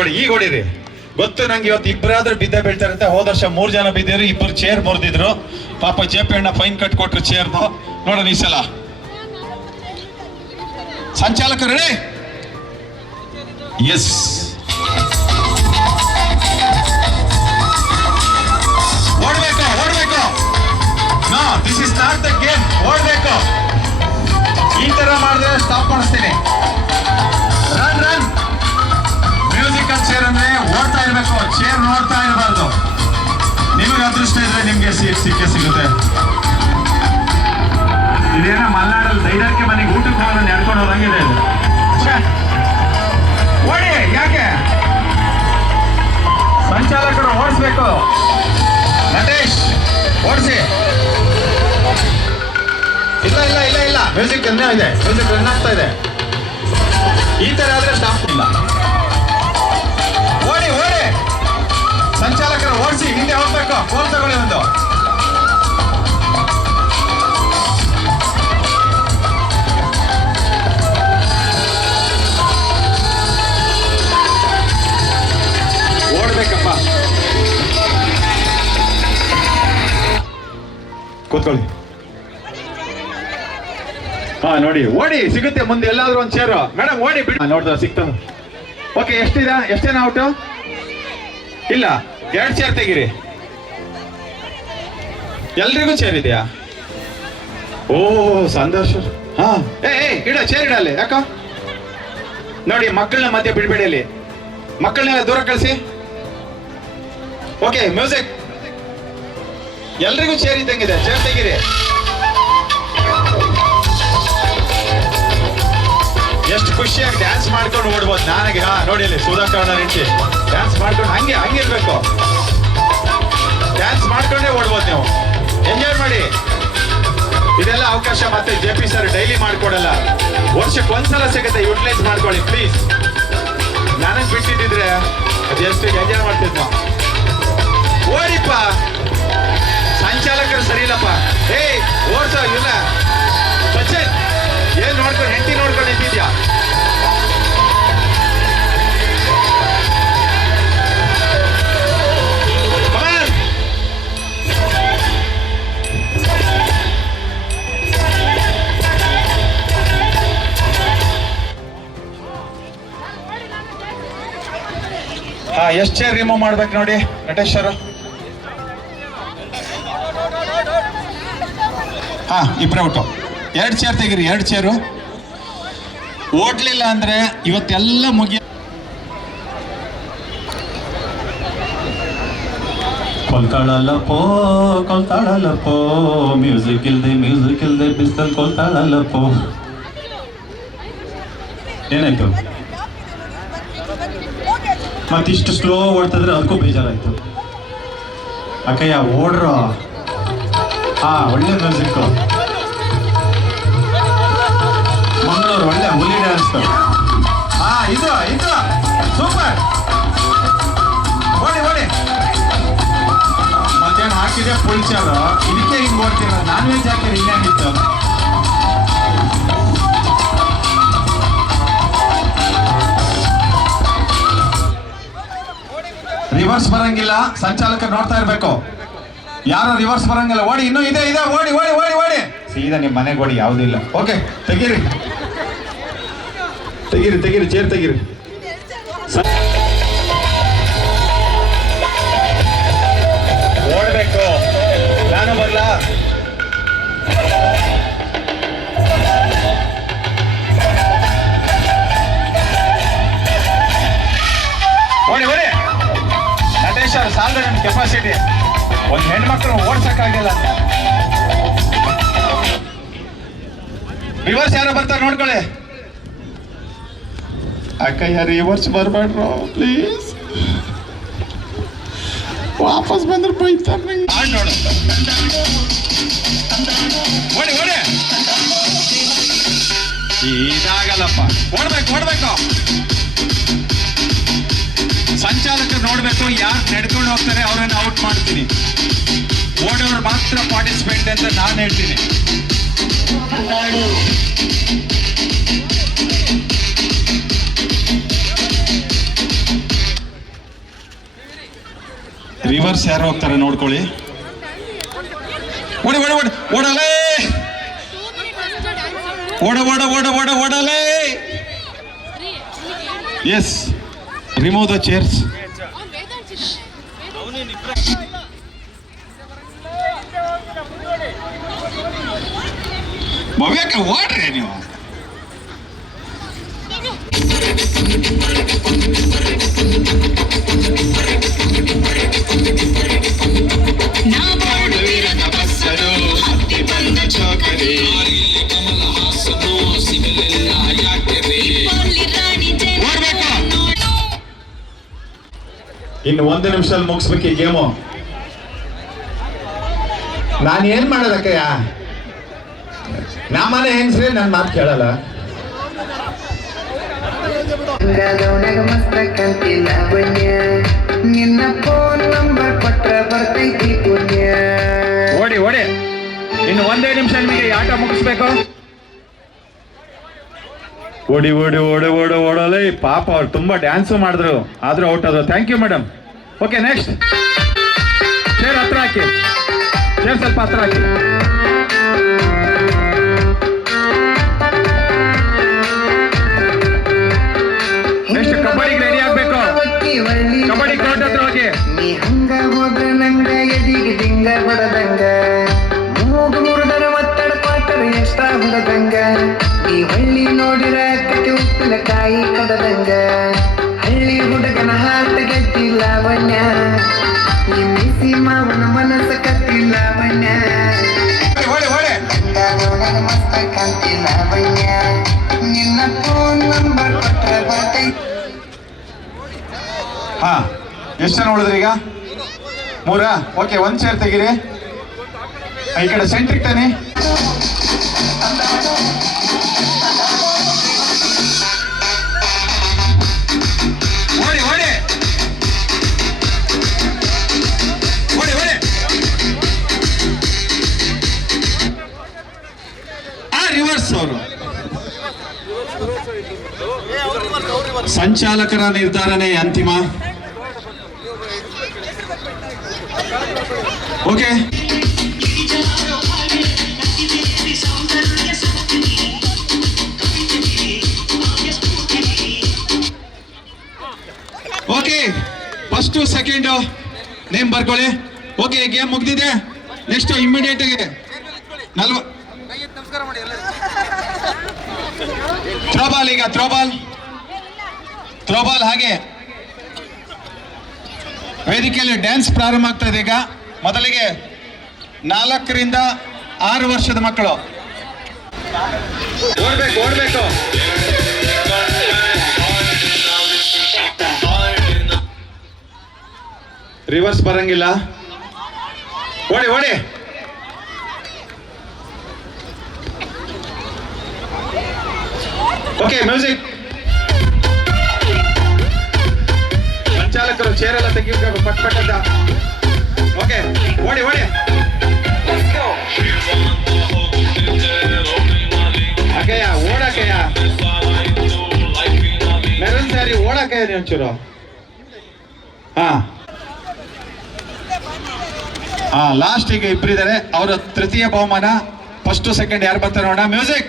ಹೊಡಿ ಈಗ ಹೊಡಿರಿ. ಗೊತ್ತು ನಂಗೆ ಇವತ್ತು ಇಬ್ಬರಾದ್ರೂ ಬಿದ್ದ ಬೀಳ್ತಾರೆ ಅಂತ. ಹೋದ ವರ್ಷ 3 ಜನ ಬಿದ್ದಿದ್ರು, 2 ಚೇರ್ ಮುರಿದಿದ್ರು. ಪಾಪ ಜೆ ಪಿ ಅಣ್ಣ ಫೈನ್ ಕಟ್ಕೊಟ್ರು ಚೇರ್ದು. ನೋಡೋಣ ಈ ಸಲ. ಸಂಚಾಲಕರೇ ಎಸ್ ಓಡ್ಬೇಕು. No, this is not the game. ಓಡ್ಬೇಕು. ಈ ತರ ಮಾಡಿದ್ರೆ ಸ್ಟಾಪ್ ಮಾಡಿಸ್ತೀನಿ. ರನ್. ಮ್ಯೂಸಿಕಲ್ ಚೇರ್ ಅಂದ್ರೆ ಓಡ್ತಾ ಇರ್ಬೇಕು, ಚೇರ್ ನೋಡ್ತಾ ಇರಬಾರ್ದು. ನಿಮಗೆ ಅದೃಷ್ಟ ಇದ್ರೆ ನಿಮ್ಗೆ ಸೀಟ್ ಸಿಗುತ್ತೆ. ಇದೇನ ಮಲೆನಾಡಲ್ಲಿ ದೈದಕ್ಕೆ ಮನೆಗೆ ಊಟಕ್ಕೆ ಹೋಗೋಣ ನಡ್ಕೊಂಡು ಹೋದಂಗಿದೆ ಇದು. ಓಡಿ, ಯಾಕೆ ಸಂಚಾಲಕರು ಓಡಿಸ್ಬೇಕು. ನಟೇಶ್ ಓಡಿಸಿ. ಇಲ್ಲ ಮ್ಯೂಸಿಕ್ ಎಂದೇ ಇದೆ, ಮ್ಯೂಸಿಕ್ ರನ್ ಆಗ್ತಾ ಇದೆ. ಈ ತರ ಆದ್ರೆ ಸ್ಟಾಪ್ ಇಲ್ಲ. ಓಡಿ ಸಂಚಾಲಕರು ಓಡಿಸಿ, ಹಿಂದೆ ಹೋಗ್ಬೇಕು. ಫೋನ್ ತಗೊಳ್ಳಿ ಒಂದು. ಓಡ್ಬೇಕಪ್ಪ. ಕೂತ್ಕೊಳ್ಳಿ. ನೋಡಿ, ಓಡಿ, ಸಿಗುತ್ತೆ ಮುಂದೆ ಎಲ್ಲಾದ್ರೂ ಒಂದು ಚೇರು. ಮೇಡಮ್ ಓಡಿ ಬಿಡಿ. ನೋಡ್ದ ಸಿಕ್ತಾವ. ಓಕೆ, ಎಷ್ಟೇನ ಔಟು? ಇಲ್ಲ, 2 ಚೇರ್ ತೆಗೀರಿ. ಎಲ್ರಿಗೂ ಚೇರ್ ಇದೆಯಾ? ಓ ಸಂತೋಷ. ಹಾ, ಇಡ ಚೇರ್ ಇಡಲ್ಲಿ. ಯಾಕೋ ನೋಡಿ, ಮಕ್ಕಳನ್ನ ಮಧ್ಯೆ ಬಿಡ್ಬೇಡಿ. ಅಲ್ಲಿ ಮಕ್ಕಳನ್ನೆಲ್ಲ ದೂರ ಕಳಿಸಿ. Okay, music. ಎಲ್ರಿಗೂ ಚೇರ್ ಇದ್ದಂಗಿದೆ, ಚೇರ್ ತೆಗೀರಿ. ಎಷ್ಟು ಖುಷಿಯಾಗಿ ಡ್ಯಾನ್ಸ್ ಮಾಡ್ಕೊಂಡು ಓಡ್ಬೋದು. ನನಗೆ ನೋಡಿ, ಇಲ್ಲಿ ಸುಧಾಕರ್ ಹೆಂಡತಿ ಡ್ಯಾನ್ಸ್ ಮಾಡ್ಕೊಂಡು ಹಂಗೆ ಇರ್ಬೇಕು. ಡ್ಯಾನ್ಸ್ ಮಾಡ್ಕೊಂಡೇ ಓಡ್ಬೋದು. ನೀವು ಎಂಜಾಯ್ ಮಾಡಿ. ಇದೆಲ್ಲ ಅವಕಾಶ ಮತ್ತೆ JP ಸರ್ ಡೈಲಿ ಮಾಡ್ಕೊಡಲ್ಲ, ವರ್ಷಕ್ಕೆ ಒಂದ್ಸಲ ಸಿಗುತ್ತೆ. ಯುಟಿಲೈಸ್ ಮಾಡ್ಕೊಳ್ಳಿ ಪ್ಲೀಸ್. ನನಗೆ ಬಿಟ್ಟಿದ್ರೆ ಅದೆಷ್ಟು ಎಂಜಾಯ್ ಮಾಡ್ತಿದ್ವ. ಓಡಿಪ್ಪ. ಸಂಚಾಲಕರು ಸರಿ ಇಲ್ಲಪ್ಪ. ಓಡ್ಸ ಇಲ್ಲ ಸಚಿನ್, ಏನ್ ನೋಡ್ಕೊಂಡು ಹೆಂಡತಿ ನೋಡ್ಕೊಂಡು ನಿಂತಿದ್ಯಾ? ಎಷ್ಟು ಚೇರ್ ರಿಮೂವ್ ಮಾಡ್ಬೇಕು ನೋಡಿ ನಟೇಶ್ ಅವರು. ಇಬ್ರು ಔಟು. 2 ಚೇರ್ ತೆಗೀರಿ, 2 ಚೇರು. ಓಡ್ಲಿಲ್ಲ ಅಂದ್ರೆ ಇವತ್ತೆಲ್ಲ ಮುಗಿಯ. ಕೊಲ್ತಾಳಲ್ಲಪ್ಪೋ ಮ್ಯೂಸಿಕ್ ಇಲ್ದೆ ಬಿಸ್ತಲ್ ಕೊಲ್ತಾಳಲ್ಲಪ್ಪೋ. ಏನಾಯ್ತು? ಮತ್ತಿಷ್ಟು ಸ್ಲೋ ಓಡ್ತಿದ್ರೆ ಅದಕ್ಕೂ ಬೇಜಾರಾಯ್ತು. ಅಕ್ಕಯ್ಯ ಓಡ್ರು. ಒಳ್ಳೆ ಮ್ಯೂಸಿಕ್. ಮಂಗಳೂರು ಒಳ್ಳೆ ಹುಲಿ ಡ್ಯಾನ್ಸ್. ಇದು ಸೂಪರ್. ಓಡಿ ಮತ್ತೇನು ಹಾಕಿದೆ ಫುಲ್ ಚಾರು. ಇದಕ್ಕೆ ಹಿಂಗ್ ಓಡ್ತೀರ. ನಾನ್ ವೆಜ್ ಹಾಕಿದ್ರೆ ಇನ್ನೇನಿತ್ತು? ರಿವರ್ಸ್ ಬರಂಗಿಲ್ಲ, ಸಂಚಾಲಕ ನೋಡ್ತಾ ಇರ್ಬೇಕು. ಯಾರು ರಿವರ್ಸ್ ಬರಂಗಿಲ್ಲ. ಓಡಿ, ಇನ್ನೂ ಇದೆ. ಓಡಿ ಸೀದಾ ನಿಮ್ಮ ಮನೆಗೆ ಓಡಿ, ಯಾವುದಿಲ್ಲ. ಓಕೆ, ತೆಗೀರಿ ಚೇರ್ ತೆಗೀರಿ. ಓಡಬೇಕು. ನಾನು ಬರಲ್ಲ. ಓಡಿ ನಟೇಶ್ ಅವ್ರ ಸಾಲದ ನನ್ನ ಕೆಪಾಸಿಟಿ. ಒಂದು ಹೆಣ್ಮಕ್ಳು ಓಡ್ಸಕ್ಕಾಗಲ್ಲ. ರಿವರ್ಸ್ ಯಾರೋ ಬರ್ತಾರೆ ನೋಡ್ಕೊಳ್ಳಿ. ಅಕ್ಕಯ್ಯ ರಿವರ್ಸ್ ಬರ್ಬೇಡ್ರು ಪ್ಲೀಸ್. ವಾಪಸ್ ಬಂದ್ರೆ ಬೈತಾರೆ. ನೋಡು, ಓಡಿ ಇದಾಗಲ್ಲಪ್ಪ. ಓಡ್ಬೇಕು. ಸಂಚಾಲಕರು ನೋಡ್ಬೇಕು, ಯಾರು ನಡ್ಕೊಂಡು ಹೋಗ್ತಾರೆ ಅವರನ್ನ ಔಟ್ ಮಾಡ್ತೀನಿ. ಓಡೋರು ಮಾತ್ರ ಪಾರ್ಟಿಸಿಪೇಟ್ ಅಂತ ನಾನು ಹೇಳ್ತೀನಿ. ರಿವರ್ಸ್ ಯಾರು ಹೋಗ್ತಾರೆ ನೋಡ್ಕೊಳ್ಳಿ. ಓಡಿ ಓಡಿ ಓಡಿ ಓಡಲೇ, ಓಡ ಓಡ ಓಡ ಓಡ ಓಡಲೇ. Yes, remove the chairs. ಭವ್ಯಕ್ಕ ಓಡ್ರಿ ನೀವು. ಇನ್ನು 1 ನಿಮಿಷದಲ್ಲಿ ಮುಗಿಸ್ಬೇಕು ಈ ಗೇಮು. ನಾನು ಏನ್ ಮಾಡೋದಕ್ಕಯ್ಯ, ನಮ್ಮನೆ ಹೆಂಗ್ಸ್ರಿ ನನ್ನ ಮಾತು ಕೇಳಲ್ಲ. ಮಸ್ತ ಕಂತಿಲ್ಲ ಬನ್ಯ, ನಿನ್ನ ಫೋನ್ ನಂಬರ್ ಕೊಟ್ರ ಬರ್ತೈತಿ ಪುಣ್ಯ. ಓಡಿ ಓಡಿ, ಇನ್ನು 1 ನಿಮಿಷ ನಿಮಗೆ ಆಟ ಮುಗಿಸ್ಬೇಕು. ಓಡಿ ಓಡಿ ಓಡಿ ಓಡಿ ಓಡಲೇ. ಪಾಪ ಅವ್ರು ತುಂಬಾ ಡ್ಯಾನ್ಸು ಮಾಡಿದ್ರು, ಆದ್ರೂ ಔಟ್ ಆದ್ರು. Thank you madam. Okay, next chair ಹತ್ರ ಹಾಕಿ, ಚೇರ್ ಸ್ವಲ್ಪ ಹತ್ರ ಹಾಕಿ. ನೆಕ್ಸ್ಟ್ ಕಬಡ್ಡಿಗೆ ರೆಡಿ ಆಗ್ಬೇಕು. ಕಬಡ್ಡಿ ಕೋರ್ಟ್ ಹತ್ರ ಹೋಗಿ. ನೀ ಹಂಗ ಹೋದ್ರ ನಂಗ ಎದಿಗೆ ದಿಂಗ ಬಡದಂಗ, ಮೂಗು ಮುರಿದರ ಒತ್ತಡ ಪಾತ್ರ ಎಷ್ಟ ಹುಡದಂಗ, ಈ ಹಳ್ಳಿ ನೋಡಿರ ಕಟ್ಟಿ ಉಪ್ಪಿನಕಾಯಿ ಕಡದಂಗ, ಹಳ್ಳಿ ಹುಡುಗನ ಹಾಟ ಗೆದ್ದಿ ಲಾವಣ್ಯ, ಈ ಮಿಸಿ ಮಾವನ ಮನಸ್ಸ ಕತ್ತಿ ಲಾವಣ್ಯ. ಮಸ್ತ ಕಾಂತಿ ಲಾವಣ್ಯ, ನಿನ್ನ ಫೋನ್ ನಂಬರ್ ಕೊಟ್ರ ಬರ್ತೈತಿ. ಹಾ, ಎಷ್ಟು ಜನ ಉಳಿದ್ರಿ ಈಗ? 3. ಓಕೆ, 1 ಚೇರ್ ತೆಗೀರಿ. ಈ ಕಡೆ ಸೆಂಟ್ರಿಗೆ ತಾನೆ. ಓಡಿ ಓಡಿ ಓಡಿ ಓಡಿ. ರಿವರ್ಸ್ ಅವರು. ಸಂಚಾಲಕರ ನಿರ್ಧಾರನೇ ಅಂತಿಮ. Okay, okay, first second name ಬರ್ಕೊಳ್ಳಿ. ಓಕೆ, ಗೇಮ್ ಮುಗ್ದಿದೆ. ನೆಕ್ಸ್ಟ್ ಇಮಿಡಿಯೇಟ್ ಆಗಿ ಥ್ರೋಬಾಲ್. ಈಗ ಥ್ರೋಬಾಲ್ ಹಾಗೆ ವೇದಿಕೆಯಲ್ಲಿ ಡ್ಯಾನ್ಸ್ ಪ್ರಾರಂಭ ಆಗ್ತಾ ಇದೆ. ಈಗ ಮೊದಲಿಗೆ 4 ರಿಂದ 6 ವರ್ಷದ ಮಕ್ಕಳು ಓಡ್ಬೇಕು. ರಿವರ್ಸ್ ಬರಂಗಿಲ್ಲ. ಓಡಿ ಓಡಿ. Okay, music. ಸಂಚಾಲಕರು ಚೇರೆಲ್ಲ ತೆಗಿಬೇಕು ಪಟ್ ಪಟ್ ಅಂತ. ಓಕೆ, ಓಡಿ ಓಡಿ. ಅಕ್ಕಯ್ಯ ಓಡಕ್ಕಯ್ಯ, ಮೆರನ್ ಸ್ಯಾರಿ ಓಡಕ್ಕಯ್ಯ ನೀವು ಒಂಚೂರು. ಲಾಸ್ಟ್ ಈಗ ಇಬ್ಬರಿದ್ದಾರೆ. ಅವರ ತೃತೀಯ ಬಹುಮಾನ. ಫಸ್ಟ್ ಸೆಕೆಂಡ್ ಯಾರು ಬರ್ತಾರೆ ನೋಡ. ಮ್ಯೂಸಿಕ್.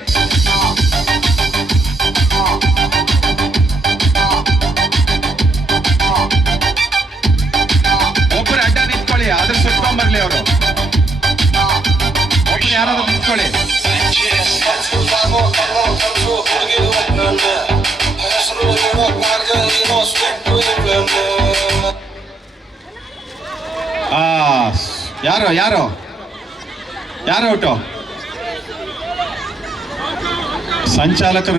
ಒಬ್ಬರು ಅಡ್ಡ ನಿಂತ್ಕೊಳ್ಳಿ, ಅದ್ರ ಸುತ್ಕೊಂಡ್ಬರ್ಲಿ ಅವರು. ಒಬ್ರು ಯಾರಾದ್ರೂ ನಿಂತ್ಕೊಳ್ಳಿ. ಯಾರು ಔಟು? ಸಂಚಾಲಕರು.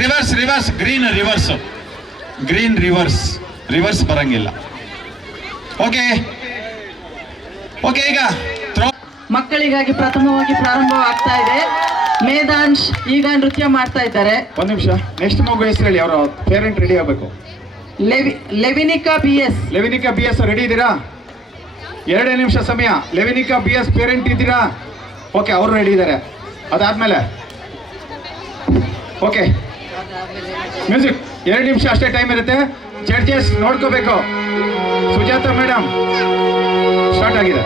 ರಿವರ್ಸ್ ಗ್ರೀನ್ ರಿವರ್ಸ್ ಬರಂಗಿಲ್ಲ. ಓಕೆ, ಈಗ ಮಕ್ಕಳಿಗಾಗಿ ಪ್ರಥಮವಾಗಿ ಪ್ರಾರಂಭವಾಗ್ತಾ ಇದೆ. ಮೇಧಾಂಶ್ ಈಗ ನೃತ್ಯ ಮಾಡ್ತಾ ಇದ್ದಾರೆ. 1 ನಿಮಿಷ. ನೆಕ್ಸ್ಟ್ ಮಗು ಹೆಸರು ಹೇಳಿ, ಅವರ ಪೇರೆಂಟ್ ರೆಡಿ ಆಗಬೇಕು. ಲೆವಿನಿಕಾ ಬಿ ಎಸ್ ರೆಡಿ ಇದ್ದೀರಾ? 2 ನಿಮಿಷ ಸಮಯ. ಲೆವಿನಿಕಾ ಬಿ ಎಸ್ ಪೇರೆಂಟ್ ಇದ್ದೀರಾ? ಓಕೆ, ಅವರು ರೆಡಿ ಇದ್ದಾರೆ. ಅದಾದಮೇಲೆ ಓಕೆ ಮ್ಯೂಸಿಕ್ 2 ನಿಮಿಷ ಅಷ್ಟೇ ಟೈಮ್ ಇರುತ್ತೆ. ಜಡ್ಜಸ್ ನೋಡ್ಕೋಬೇಕು. ಸುಜಾತ ಮೇಡಮ್ ಸ್ಟಾರ್ಟ್ ಆಗಿದೆ.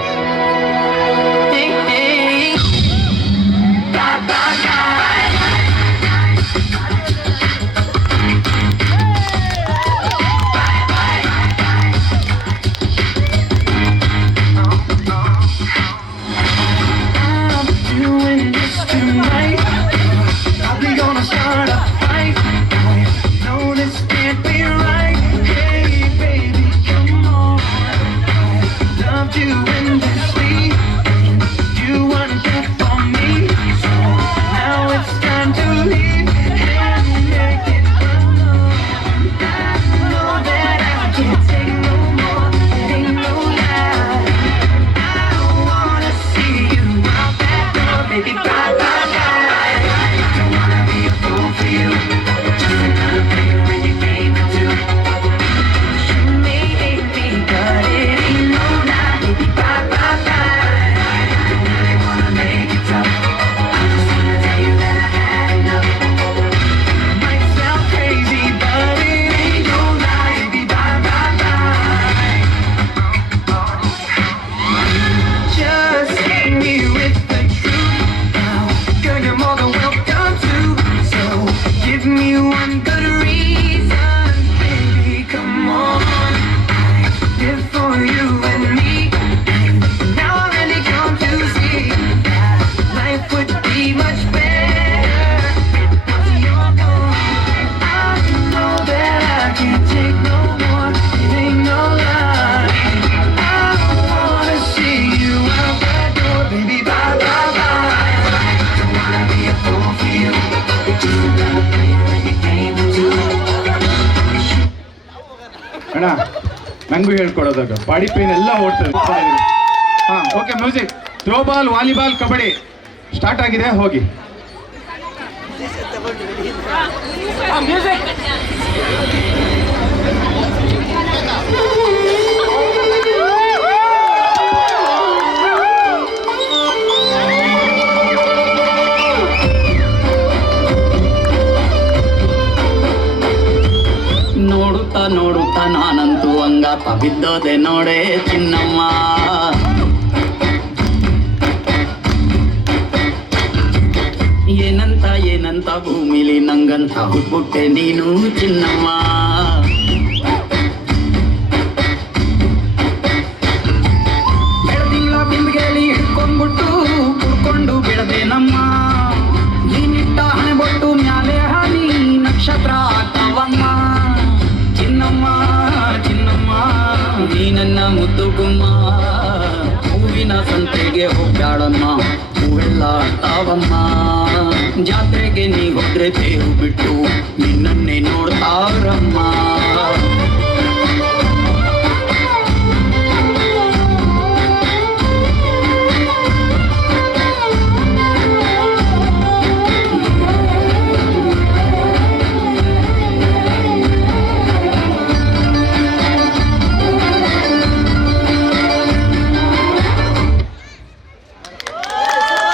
ಅಣ್ಣ ನನಗೂ ಹೇಳ್ಕೊಡೋದಾಗ ಬಾಡಿ ಪೇನ್ ಎಲ್ಲ ಓಡ್ತದೆ. ಹಾಂ okay music. Throwball, volleyball, kabaddi start ಆಗಿದೆ. ಹೋಗಿ ನೋಡುತ್ತಾ ನೋಡುತ್ತಾ ನಾನಂತೂ ಹಂಗಾತ ಬಿದ್ದೋದೆ ನೋಡೆ ಚಿನ್ನಮ್ಮ. ಏನಂತ ಭೂಮಿಲಿ ನಂಗಂತ ಹುಟ್ಬಿಟ್ಟೆ ನೀನು ಚಿನ್ನಮ್ಮ. ಬೆಳೆದಿಲ್ಲ ಬಿಂದಿಗೆಲಿ ಹಿಡ್ಕೊಂಡ್ಬಿಟ್ಟು ಕುಡ್ಕೊಂಡು ಬಿಡದೇನಮ್ಮ. ನೀನಿಟ್ಟ ಹಣೆ ಬೊಟ್ಟು ಮ್ಯಾಲೆ ಹನಿ ನಕ್ಷತ್ರ ಆಗ್ತಾವಮ್ಮ. ಚಿನ್ನಮ್ಮ ಚಿನ್ನಮ್ಮ ನೀ ನನ್ನ ಮುದ್ದು ಗುಮ್ಮ. ಹೂವಿನ ಸಂತೆಗೆ ಹೋಗ್ಯಾಳಮ್ಮ, ಹೂವೆಲ್ಲ ಅರ್ತಾವಮ್ಮ. ಜಾತ್ರೆಗೆ ನೀ ಹೋದ್ರೆ ತೇರು ಬಿಟ್ಟು ನಿನ್ನನ್ನೇ ನೋಡ್ತಾರಮ್ಮ.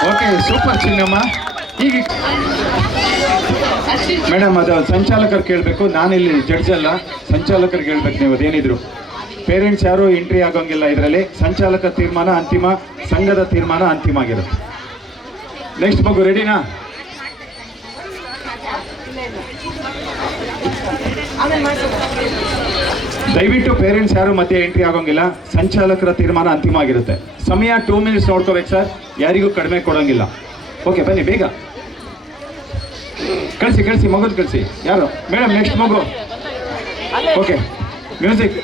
ಓಕೆ ಸೂಪರ್ ಚಿನ್ನಮ್ಮ. ಈಗ ಮೇಡಮ್ ಅದು ಸಂಚಾಲಕರು ಕೇಳಬೇಕು, ನಾನಿಲ್ಲಿ ಜಡ್ಜ್ ಅಲ್ಲ, ಸಂಚಾಲಕರು ಕೇಳಬೇಕು. ನೀವು ಅದೇನಿದ್ರು ಪೇರೆಂಟ್ಸ್ ಯಾರು ಎಂಟ್ರಿ ಆಗೋಂಗಿಲ್ಲ ಇದರಲ್ಲಿ. ಸಂಚಾಲಕ ತೀರ್ಮಾನ ಅಂತಿಮ, ಸಂಘದ ತೀರ್ಮಾನ ಅಂತಿಮ ಆಗಿರುತ್ತೆ. ನೆಕ್ಸ್ಟ್ ಮಗು ರೆಡಿನಾ? ದಯವಿಟ್ಟು ಪೇರೆಂಟ್ಸ್ ಯಾರು ಮತ್ತೆ ಎಂಟ್ರಿ ಆಗೋಂಗಿಲ್ಲ. ಸಂಚಾಲಕರ ತೀರ್ಮಾನ ಅಂತಿಮ ಆಗಿರುತ್ತೆ. ಸಮಯ 2 ಮಿನಿಟ್ಸ್ ನೋಡ್ಕೋಬೇಕು ಸರ್, ಯಾರಿಗೂ ಕಡಿಮೆ ಕೊಡೋಂಗಿಲ್ಲ. ಓಕೆ ಬನ್ನಿ ಬೇಗ ಕಳಿಸಿ ಮಗುದು ಕಳಿಸಿ. ಯಾರು ಮೇಡಮ್? ನೆಕ್ಸ್ಟ್ ಮಗು. Okay music.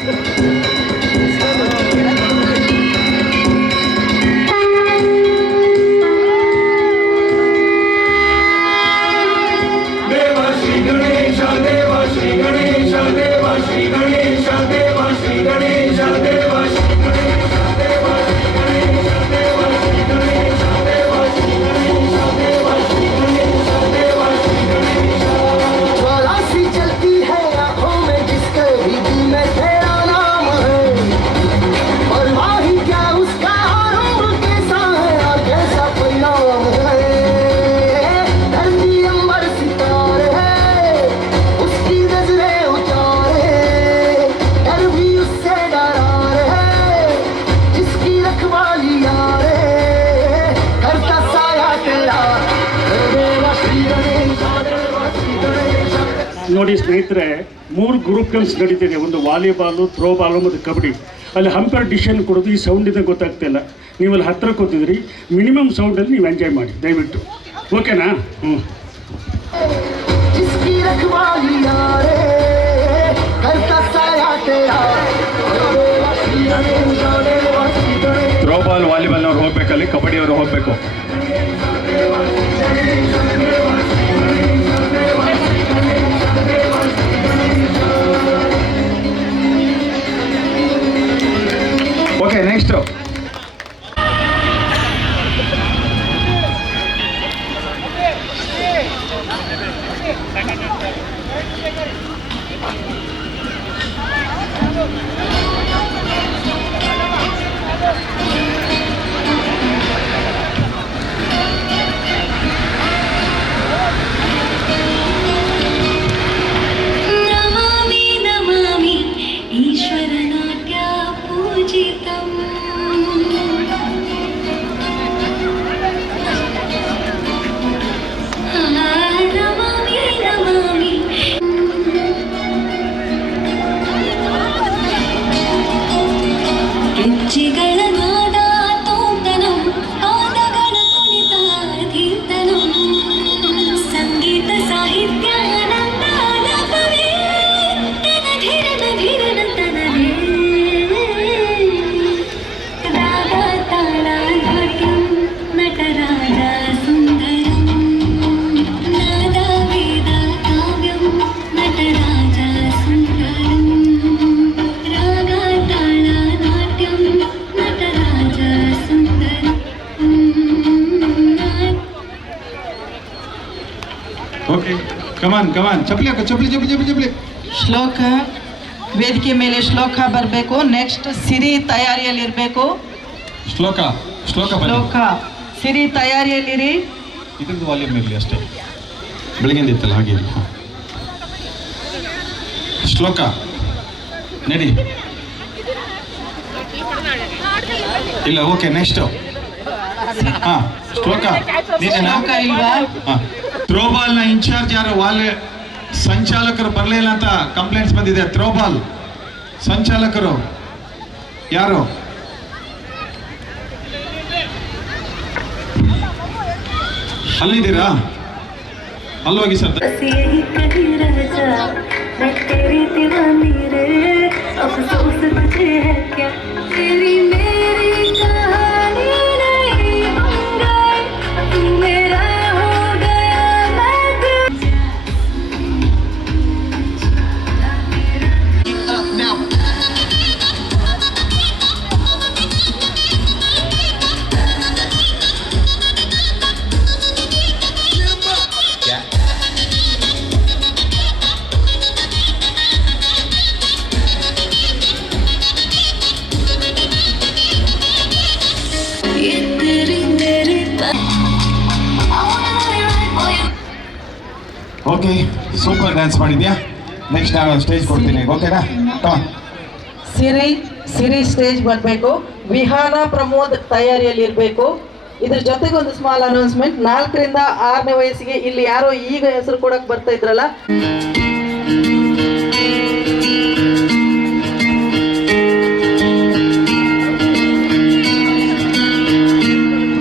ನೋಡಿ ಸ್ನೇಹಿತರೆ, 3 ಗ್ರೂಪ್ ಗೇಮ್ಸ್ ನಡೀತಿದೆ. ಒಂದು ವಾಲಿಬಾಲು, ಥ್ರೋಬಾಲು ಮತ್ತು ಕಬಡ್ಡಿ. ಅಲ್ಲಿ ಹಂಪರ್ ಡಿಸಿಷನ್ ಕೊಡೋದು ಈ ಸೌಂಡಿಂದ ಗೊತ್ತಾಗ್ತಿಲ್ಲ. ನೀವಲ್ಲಿ ಹತ್ತಿರ ಕೂತಿದ್ರಿ, ಮಿನಿಮಮ್ ಸೌಂಡಲ್ಲಿ ನೀವು ಎಂಜಾಯ್ ಮಾಡಿ ದಯವಿಟ್ಟು. ಓಕೆನಾ? ಹ್ಞೂ. ಥ್ರೋಬಾಲ್ ವಾಲಿಬಾಲ್ನವ್ರು ಹೋಗ್ಬೇಕಲ್ಲಿ, ಕಬಡ್ಡಿಯವರು ಹೋಗಬೇಕು. ಓಕೆ, ನೆಕ್ಸ್ಟು नमामि नमामि ईश्वरनाट्य पूजितम् नमामि नमामि ಗೆಜ್ಜೆಗಳ ನಾದ ತೋಂತನು ಪಾದಗಳ ಕುಣಿತ ಧೀತನು ಸಂಗೀತ ಸಾಹಿತ್ಯ ಆನಂದವೇ ಧೀರನ ಧೀರನ ತನವೇ ರಾಗ ತಾಳ ನಾಟ್ಯಂ ನಟರಾಜ ಸುಂದರಂ ನಾದ ವೇದ ಕಾವ್ಯಂ ನಟರಾಜ ಸುಂದರಂ ರಾಗ ತಾಳ ನಾಟ್ಯಂ ನಟರಾಜ ಸುಂದರಂ ಓಕೆ, ಕಮಾನ್ ಕಮಾನ್, ಚಪ್ಪಲಿ ಹಾಕು, ಚಪ್ಪಲಿ ಚಪ್ಪಲಿ ಚಪ್ಪಲಿ ಚಪ್ಪಲಿ. ಶ್ಲೋಕ ವೇದಿಕೆ ಮೇಲೆ ಶ್ಲೋಕ ಬರಬೇಕು. ನೆಕ್ಸ್ಟ್ ಸಿರಿ ತಯಾರಿಯಲ್ಲಿರಬೇಕು. ಶ್ಲೋಕ ಶ್ಲೋಕ ಬನ್ನಿ. ಶ್ಲೋಕ ಸಿರಿ ತಯಾರಿಯಲ್ಲಿರಿ. ಇದ್ರದ್ದು ವಾಲ್ಯೂಮ್ ಇರಲಿ ಅಷ್ಟೇ, ಬೆಳಗಿಂದ ಇತ್ತಲ್ಲ ಹಾಗೆ ಇರಲಿ. ಶ್ಲೋಕ ನಡಿ. ಇಲ್ಲ, ಓಕೆ, ನೆಕ್ಸ್ಟು. ಹಾಂ, ಶ್ಲೋಕ ನಿಜನಾ? ಶ್ಲೋಕ ಇಲ್ವಾ? ಹಾಂ. ಥ್ರೋಬಾಲ್ನ ಇನ್ಚಾರ್ಜ್ ಯಾರು? ಸಂಚಾಲಕರು ಬರಲಿಲ್ಲ ಅಂತ ಕಂಪ್ಲೇಂಟ್ಸ್ ಬಂದಿದೆ. ಥ್ರೋಬಾಲ್ ಸಂಚಾಲಕರು ಯಾರು? ಅಲ್ಲಿದ್ದೀರಾ? ಅಲ್ಲೋಗಿ ಸರ್. बस यही कहीं रह जा, मैं तेरी दीवानी रे, अफसोस तुझे है क्या, तेरी मेरी कहानी नहीं बन गई, तू मेरा हो गया मैं ये तेरी मेरी ಓಕೆ, ಸೂಪರ್ ಡ್ಯಾನ್ಸ್ ಮಾಡಿದ್ಯಾ. ನೆಕ್ಸ್ಟ್ ನಾನು ಸ್ಟೇಜ್ ಕೊಡ್ತೀನಿ, ಓಕೆನಾ? ಸಿರಿ ಸ್ಟೇಜ್ ಬರಬೇಕು. ವಿಹಾನ ಪ್ರಮೋದ್ ತಯಾರಿಯಲ್ಲಿರಬೇಕು. ಇದ್ರ ಜೊತೆಗೆ ಒಂದು ಸ್ಮಾಲ್ ಅನೌನ್ಸ್ಮೆಂಟ್. 4ರಿಂದ 6ನೇ ವಯಸ್ಸಿಗೆ ಇಲ್ಲಿ ಯಾರೋ ಈಗ ಹೆಸರು ಕೊಡಕ್ ಬರ್ತಾ ಇದ್ರಲ್ಲ,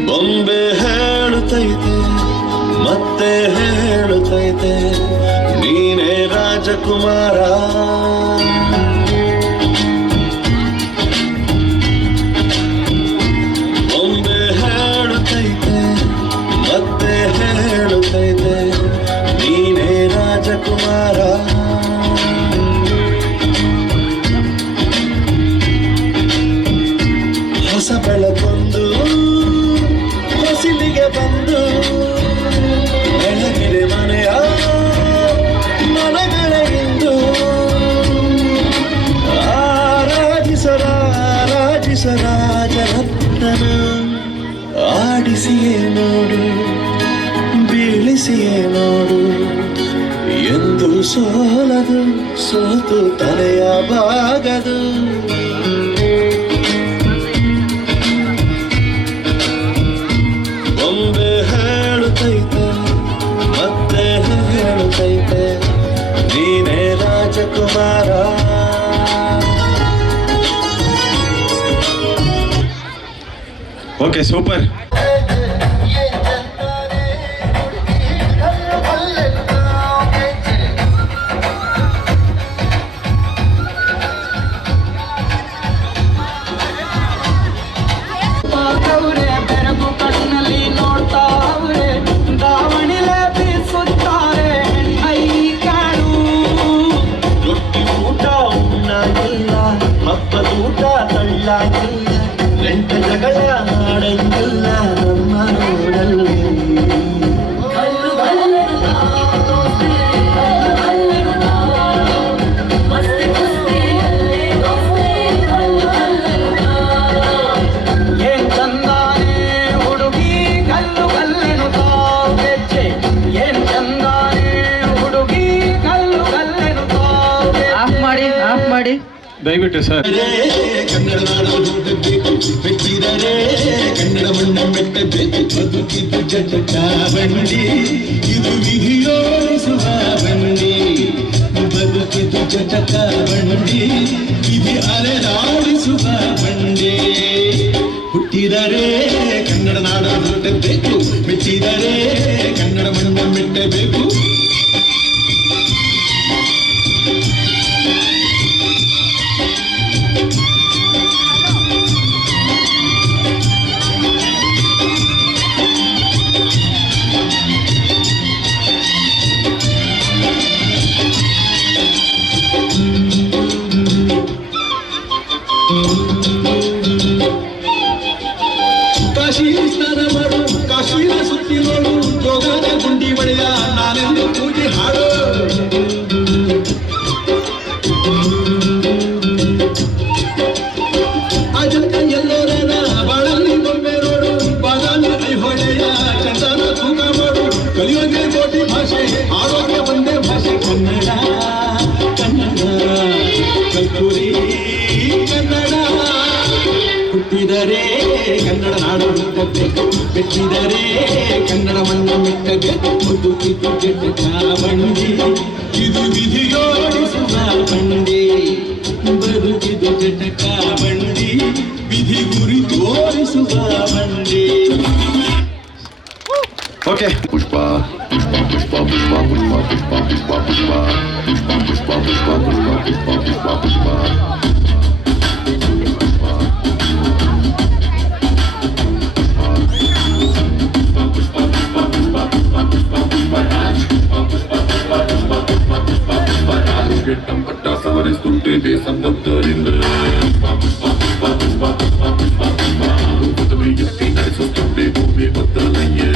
ಬೊಂಬೆ ಹೇಳುತ್ತೈತೆ ಮತ್ತೆ ಹೇಳುತ್ತೈತೆ ನೀನೇ ರಾಜಕುಮಾರ. ಬೊಂಬೆ ಹೇಳುತ್ತೈತೆ ಮತ್ತೆ ಹೇಳುತ್ತೈತೆ ನೀನೇ ರಾಜಕುಮಾರ. ಹೊಸ ಬೆಳಕೊಂದು ಹೊಸಿಲಿಗೆ ಬಂದು ಬೆಳಗಿರೆ ಮನೆಯ ಮನಗಳೆಂದು ಆರಾಧಿಸರಾಜರತ್ನನ ಆಡಿಸಿಯೇ ನೋಡು, ಬೀಳಿಸಿಯೇ ನೋಡು, ಎಂದು ಸೋಲದು, ಸೋತು ತಲೆಯ ಬಾಗದು. ಬೊಂಬೆ ಹೇಳುತ್ತೈತೆ ಮತ್ತೆ ಹೇಳುತ್ತೈತೆ ನೀ ಓಕೆ ಸೂಪರ್. ಹಬ್ಬದೂಟ ತಳ್ಳಾಗಿಲ್ಲ ಗಂಟ ಜಗಳ ಆಡಂಗಿಲ್ಲ ನಮ್ಮ ಊರಲ್ಲಿ. ಏನ್ ಚಂದಾನೆ ಹುಡುಗಿ ಕಲ್ಲು ಕಲ್ಲಿನ ತಾವೆಚ್ಚೆ ಏನ್ ಚಂದಾನೆ ಹುಡುಗಿ ಕಲ್ಲು ಕಲ್ಲಿನ ತಾವೆಚ್ಚೆ. ಆಫ್ ಮಾಡಿ, ಆಫ್ ಮಾಡಿ. ದಯವಿಟ್ಟು ಸರ್. ಕನ್ನಡ ನಾಡು ಹುಟ್ಟಬೇಕು, ಬೆಚ್ಚಿದರೆ ಕನ್ನಡ ಮಣ್ಣ ಮೆಟ್ಟಬೇಕು. ಬದುಕಿದ್ದು ಜಟಕ ಬಂಡಿ, ಇದು ವಿಧಿಯೋಡಿಸುವ ಬಂಡಿ. ಬದುಕಿದ್ದು ಜಟಕ ಬಂಡಿ, ವಿಧಿ ಅಲೆದಾಡಿಸುವ ಬಂಡಿ. ಹುಟ್ಟಿದರೆ ಕನ್ನಡ ನಾಡು ಹುಟ್ಟಬೇಕು, ಮೆಚ್ಚಿದರೆ ಕನ್ನಡ ಮಣ್ಣ ಮೆಟ್ಟಬೇಕು. ಕಾಶೀರ ಮಾಡು, ಕಾಶ್ಮೀರ ಸುತ್ತಿ ನೋಡು, ಜೋಗದ ಗುಂಡಿ ಮಳೆಯ ನಾನೆಂದು ಪೂಜೆ ಹಾಡು. ಅಜಂತ ಎಲ್ಲೋರನ ಬಾಳಲ್ಲಿ ಬೊಮ್ಮೆ ನೋಡು, ಬಾದಾಮಿ ಐಹೊಳೆಯ ಚಂದನ ತೂಕ ಮಾಡು. ಕಲಿಯೋಗೆ ಕೋಟಿ ಭಾಷೆ, ಆರೋಗ್ಯ ಒಂದೇ ಭಾಷೆ ಕನ್ನಡ. ಕನ್ನಡ ಕಸ್ತೂರಿ ಕನ್ನಡ. ಹುಟ್ಟಿದರೆ ಕನ್ನಡ ನಾಡು ಹುಟ್ಟಬೇಕು, ಬೆಚ್ಚಿದರೆ ಕನ್ನಡ ಮಣ್ಣ ಮೆಟ್ಟಬೇಕು. ಬದುಕಿದ್ದು ಜಟಕ ಬಂಡಿ, ಇದು ವಿಧಿಯೋಡಿಸುವ ಬಂಡಿ. ಬದುಕಿದ್ದು ಜಟಕ ಬಂಡಿ, ವಿಧಿ ಗುರಿ ತೋರಿಸುವ ಬಂಡಿ. ಓಕೆ ಸವರಿಸುತ್ತೇವೆ ಸಂಬಂಧರಿಂದ ನಡೆಸುತ್ತೇವೆ ಭೂಮಿ ಬದಲಾಯಿಯೇ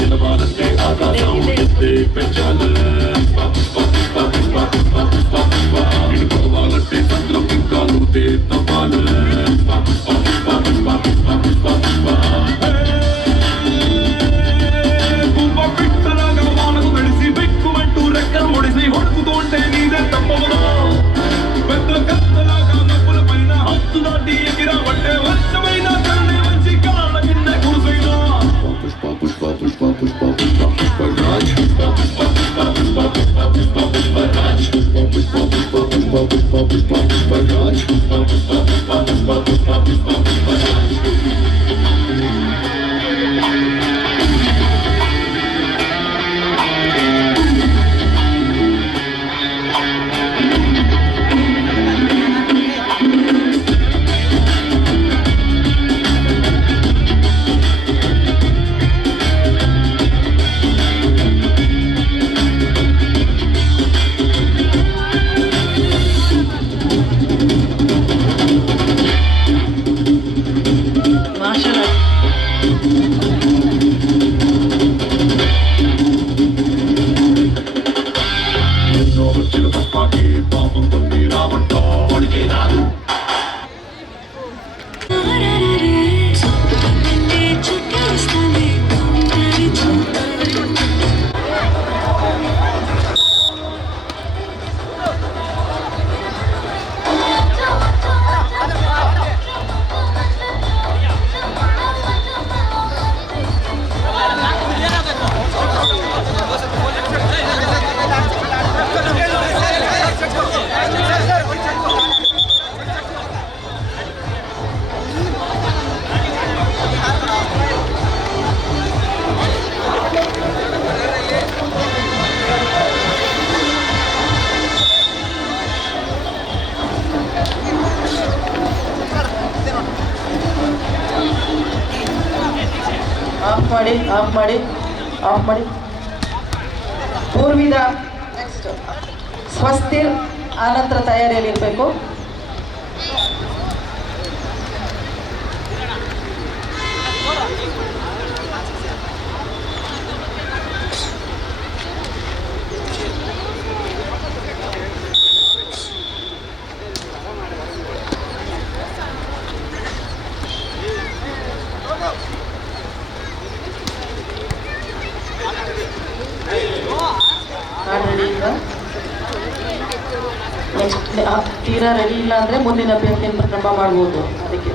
ದಿನಮಾನಕ್ಕೆ ಆಧಾರ ಉಳಿಯುತ್ತೆ ಬೆಚ್ಚಲ ಇಡುಮಾನಕ್ಕೆ ಚಂದ್ರಕ್ಕೆ ಕಾಣುತ್ತೆ ತಪಾಲ ಆಫ್ ಮಾಡಿ. ಪೂರ್ವಿದ ಸ್ವಸ್ತಿರ್ ಆನಂತರ ತಯಾರಿಯಲ್ಲಿರಬೇಕು. ತೀರಾ ರೆಡಿ ಇಲ್ಲ ಅಂದರೆ ಮುಂದಿನ ಪೇಂಟಿಂಗ್ ಪ್ರಾರಂಭ ಮಾಡ್ಬೋದು. ಅದಕ್ಕೆ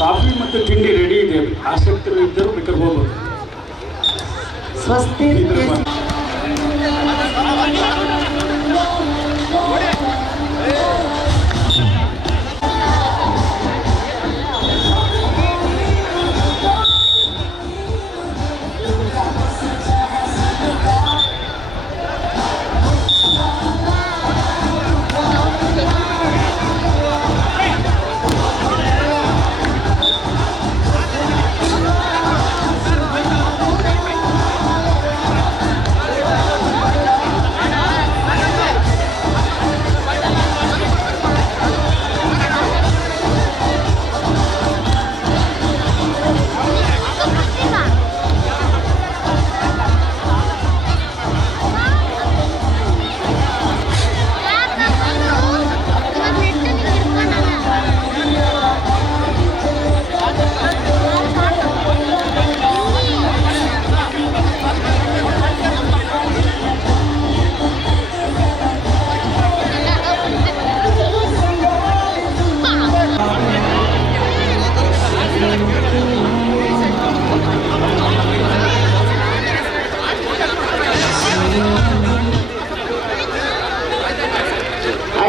ಕಾಫಿ ಮತ್ತು ತಿಂಡಿ ರೆಡಿ ಇದೆ. ಆಸಕ್ತರು ಇದ್ದರೂ ಬೇಕಾದ್ರೆ ಹೋಗ್ಬೋದು. ಸ್ವಸ್ತಿರ್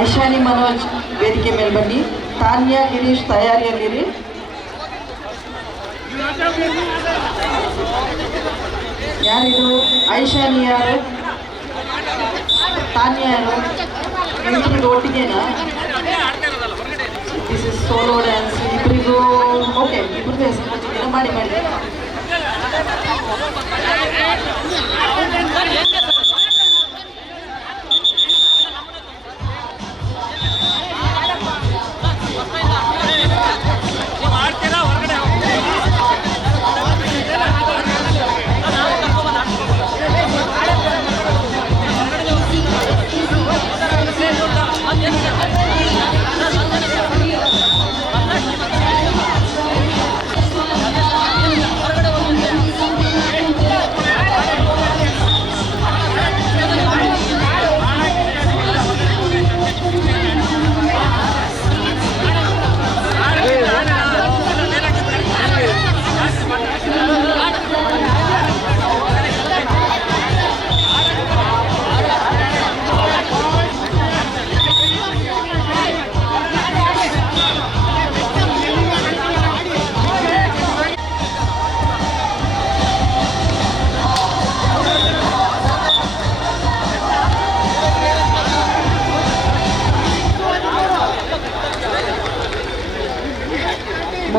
ಐಶಾನಿ ಮನೋಜ್ ವೇದಿಕೆ ಮೇಲೆ ಬನ್ನಿ. ತಾನ್ಯಾ ಗಿರೀಶ್ ತಯಾರಿಯಲ್ಲಿರಿ. ಯಾರಿದು? ಐಶಾನಿ ಯಾರು? ತಾನ್ಯಾ ಯಾರು? ಇಬ್ಬರಿಗೂ ಒಟ್ಟಿಗೆನಾ? This is solo dance. ಇಬ್ಬರಿಗೂ ಓಕೆ, ಇಬ್ಬರಿಗೂ ಹೆಸರು ಮಾಡಿ.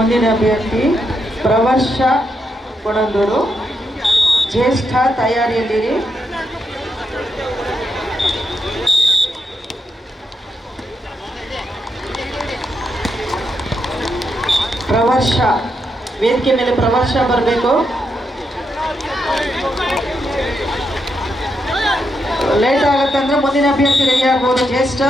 ಮುಂದಿನ ಅಭ್ಯರ್ಥಿ ಪ್ರವರ್ಷ ಕೊಣಂದೂರು, ಜ್ಯೇಷ್ಠ ತಯಾರಿಯಲ್ಲಿರಿ. ಪ್ರವರ್ಷ ವೇದಿಕೆ ಮೇಲೆ ಪ್ರವರ್ಷ ಬರಬೇಕು. ಲೇಟ್ ಆಗತ್ತಂದ್ರೆ ಮುಂದಿನ ಅಭ್ಯರ್ಥಿ ರೆಡಿ ಆಗ್ಬೋದು. ಜ್ಯೇಷ್ಠ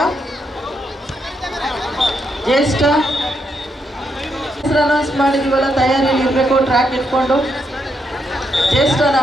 ಹೆಸರು ಅನೌನ್ಸ್ ಮಾಡಿದೀವಲ್ಲ, ತಯಾರಿಯಲ್ಲಿ ಇರಬೇಕು. ಟ್ರ್ಯಾಕ್ ಇಟ್ಕೊಂಡು ಜ್ಯೇಷ್ಠನ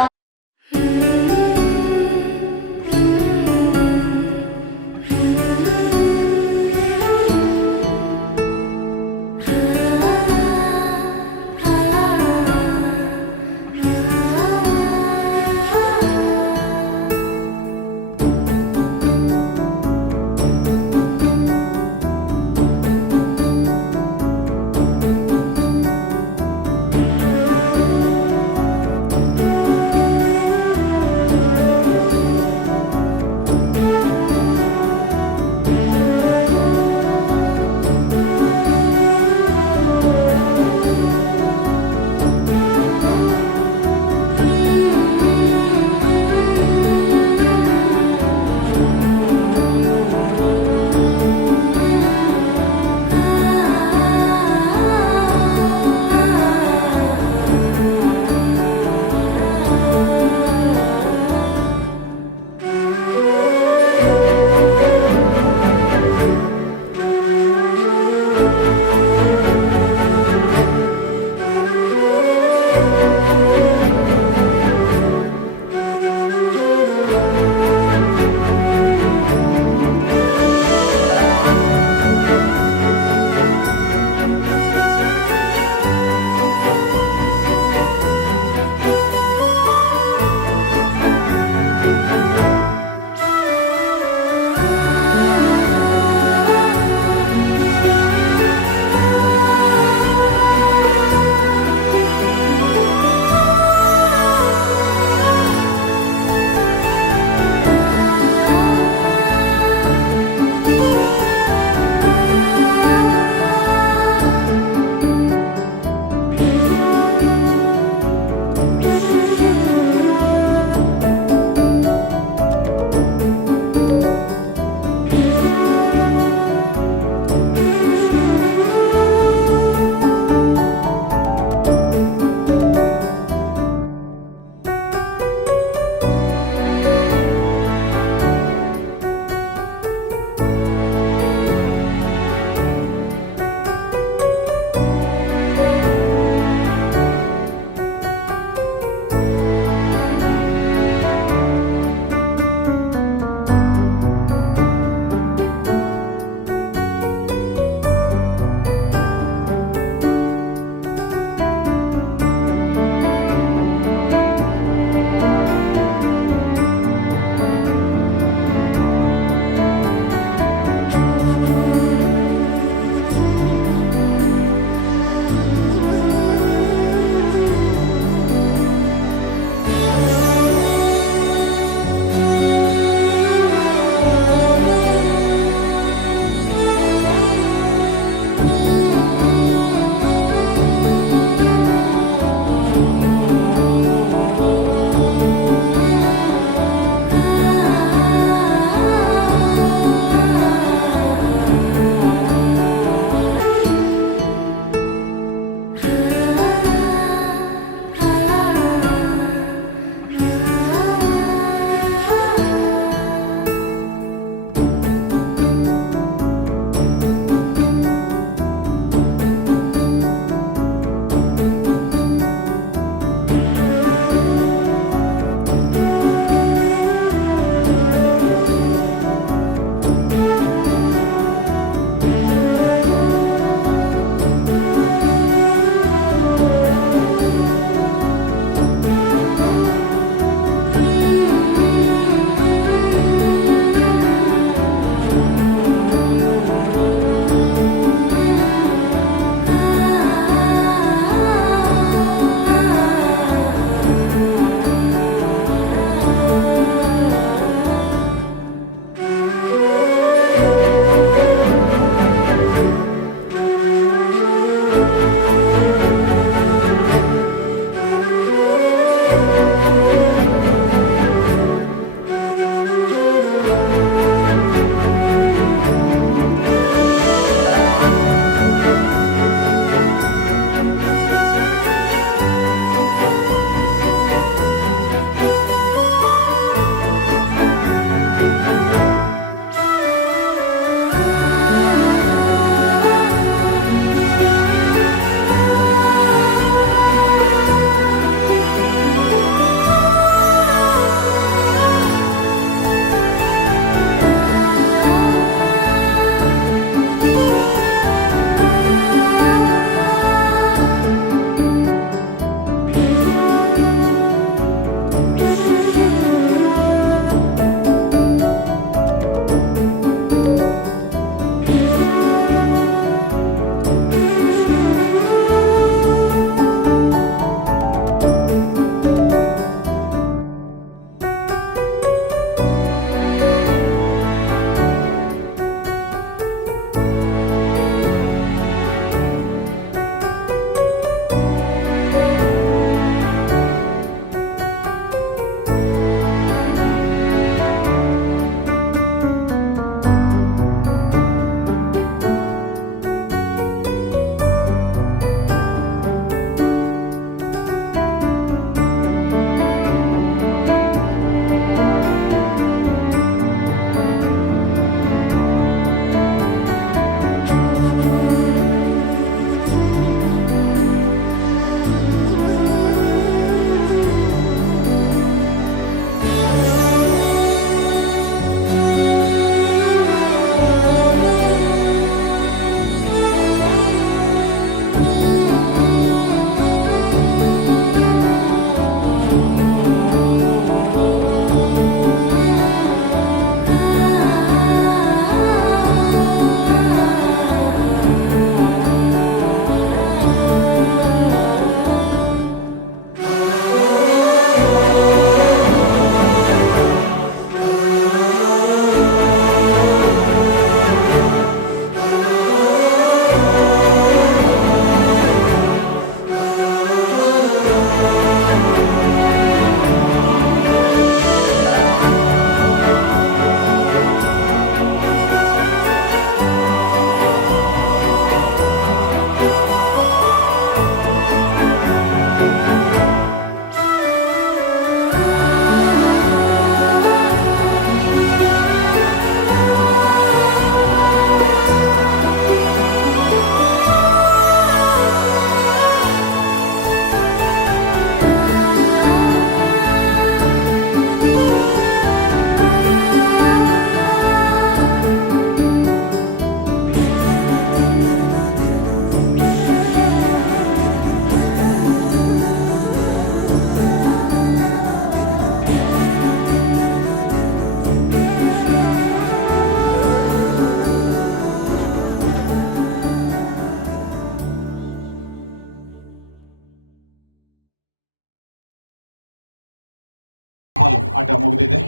ಥ್ರೋಬಾಲ್ ಆಟ ಮುಗಿದಿದೆ.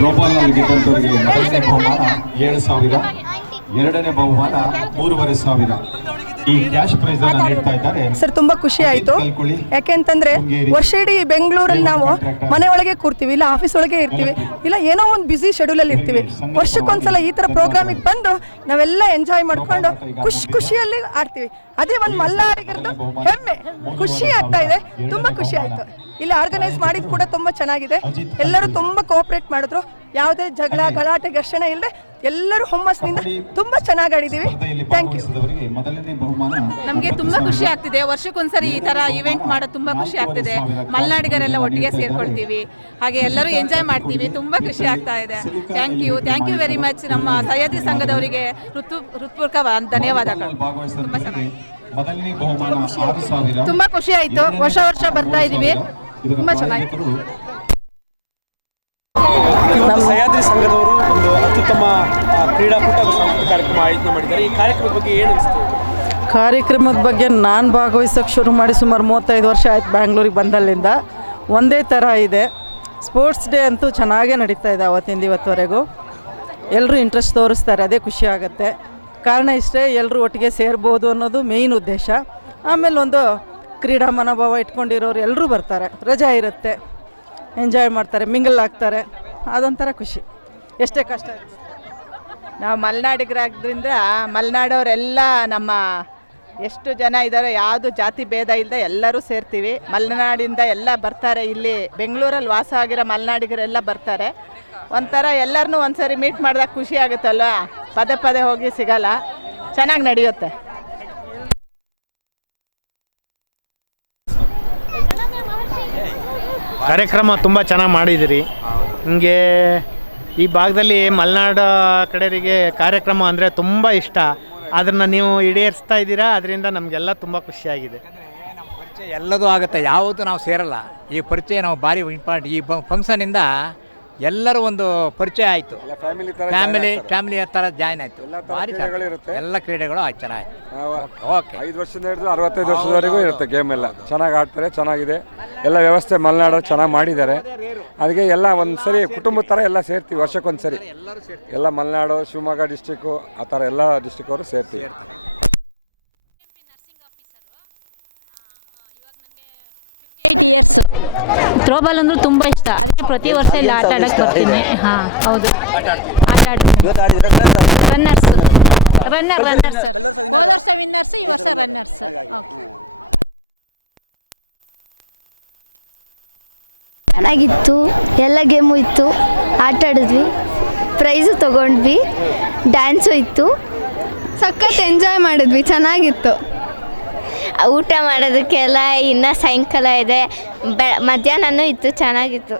ಥ್ರೋಬಾಲ್ ನಲ್ಲಿ ಗೆದ್ದಂತವರಿಗೆ ಮೊದಲನೇ ಬಹುಮಾನ 7,000, ಎರಡನೇ ಬಹುಮಾನ 3,500. ಈ ಕ್ಯಾಶ್ ಪ್ರೈಸ್ ಅನ್ನು ನೀಡ್ತಾ ಇದ್ದಾರೆ. ಸರ್ ತುಂಬಾ ಖುಷಿ ಆಯ್ತು. ಯಾಕೆಂತಂದ್ರೆ ವರ್ಷ ಇಡೀ ಬೆಂಗಳೂರಲ್ಲಿ ನಾವು ಮನೆ ಒಳಗೆ ಕೂರ್ತೀವಿ, ಇಲ್ಲ ಆಫೀಸ್ ಒಳಗೆ ಇರ್ತೀವಿ, ಇಲ್ಲ ಏನೋ ಒಂದು ಬಿಸಿ ಶೆಡ್ಯೂಲ್ ಅಲ್ಲಿ ಇರ್ತೀವಿ. ವರ್ಷಕ್ಕೊಂದ್ಸಲ ಈ ತರ ಪ್ರೋಗ್ರಾಮಿಗೆ ಬಂದು ನಾವೆಲ್ಲ ಎಂಜಾಯ್ ಮಾಡ್ಕೊಂಡು ಖುಷಿಯಲ್ಲಿ ಆಡ್ತೀವಿ. ಅದೇ ಒಂದು ಮಲ್ನಾಡಿಗರದು ಹೆಮ್ಮೆ, ಖುಷಿ ಆಗ್ತಾ ಇದೆ, ತುಂಬಾ ಖುಷಿ ಆಯ್ತು. ಇಲ್ಲಿ ಆರ್ಗನೈಸ್ ಮಾಡಿದ್ ಕೂಡ ತುಂಬಾ ಚೆನ್ನಾಗಿದೆ. ಎಲ್ಲರೂ ತುಂಬಾ ಕೋಆಪರೇಟ್ ಮಾಡಿದ್ರು, ಯಾವುದೇ ಜಗಳ ಗಲಾಟೆ ಘರ್ಷಣೆ ಇಲ್ಲದೆ ಎಲ್ಲರೂ ಹುಮ್ಮಸ್ನಿಂದ ತುಂಬಾ ಚೆನ್ನಾಗಿ ಆಡಿದೀವಿ. Thank you. ನಮಗೆ ತುಂಬಾ ಖುಷಿ ಆಗ್ತಿದೆ. ವರ್ಷಕ್ಕೊಂದ್ಸರಿ ಈ ತರ ಇವೆಂಟ್ ಮಾಡೋದು ತುಂಬಾ ಖುಷಿ ಆಗ್ತಿದೆ. ಮಲೆನಾಡಿಗರೆಲ್ಲ ಒಟ್ಟಿಗೆ ಸೇರ್ಕೊಳ್ತೀವಿ, ಹಾಗೆ ಎಲ್ಲರೂ ಎಂಜಾಯ್ ಮಾಡ್ತೀವಿ. ತುಂಬಾ ಖುಷಿ ಆಗ್ತಾ ಇದೆ. Thank you very much. ನಮ್ಮ ಸಹ್ಯಾದ್ರಿ ಸಂಘದವರಿಗೆ ಹೃತ್ಪೂರ್ವಕ ಧನ್ಯವಾದಗಳು. ತುಂಬಾ ಚೆನ್ನಾಗಿ, ತುಂಬಾ ಖುಷಿ ಆಯ್ತು. ವರ್ಷ ಬರ್ತಾ ಇದೀವಿ, ತುಂಬಾ ಚೆನ್ನಾಗಿತ್ತು. ನಮ್ಮ ಸಹ್ಯಾದ್ರಿ ಸಂಘದವರು ಒಂದು ಅತ್ಯುತ್ತಮ ಕ್ರೀಡಾಕೂಟ ಸಾಂಸ್ಕೃತಿಕ ಕಾರ್ಯಕ್ರಮ ಆಯೋಜನೆ ಮಾಡಿದ್ದಾರೆ. ಈ ಕಾರ್ಯಕ್ರಮದ ಬಗ್ಗೆ ಏನು ಅನಿಸ್ತು? ಕಾರ್ಯಕ್ರಮದ ಬಗ್ಗೆ ನಾನು ಭಾಗವಹಿಸೋಕ್ಕೆ ಶುರು ಮಾಡಿ ಸುಮಾರು 35 ವರ್ಷ ಆಯ್ತು. ಬ್ಯಾಂಗ್ಳೂರಿಗೆ ಬಂದಲ್ಲಿಂದ ಒಂದೇ ಥರ ಇದೆ. ಸ್ಪೋರ್ಟ್ಸ್ ಡೇ ಅಂತೂ ಚೆನ್ನಾಗೇ ನಡೀತಾ ಇದೆ ಅವತ್ತಿಂದ ಇವತ್ತುವರೆಗೂ. ಎಲ್ಲರೂ ಇಂಟ್ರೆಸ್ಟ್ ತೋರಿಸ್ತಾರೆ, ಅದೇ ಖುಷಿ ಆಗುತ್ತೆ. ಕಾರಣ ಇಷ್ಟೇ, ಎಲ್ಲರೂ ಒಟ್ಟಿಗೆ ಸೇರ್ಬೋದು ಅನ್ನೋದು ಮೇಯ್ನ್ ಉದ್ದೇಶ. ಆಮೇಲೆ ಒಂದು ಕ್ರೀಡಾ ಮನೋಭಾವ ಇಟ್ಕೊಂಡಿರೋರು ಎಲ್ಲರೂ ಬರ್ತಾರೆ, ರಜಾ ಇರುತ್ತೆ, ಎಂಜಾಯ್ ಮಾಡ್ತಾರೆ, ಮಿಂಗಲ್ ಆಗ್ತಾರೆ. ಅದೊಂಥರ ಖುಷಿ, ಎಷ್ಟೇ ಕಷ್ಟ ಇರುತ್ತೆ. ನಾವು ಮಲೆನಾಡಿಗರಾದ್ರಿಂದ ಮಲೆನಾಡವರೆಲ್ಲ ನಮ್ಮ ಎಷ್ಟು ಜನ ಇದ್ದಾರೆ, ಯಾವುದು ಜಾತಿ ಭೇದ ಇಲ್ಲದೆ ಎಲ್ಲರೂ ಸೇರ್ತೀವಿ. ಮಲೆನಾಡಿಂದ ಎಲ್ಲ ಬರ್ತಾರೆ. ಇಲ್ಲಿ ಬೆಂಗಳೂರಲ್ಲಿ ವಾಸ ಆಗಿರೋ ಮಲೆನಾಡಿಗರೆಲ್ಲ ಬರ್ತಾರೆ. ಒಂಥರ ಎಲ್ಲರನ್ನೂ ಒಂದ್ಸರಿ ಮೀಟ್ ಮಾಡಿದಾಗ ಖುಷಿ ಆಗುತ್ತಲ್ವ, ಪದೇ ಹೋಗಿ ಸಿಗಲ್ಲ. ಚೆನ್ನಾಗಿ ನಡೆಯುತ್ತೆ. ಕಾರ್ಯಕ್ರಮ ತುಂಬ ಚೆನ್ನಾಗಿ ಮಾಡಿದಿರಿ. ನಿಮಗೆ ಈ ಭಾಗದಲ್ಲಿ ಮಲೆನಾಡು ಕಡೆಯವರಿಗೆ ಕಾರ್ಯಕ್ರಮ ಅಂದರೆ ತುಂಬ ಇಷ್ಟ. ಅದನ್ನು ನೀವು ಈಡೇರಿಸ್ತಾ ಇದ್ದೀರಾ, ಅದರಿಂದ ನಮಗೆಲ್ಲ ತುಂಬ ಖುಷಿಯಾಗಿದೆ. ಎಲ್ಲದೂ ಆಗುತ್ತೆ, ಯಾವುದು ನಾವು ಸೇರಲ್ಲ. ಈ ಪರಿಚಯ ನಾವು ಭಾರಿ ಇಂಪಾರ್ಟೆಂಟ್. ಈ ಫಂಕ್ಷನಿಂದ ಎಲ್ಲರೂ ಒಂದು ಪರಿಚಯ ಆಯಿತು, ಫ್ಯಾಮಿಲಿ ಥರ ಜಾಯ್ನ್ ಆಯಿತು. ಭಾರಿ ಎಲ್ಲ ಕ್ರೀಡೆಗಳು ಚೆನ್ನಾಗಿ ಓಕೆ. 5 ವರ್ಷದಿಂದ ಹಿಡಿದು 65 ವರ್ಷದವರೆಗೂ ಇರುತ್ತೆ ಗೇಮ್. ಎಲ್ಲ ಚೆನ್ನಾಗಿ ಆಡ್ತಾರೆ, ಚೆನ್ನಾಗಿದೆ. ಎಲ್ಲ ವ್ಯವಸ್ಥೆ ಮಲೆನಾಡು ಚೆನ್ನಾಗಿ ಮಾಡಿದ್ದಾರೆ. ಅದಕ್ಕೆ ಎಲ್ಲ ಒಂದು ಸರಿ ಕುಟುಂಬದ ಥರ ಎಲ್ಲ ಸೇರ್ತೀವಿ ವರ್ಷಕ್ಕೊಂದು ಸರಿ. ಎಲ್ಲ ಮಲೆನಾಡು, ಶಿವಮೊಗ್ಗ ಡಿಸ್ಟಿಕ್ಕು, ಆ ಥರ ಎಲ್ಲ ಡಿಸ್ಟಿಕ್ ಅವರು ಸೇರ್ತೀವಿ. ಇಯರ್ಸ್ ಥ್ರೋಬಾಲ್ ಅಂದ್ರೆ ತುಂಬ ಇಷ್ಟ. ಅದಕ್ಕೆ ಪ್ರತಿ ವರ್ಷ ಇಲ್ಲಿ ಆಟ ಆಡಕ್ಕೆ ಬರ್ತೀನಿ. ಹಾಂ ಹೌದು, ಆಟ ಆಡ್ತೀನಿ. Runners sir. ಹೋದ ವರ್ಷ ವಿನ್ನರ್ಸ್, ಈ ವರ್ಷ ರನ್ನರ್ಸ್. ಓಕೆ, ಚೆನ್ನಾಗಿತ್ತು. ಎಲ್ಲ ಗೇಮು ಇತ್ತು, ಆಟ ಆಡಿದ್ವಿ, ಪ್ರೈಸು ತೊಗೊಂಡ್ವಿ, ಡ್ಯಾನ್ಸು ಇತ್ತು, ಸಖತ್ ಎಂಜಾಯ್ ಮಾಡಿದ್ವಿ, ಚೆನ್ನಾಗಿತ್ತು. ಊಟ ಮಾಡೋದಕ್ಕೆಲ್ಲ ಇನ್ನು ಸಾಯಂಕಾಲ ಇದೆ, ಮಧ್ಯಾಹ್ನನೂ ಇತ್ತು, ಚೆನ್ನಾಗಿತ್ತು.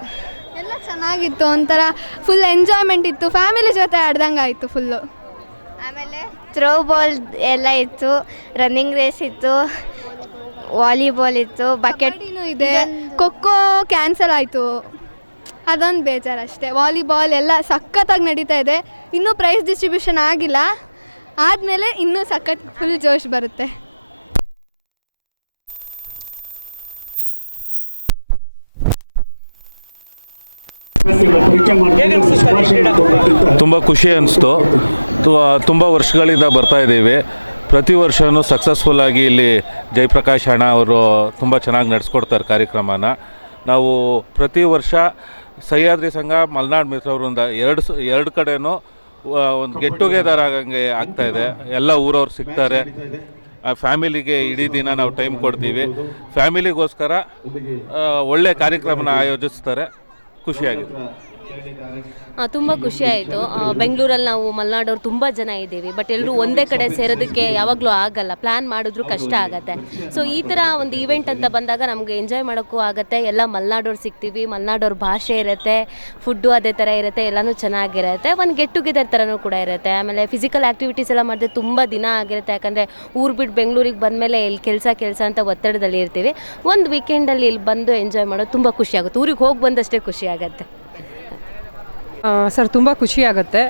ಎಲ್ಲ ಚೆನ್ನಾಗಿತ್ತು, ಒಂಥರ ಫುಲ್ ಎಂಜಾಯ್ಮೆಂಟ್ ಇತ್ತು. ಫ್ಯಾಮಿಲಿ ಜೊತೆ ಆಡ್ದಂಗೆ ಆಯಿತು ಫುಲ್ಲು. ಆಮೇಲೆ ಥ್ರೋಬಾಲ್ ಎಲ್ಲ ಇತ್ತು, ರನ್ನಿಂಗ್ ರೇಸ್ ಇತ್ತು, ವಾಲಿಬಾಲ್ ಇತ್ತು, ಬಕೆಟಿನೂ ಇದೆ. ಖೋಖೋ ಕ್ಯಾನ್ಸಲ್ ಆಯಿತು, ಅದೊಂದು ಬೇಜಾರಷ್ಟೇ. ವಾಲಿಬಾಲ್ ಎಲ್ಲ ಸಖತ್ತಾಗಿ ನಡೀತಾ ಇದೆ. ಇನ್ನೂ ಪ್ರೈಸ್ ಡಿಸ್ಟ್ರಿಬ್ಯೂಷನ್ ಆಗಿಲ್ಲ, ಆದಮೇಲೆ ಇನ್ನೂ ಸಖತ್ ಫುಲ್ ಜೋಶ್ ಬರುತ್ತೆ. ತುಂಬ ಖುಷಿ ಅನಿಸ್ತು. ತುಂಬ ವರ್ಷಗಳಿಂದ ಬರ್ತಾ ಇದ್ದೀವಿ. ಪ್ರತಿ ವರ್ಷವೂ ಸಕ್ಸಸ್ಫುಲ್ಲಾಗಿ ಇಲ್ಲಿ ಜಯಪ್ರಕಾಶ್ ಅಣ್ಣ ಅವರು ತುಂಬ ಚೆನ್ನಾಗಿ ನಡೆಸ್ಕೊಡ್ತಾರೆ ಕಾರ್ಯಕ್ರಮನ. ನಾವು ಪ್ರತಿ ವರ್ಷ ಸಹ್ಯಾದ್ರಿ ಸಂಘ ಮಲೆನಾಡು ಮಿತ್ರವೃಂದ ಎರಡು ಕಡೆನೂ ಒಂದು ಗೆಟ್ ಟುಗೆದರ್ ಆಗಂಗೆ ಆಗ್ತಾಯಿದೆ. ಎಲ್ಲ ಊರವ್ರು ಸಿಗ್ತಾರೆ. ಫ್ಯಾಮಿಲಿಗೆ ಇಡೀ ದಿನ ನಾವು ಟೈಮ್ ಕೊಡ್ತೀವಿ. ಫ್ಯಾಮಿಲಿಗೋಸ್ಕರ ಒಳ್ಳೆ ಕಾರ್ಯಕ್ರಮನ ಆಯೋಜಿಸ್ತಾರೆ. ಖುಷಿಯಾಗಿದೆ. ತುಂಬ ಖುಷಿ ಆಯಿತು. ಬೆಂಗಳೂರಲ್ಲಿ ನಾವು ಮಲೆನಾಡವ್ರು ತುಂಬ ಜನ ಇದ್ದೀವಿ, ಬಟ್ ಎಲ್ಲರೂ ಒಂದೇ ಕಡೆ ಸೇರೋದಕ್ಕೆ ಯಾವಾಗಲೂ ಆಗಲ್ಲ. ಪ್ಲ್ಯಾನ್ ಮಾಡಿದ್ರು ಕಷ್ಟ ಆಗುತ್ತೆ. ಸೊ ಈ ಥರ ಒಂದು ಈವೆಂಟ್ ಅಂತ ಬಂದಾಗ ನಮಗೆ ಎಂಜಾಯ್ ಮಾಡೋಕ್ಕೂ ಆಗುತ್ತೆ. ಎಲ್ಲ ಮಲೆನಾಡವ್ರು ಸಿಗ್ತೀವಿ, ಮಲೆನಾಡವ್ರ ಭಾಷೆ ಇರುತ್ತೆ, ಫುಡ್ಡು ಅದೇ ಥರ ಇರುತ್ತೆ, ಎಲ್ಲನೂ ಚೆನ್ನಾಗಿರುತ್ತೆ. ಒಂದು ಗೆಟ್ ಟುಗೆದರ್ ಥರನೂ ಕೂಡ ಇರುತ್ತೆ. ಆಮೇಲೆ ಫಿಸಿಕಲ್ ಆ್ಯಕ್ಟಿವಿಟೀಸ್ ಎಲ್ಲ ಮಾಡಿದ್ರೆ ತುಂಬ ದಿನ ಆಗಿರುತ್ತೆ. ಯಾಕಂದರೆ ಊರು ಬಿಟ್ಟು ಬೆಂಗಳೂರಿಗೆ ಬಂದಮೇಲೆ ಇಲ್ಲಿ ಕೆಲಸ ಅಂತ ಒತ್ತಡದಲ್ಲಿ ಇರ್ತೀವಿ. ಒಂದು ವೀಕೆಂಡಲ್ಲಿ ಇಲ್ಲಿ ಬಂದು ಎಂಜಾಯ್ ಮಾಡೋದು ತುಂಬ ಖುಷಿ ಆಗುತ್ತೆ. ಊರಿಗೆ ಹೋಗಿ ಬಂದಷ್ಟೇ ಖುಷಿ ಆಗುತ್ತೆ. ಸರ್ ತುಂಬ ಖುಷಿ ಆಗುತ್ತೆ.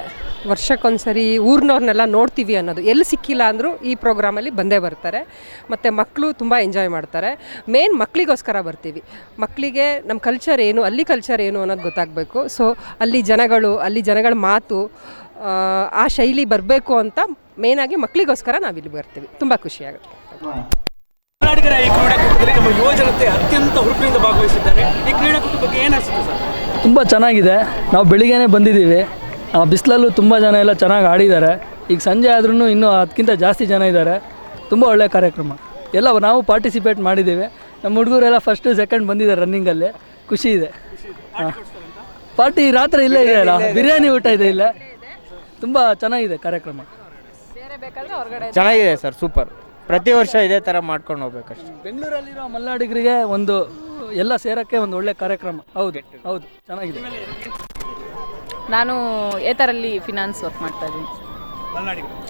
ವರ್ಷಕ್ಕೊಂದ್ಸರಿ ಊರಿನವ್ರನ್ನೆಲ್ಲ ನೋಡ್ತೀವಿ ಅನ್ನೋದು, ಎಲ್ಲಿ ಸಿಕ್ಕಿಲ್ಲ ಅಂದರೂ ಈ ಪ್ರೋಗ್ರಾಮಲ್ಲಿ ಬಂದೇ ಬರ್ತಾರೆ. ಮತ್ತು ಮಕ್ಕಳು ತುಂಬ ಎಂಜಾಯ್ ಮಾಡ್ತಾರೆ. ಮೇನ್ ಮಕ್ಕಳಿಗೋಸ್ಕರ ಬರ್ತೀವಿ. ಮಕ್ಕಳಿಗೆ ನಮ್ಮ ಕಲ್ಚರ್ ಏನು, ಅಲ್ಲಿ ಕಲ್ಚರ್ ಏನು ಅನ್ನೋದು ಗೊತ್ತಾಗಬೇಕು. ಸೊ ಅಲ್ಲಿ ಜನಗಳ ಮಾತು, ಆ ಶೈಲಿ ಬರಬೇಕು ಅಂತ ಮೇನಾಗಿ ಮಕ್ಕಳಿಗೋಸ್ಕರ ನಾವಿಲ್ಲಿ ಬರ್ತೀವಿ. ತುಂಬ ಖುಷಿಯಾಗುತ್ತೆ. ಕರ್ನಾಟಕದ ಈ ಕ್ರೀಡಾಕೂಟದಲ್ಲಿ ನಮ್ಮ ಯುವ ಜನತೆ ಅತ್ಯಂತ ಹುರುಪಿನಿಂದ ಭಾಗವಹಿಸಿದ್ದಾರೆ. ಈ ಕ್ರೀಡಾಕೂಟ ಬಗ್ಗೆ ಏನು ಅನಿಸುತ್ತೆ ಸರ್? ತುಂಬ ಚೆನ್ನಾಗಿದೆ. ನಾವು ಬೆಳಿಗ್ಗೆನೇ ಬಂದಿದ್ದೀವಿ. ಬಿಸಿಲಲ್ಲೂ ತುಂಬ ಜನ ಎಲ್ಲ ಚೆನ್ನಾಗಿ ಆಡಿದ್ದಾರೆ. ಈಗ ಸಂಜೆ ಆದ್ರೂ ಇನ್ನೂ ಅದಕ್ಕಿಂತ ಜಾಸ್ತಿ ಜನ ಇದ್ದಾರೆ. ತುಂಬ ಒಳ್ಳೆಯ ಕಾರ್ಯಕ್ರಮ. ಎಲ್ಲ ನಾವು ಪಾರ್ಟಿಸಿಪೇಟ್ ಮಾಡಿದ್ದೀವಿ. ನಮ್ಮ ಹುಡುಗರೆಲ್ಲ ಫಸ್ಟು ಸೆಕೆಂಡ್ ಬಂದಿದ್ದಾರೆ ರನ್ನಿಂಗಲ್ಲಿ. ಖುಷಿ ಇದೆ. ಹಾಂ, ಪಾರ್ಟಿ ರಾತ್ರಿ ಇಲ್ಲೇ ಇದೆ ಅಲ್ಲ, ಬಿರಿಯಾನಿ ಊಟ ಇದೆ ಇಲ್ಲೇ. ತುಂಬ ಚೆನ್ನಾಗಿದೆ ಕಾರ್ಯಕ್ರಮ. ಚೆನ್ನಾಗಿದೆ ಸರ್, ಸೂಪರ್. ಪ್ರತಿ ವರ್ಷ ಇದೇ ಥರ ಮಾಡ್ಕೊಂಡು ಹೋಗ್ಬೇಕಷ್ಟೆ. ಬೆಂಗಳೂರಲ್ಲಿರೋ ಮಲೆನಾಡಿಗರಿಗೆ ಒಂದು ಎಲ್ಲ ಸೇರೋಕ್ಕೆ ಒಂದು ಒಳ್ಳೆ ಕಾರ್ಯಕ್ರಮ. ಹೌದು ಹೌದು, ಚೆನ್ನಾಗಿದೆ. ನಾನು ಏತರಲ್ಲಿ ಫಿನಾನ್ಸ್ ವರ್ಕ್ ಮಾಡ್ತಾ ಇದ್ದೀನಿ.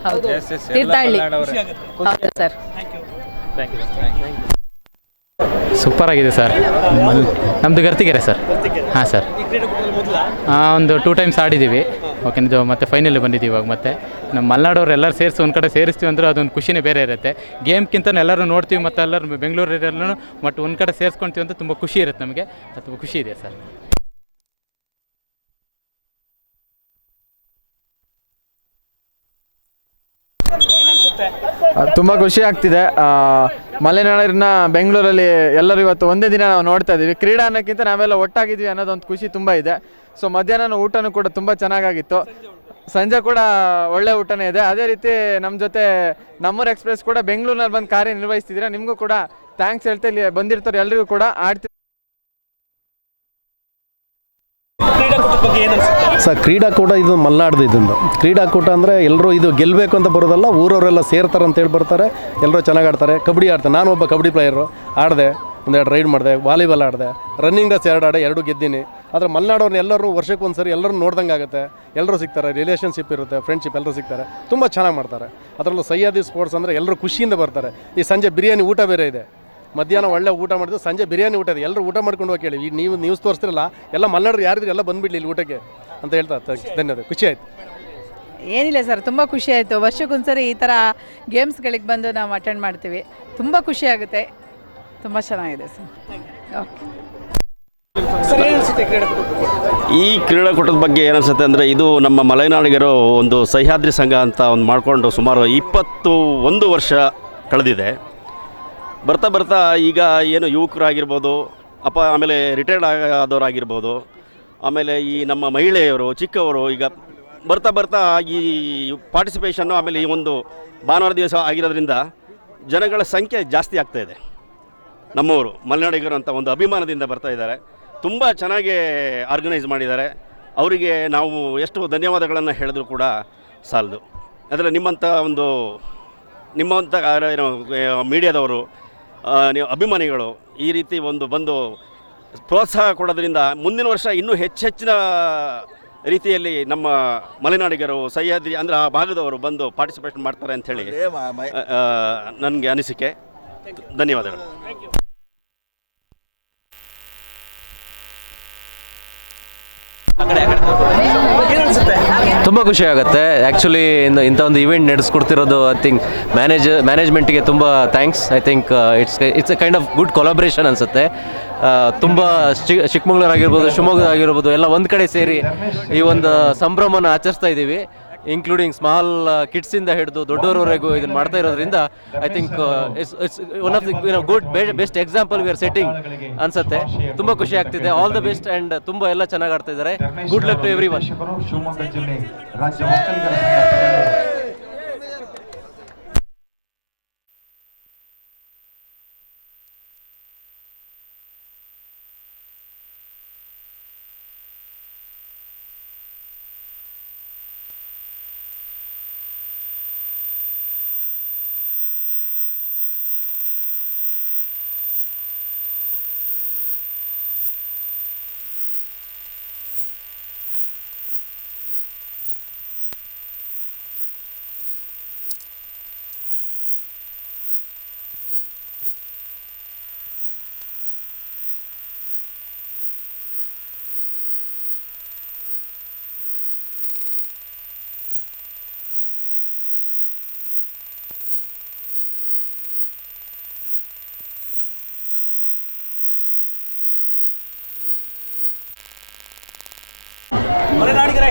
ಹೌದು, ತೀರ್ಥಹಳ್ಳಿ. ಹೌದು ಸರ್. ಸೂಪರ್ ಆಗಿದೆ ಸರ್. ನಮ್ಮದು ಗರ್ತಿಗೆರೆ ಸರ್. ಹಾಂ ಸರ್, ಒಂದು 2 ಟೈಮ್ಸ್ ಆಡಿದ್ದೀವಿ. ಓಕೆ, ಇದು ಮತ್ತೆ ಫೈನಲ್ ಬಂದಿದ್ದೀವಿ. ಇವಾಗ ಮತ್ತೆ ನಮ್ಮ ಮಲೆನಾಡವ್ರು ಎಲ್ಲರೂ ಸೇರಿಸಿ ಒಂದು ಕಡೆ ಸೇರಿಸ್ತೀವಿ ಅಂದರೆ ಅದೊಂದು ಖುಷಿನೇ ಬೇರೆ ಇರುತ್ತೆ. ಗೇಮ್ಗಿಂತ ಎಲ್ಲರೂ ನೋಡ್ತೀವಿ ಮತ್ತು ಎಲ್ಲರೂ ಬೆಂಗಳೂರಲ್ಲೆಲ್ಲೂ ಮತ್ತು ಒಂದು ಕಡೆ ಸೇರಿಸ್ಕೊಳ್ತೀವಿ ಅಂತ ತುಂಬ ಖುಷಿ ಇರುತ್ತೆ ನಮಗೆ. ತುಂಬ ಖುಷಿ ಇದೆ ಸರ್. ತುಂಬ ಖುಷಿ ಆಗ್ತಿದೆ. ಮಲೆನಾಡಿನ ಬೆಂಗಳೂರಲ್ಲಿ ಎಲ್ಲರೂ ಇವತ್ತು ಒಂದೇ ದಿನ ನಾವು ನೋಡ್ತಾ ಇದ್ದೀವಿ. ಕ್ರೀಡಾ ಅನ್ನೋಕ್ಕಿಂತ ನಾವೆಲ್ಲ ಒಟ್ಟಾಗಿದ್ವಿ ಅನ್ನೋದೊಂದು ಖುಷಿ ತುಂಬ ಇದೆ. ಸೊ ಮಧ್ಯಾಹ್ನ ಊಟನೂ ಕೂಡ ತುಂಬ ಚೆನ್ನಾಗಾಗಿತ್ತು. ಸಂಜೆ ಕೂಡ ಒಳ್ಳೆ ಊಟನೇ ಇದೆ. ಅದೇ ರೀತಿ ನಮ್ಮ ಜೊತೆ ನಮ್ಮೂರು ಎಕ್ಸ್ಪ್ರೆಸ್ ಕೂಡ ಬೆಂಗಳೂರಿನಲ್ಲಿ ಬಂದು ಕಾರ್ಯನಿರ್ವಹಿಸ್ತಿದ್ದೀರಾ. ನಿಮಗೂ ಕೂಡ ಥ್ಯಾಂಕ್ಸ್ ಹೇಳ್ತಾ ಇಲ್ಲಿ ಬಂದಿರ್ತಾರೆ ಎಲ್ರಿಗೂ ಕೂಡ ಆಡ್ತೀವಿ. ಸರ್, ಕ್ರೀಡಾಕೂಟ ಇದು ಮಲೆನಾಡ್ದು. ಇದೊಂದು ಕ್ರೀಡಾಕೂಟ ಅಂದರೆ ಎಲ್ಲರೂ ಇದು ಗೆಲ್ಲಬೇಕು ಅಂತ ಬರೋದಲ್ಲ, ಊರವರೆಲ್ಲ ಸೇರ್ತಾರೆ ಅಂತೇಳಿ ಬರ್ತಾರೆ. ಎಲ್ಲರೂ ಚೆನ್ನಾಗಿ ಆಡ್ತಾರೆ. ಕಬಡ್ಡಿ ಆಡ್ತಾರೆ. ನಾನು ಒಬ್ಬ ಕಬಡ್ಡಿ ಪ್ಲೇಯರು. ಆಡಿದೆ, ಒಂದೆರಡು ರೈಡ್ ಮಾಡಿದೆ. ವಾಲಿಬಾಲ್ ಆಡಿದೆ. ರನ್ನಿಂಗ್ ರೇಸ್ 2 ಆಡೆ, 2 ಗೆದ್ದೀನಿ. ಆದರೆ ಮಲೆನಾಡವ್ರನ್ನ ಎಲ್ಲರೂ ವರ್ಷಕ್ಕೊಂದ್ಸರಿ ಎಲ್ಲರೂ ನೋಡ್ದಂಗೆ ಆಗುತ್ತೆ. ಎಲ್ಲರೂ ಸಿಗ್ತಾರೆ, ರಿಲೇಷನ್ಶಿಪ್ ಇರುತ್ತೆ, ಫ್ರೆಂಡ್ಶಿಪ್, ಎಲ್ಲರೂ ಸಿಗ್ತಾರೆ. ತುಂಬ ಚೆನ್ನಾಗಿ ಮಾಡ್ತಾರೆ. ಅದರಲ್ಲೂ ಸಹ್ಯಾದ್ರಿ ಸ್ಪೋರ್ಟ್ಸ್ ಅಂದರೆ ಎಲ್ಲರೂ ಖುಷಿಯಿಂದ ಬರ್ತಾರೆ. ಈ ಸಂಜೆ ಬಿರಿಯಾನಿ ಊಟ ಬೇರೆ ಇದೆ. ಮಧ್ಯಾಹ್ನ ಒಳ್ಳೆ ಊಟ ಮಾಡಿದ್ದು, ಸಂಜೆ ಬಿರಿಯಾನಿ ಊಟ ಇದೆ. ಎಲ್ಲರೂ ಊಟ ಮಾಡ್ಕೊಂಡು ಹೋಗಿ ಕೇಳಿ. ಈಗ ನೀವು ನ್ಯೂಸ್ ತೋರಿಸ್ತಿರಲ್ಲ, ಎಲ್ಲ ಮಲೆನಾಡರು ಯಾರಿದ್ರು ಎಲ್ಲ ಬಂದುಬಿಡ್ಲಿ ಇಲ್ಲಿ ಊಟಕ್ಕೆ ಅಂತ ಹೇಳ್ತಾ. ಧನ್ಯವಾದ. ಖುಷಿ ಆಯಿತು. ಏನಿಲ್ಲ ಸರ್, ತುಂಬ ಖುಷಿ ಆಯಿತು. ವರ್ಷಕ್ಕೊಂದ್ಸರಿ ಈ ಥರ ಗೇಮ್ಸ್ಗಳಿಗೆ ಬಂದು ನಾವು ಅಟೆಂಡ್ ಮಾಡ್ತೀವಿ. ತುಂಬ ಖುಷಿ ಆಗುತ್ತೆ. ತುಂಬ ಚೆನ್ನಾಗಿದೆ ಸರ್. ಓಕೆ. ಈ ಕ್ರೀಡಾಕೂಟದ ಬಗ್ಗೆ ಏನನ್ಸುತ್ತೆ ಅಂದರೆ, ಇದು ನಮ್ಮ ಮಲೆನಾಡಿಗರು ಒಂದು ಸಹ್ಯಾದ್ರಿ ಸಂಘ ಅಂತ ಒಂದು ಮಾಡಿಕೊಂಡು ಸುಮಾರು 21 ವರ್ಷ ಕಳೆದಿದೆ. ಬರ್ತಾ ಬರ್ತಾ ಈಗ ಏನು ಯುವಕರಾಗಿರ್ಬೋದು, ಆಮೇಲೆ ರಿಟೈರ್ಡ್ ಆದವರಾಗಿರ್ಬೋದು, ಆಮೇಲೆ ಈ ನಮ್ಮ ಮಹಿಳೆಯರು, ಚಿಕ್ಕವರು, ಈಗ ಬರ್ತಾ ಬರ್ತಾ ಈ ಪಾರ್ಟಿಸಿಪೇಷನ್ನು, ಆಮೇಲೆ ಈ ಒಂದು ಭಾನುವಾರ ದಿವಸ ಆಗಿರೋದ್ರಿಂದ ಜನಗಳ ಸಂಖ್ಯೆ ಜಾಸ್ತಿ ಆಗ್ತಾಯಿದೆ. ನಮ್ಮವರು ಮಲೆನಾಡಿಗರು ಅಂತ ಒಂದು ಅಭಿಮಾನದಿಂದ ಬರ್ತಾ ಇದ್ದಾರೆ. ತುಂಬ ಚೆನ್ನಾಗಿ ಆರ್ಗನೈಸ್ ಮಾಡಿದ್ದಾರೆ. ಅವರಿಗೆ ನಾವು ಎಷ್ಟು ಧನ್ಯವಾದಗಳನ್ನು ಹೇಳಿದ್ರು ಕೂಡ ಸಾಲದು. ಅಂದರೆ ನಿಮ್ಮಂಥ ಏನು ಮೀಡಿಯಾದವರು, ನೀವು ಅಭಿಮಾನಿಗಳು ಈ ರೀತಿ ಬಂದು ಪ್ರೋತ್ಸಾಹ ಕೊಡೋದ್ರಿಂದ ಮುಂದಿನ ವರ್ಷ ಇನ್ನೂ ಹೆಚ್ಚಿನ ರೀತಿಯಲ್ಲಿ ನಮ್ಮ ಮಲೆನಾಡಿಗರು, ಸಹ್ಯಾದ್ರಿ ಅಂದರೆ ಆ ಭಾಗದವರು ಬಂದು ಪಾರ್ಟಿಸಿಪೇಟ್ ಮಾಡ್ತಾರೆ ಅಂಥೇಳಿ ನನಗೆ ಅನಿಸಿಕೆ. ಧನ್ಯವಾದಗಳು. ತುಂಬ ಖುಷಿ ಆಗುತ್ತೆ. ಆ್ಯಕ್ಚುಲಿ ಇಂಥ ಒಂದು ಇವೆಂಟ್ ನಡೆಸ್ಕೊಡ್ತಿರೋದು ಐ ಥಿಂಕ್ ಮ್ಯಾನೇಜ್ಮೆಂಟಿಗೆ ತುಂಬ thanks. I think it's A kind of good collaboration ಅನಿಸುತ್ತೆ. ತುಂಬ ಚಿಕ್ಕಮಗಳೂರಾಗಿರ್ಬೋದು, ಶಿವಮೊಗ್ಗದಾಗಿರ್ಬೋದು ಎಲ್ಲ ಒಂದು ಕಡೆ ಸೇರಿ ಈ ಒಂದು ಸಂಭ್ರಮನ ಆಚರಿಸ್ತಾ ಇದ್ದೀವಿ. ಇನ್ಕ್ಲೂಡಿಂಗ್ ಸ್ಮಾಲ್ ಕಿಡ್ಸಿಂದ ಹಿಡಿದು ದೊಡ್ಡವರವರೆಗೂ ಇದನ್ನು ಮಾಡ್ತಾ ಇರೋದ್ರಿಂದ I think it's one of the good best example we are setting ಅನ್ಸುತ್ತೆ. ತುಂಬ ಖುಷಿ ಆಗ್ತಿದೆ. ಆಲ್ ದ ಬೆಸ್ಟ್ ಆ್ಯಂಡ್ ತುಂಬ ಎಲ್ಲ ಚೆನ್ನಾಗಿ ಆಡ್ತಾ ಇದ್ದಾರೆ. Good luck to everyone. Shivamogga ಜಿಲ್ಲೆ ರಾಜ್ಯ ಒಕ್ಕಲಿಗರ ಸಂಘ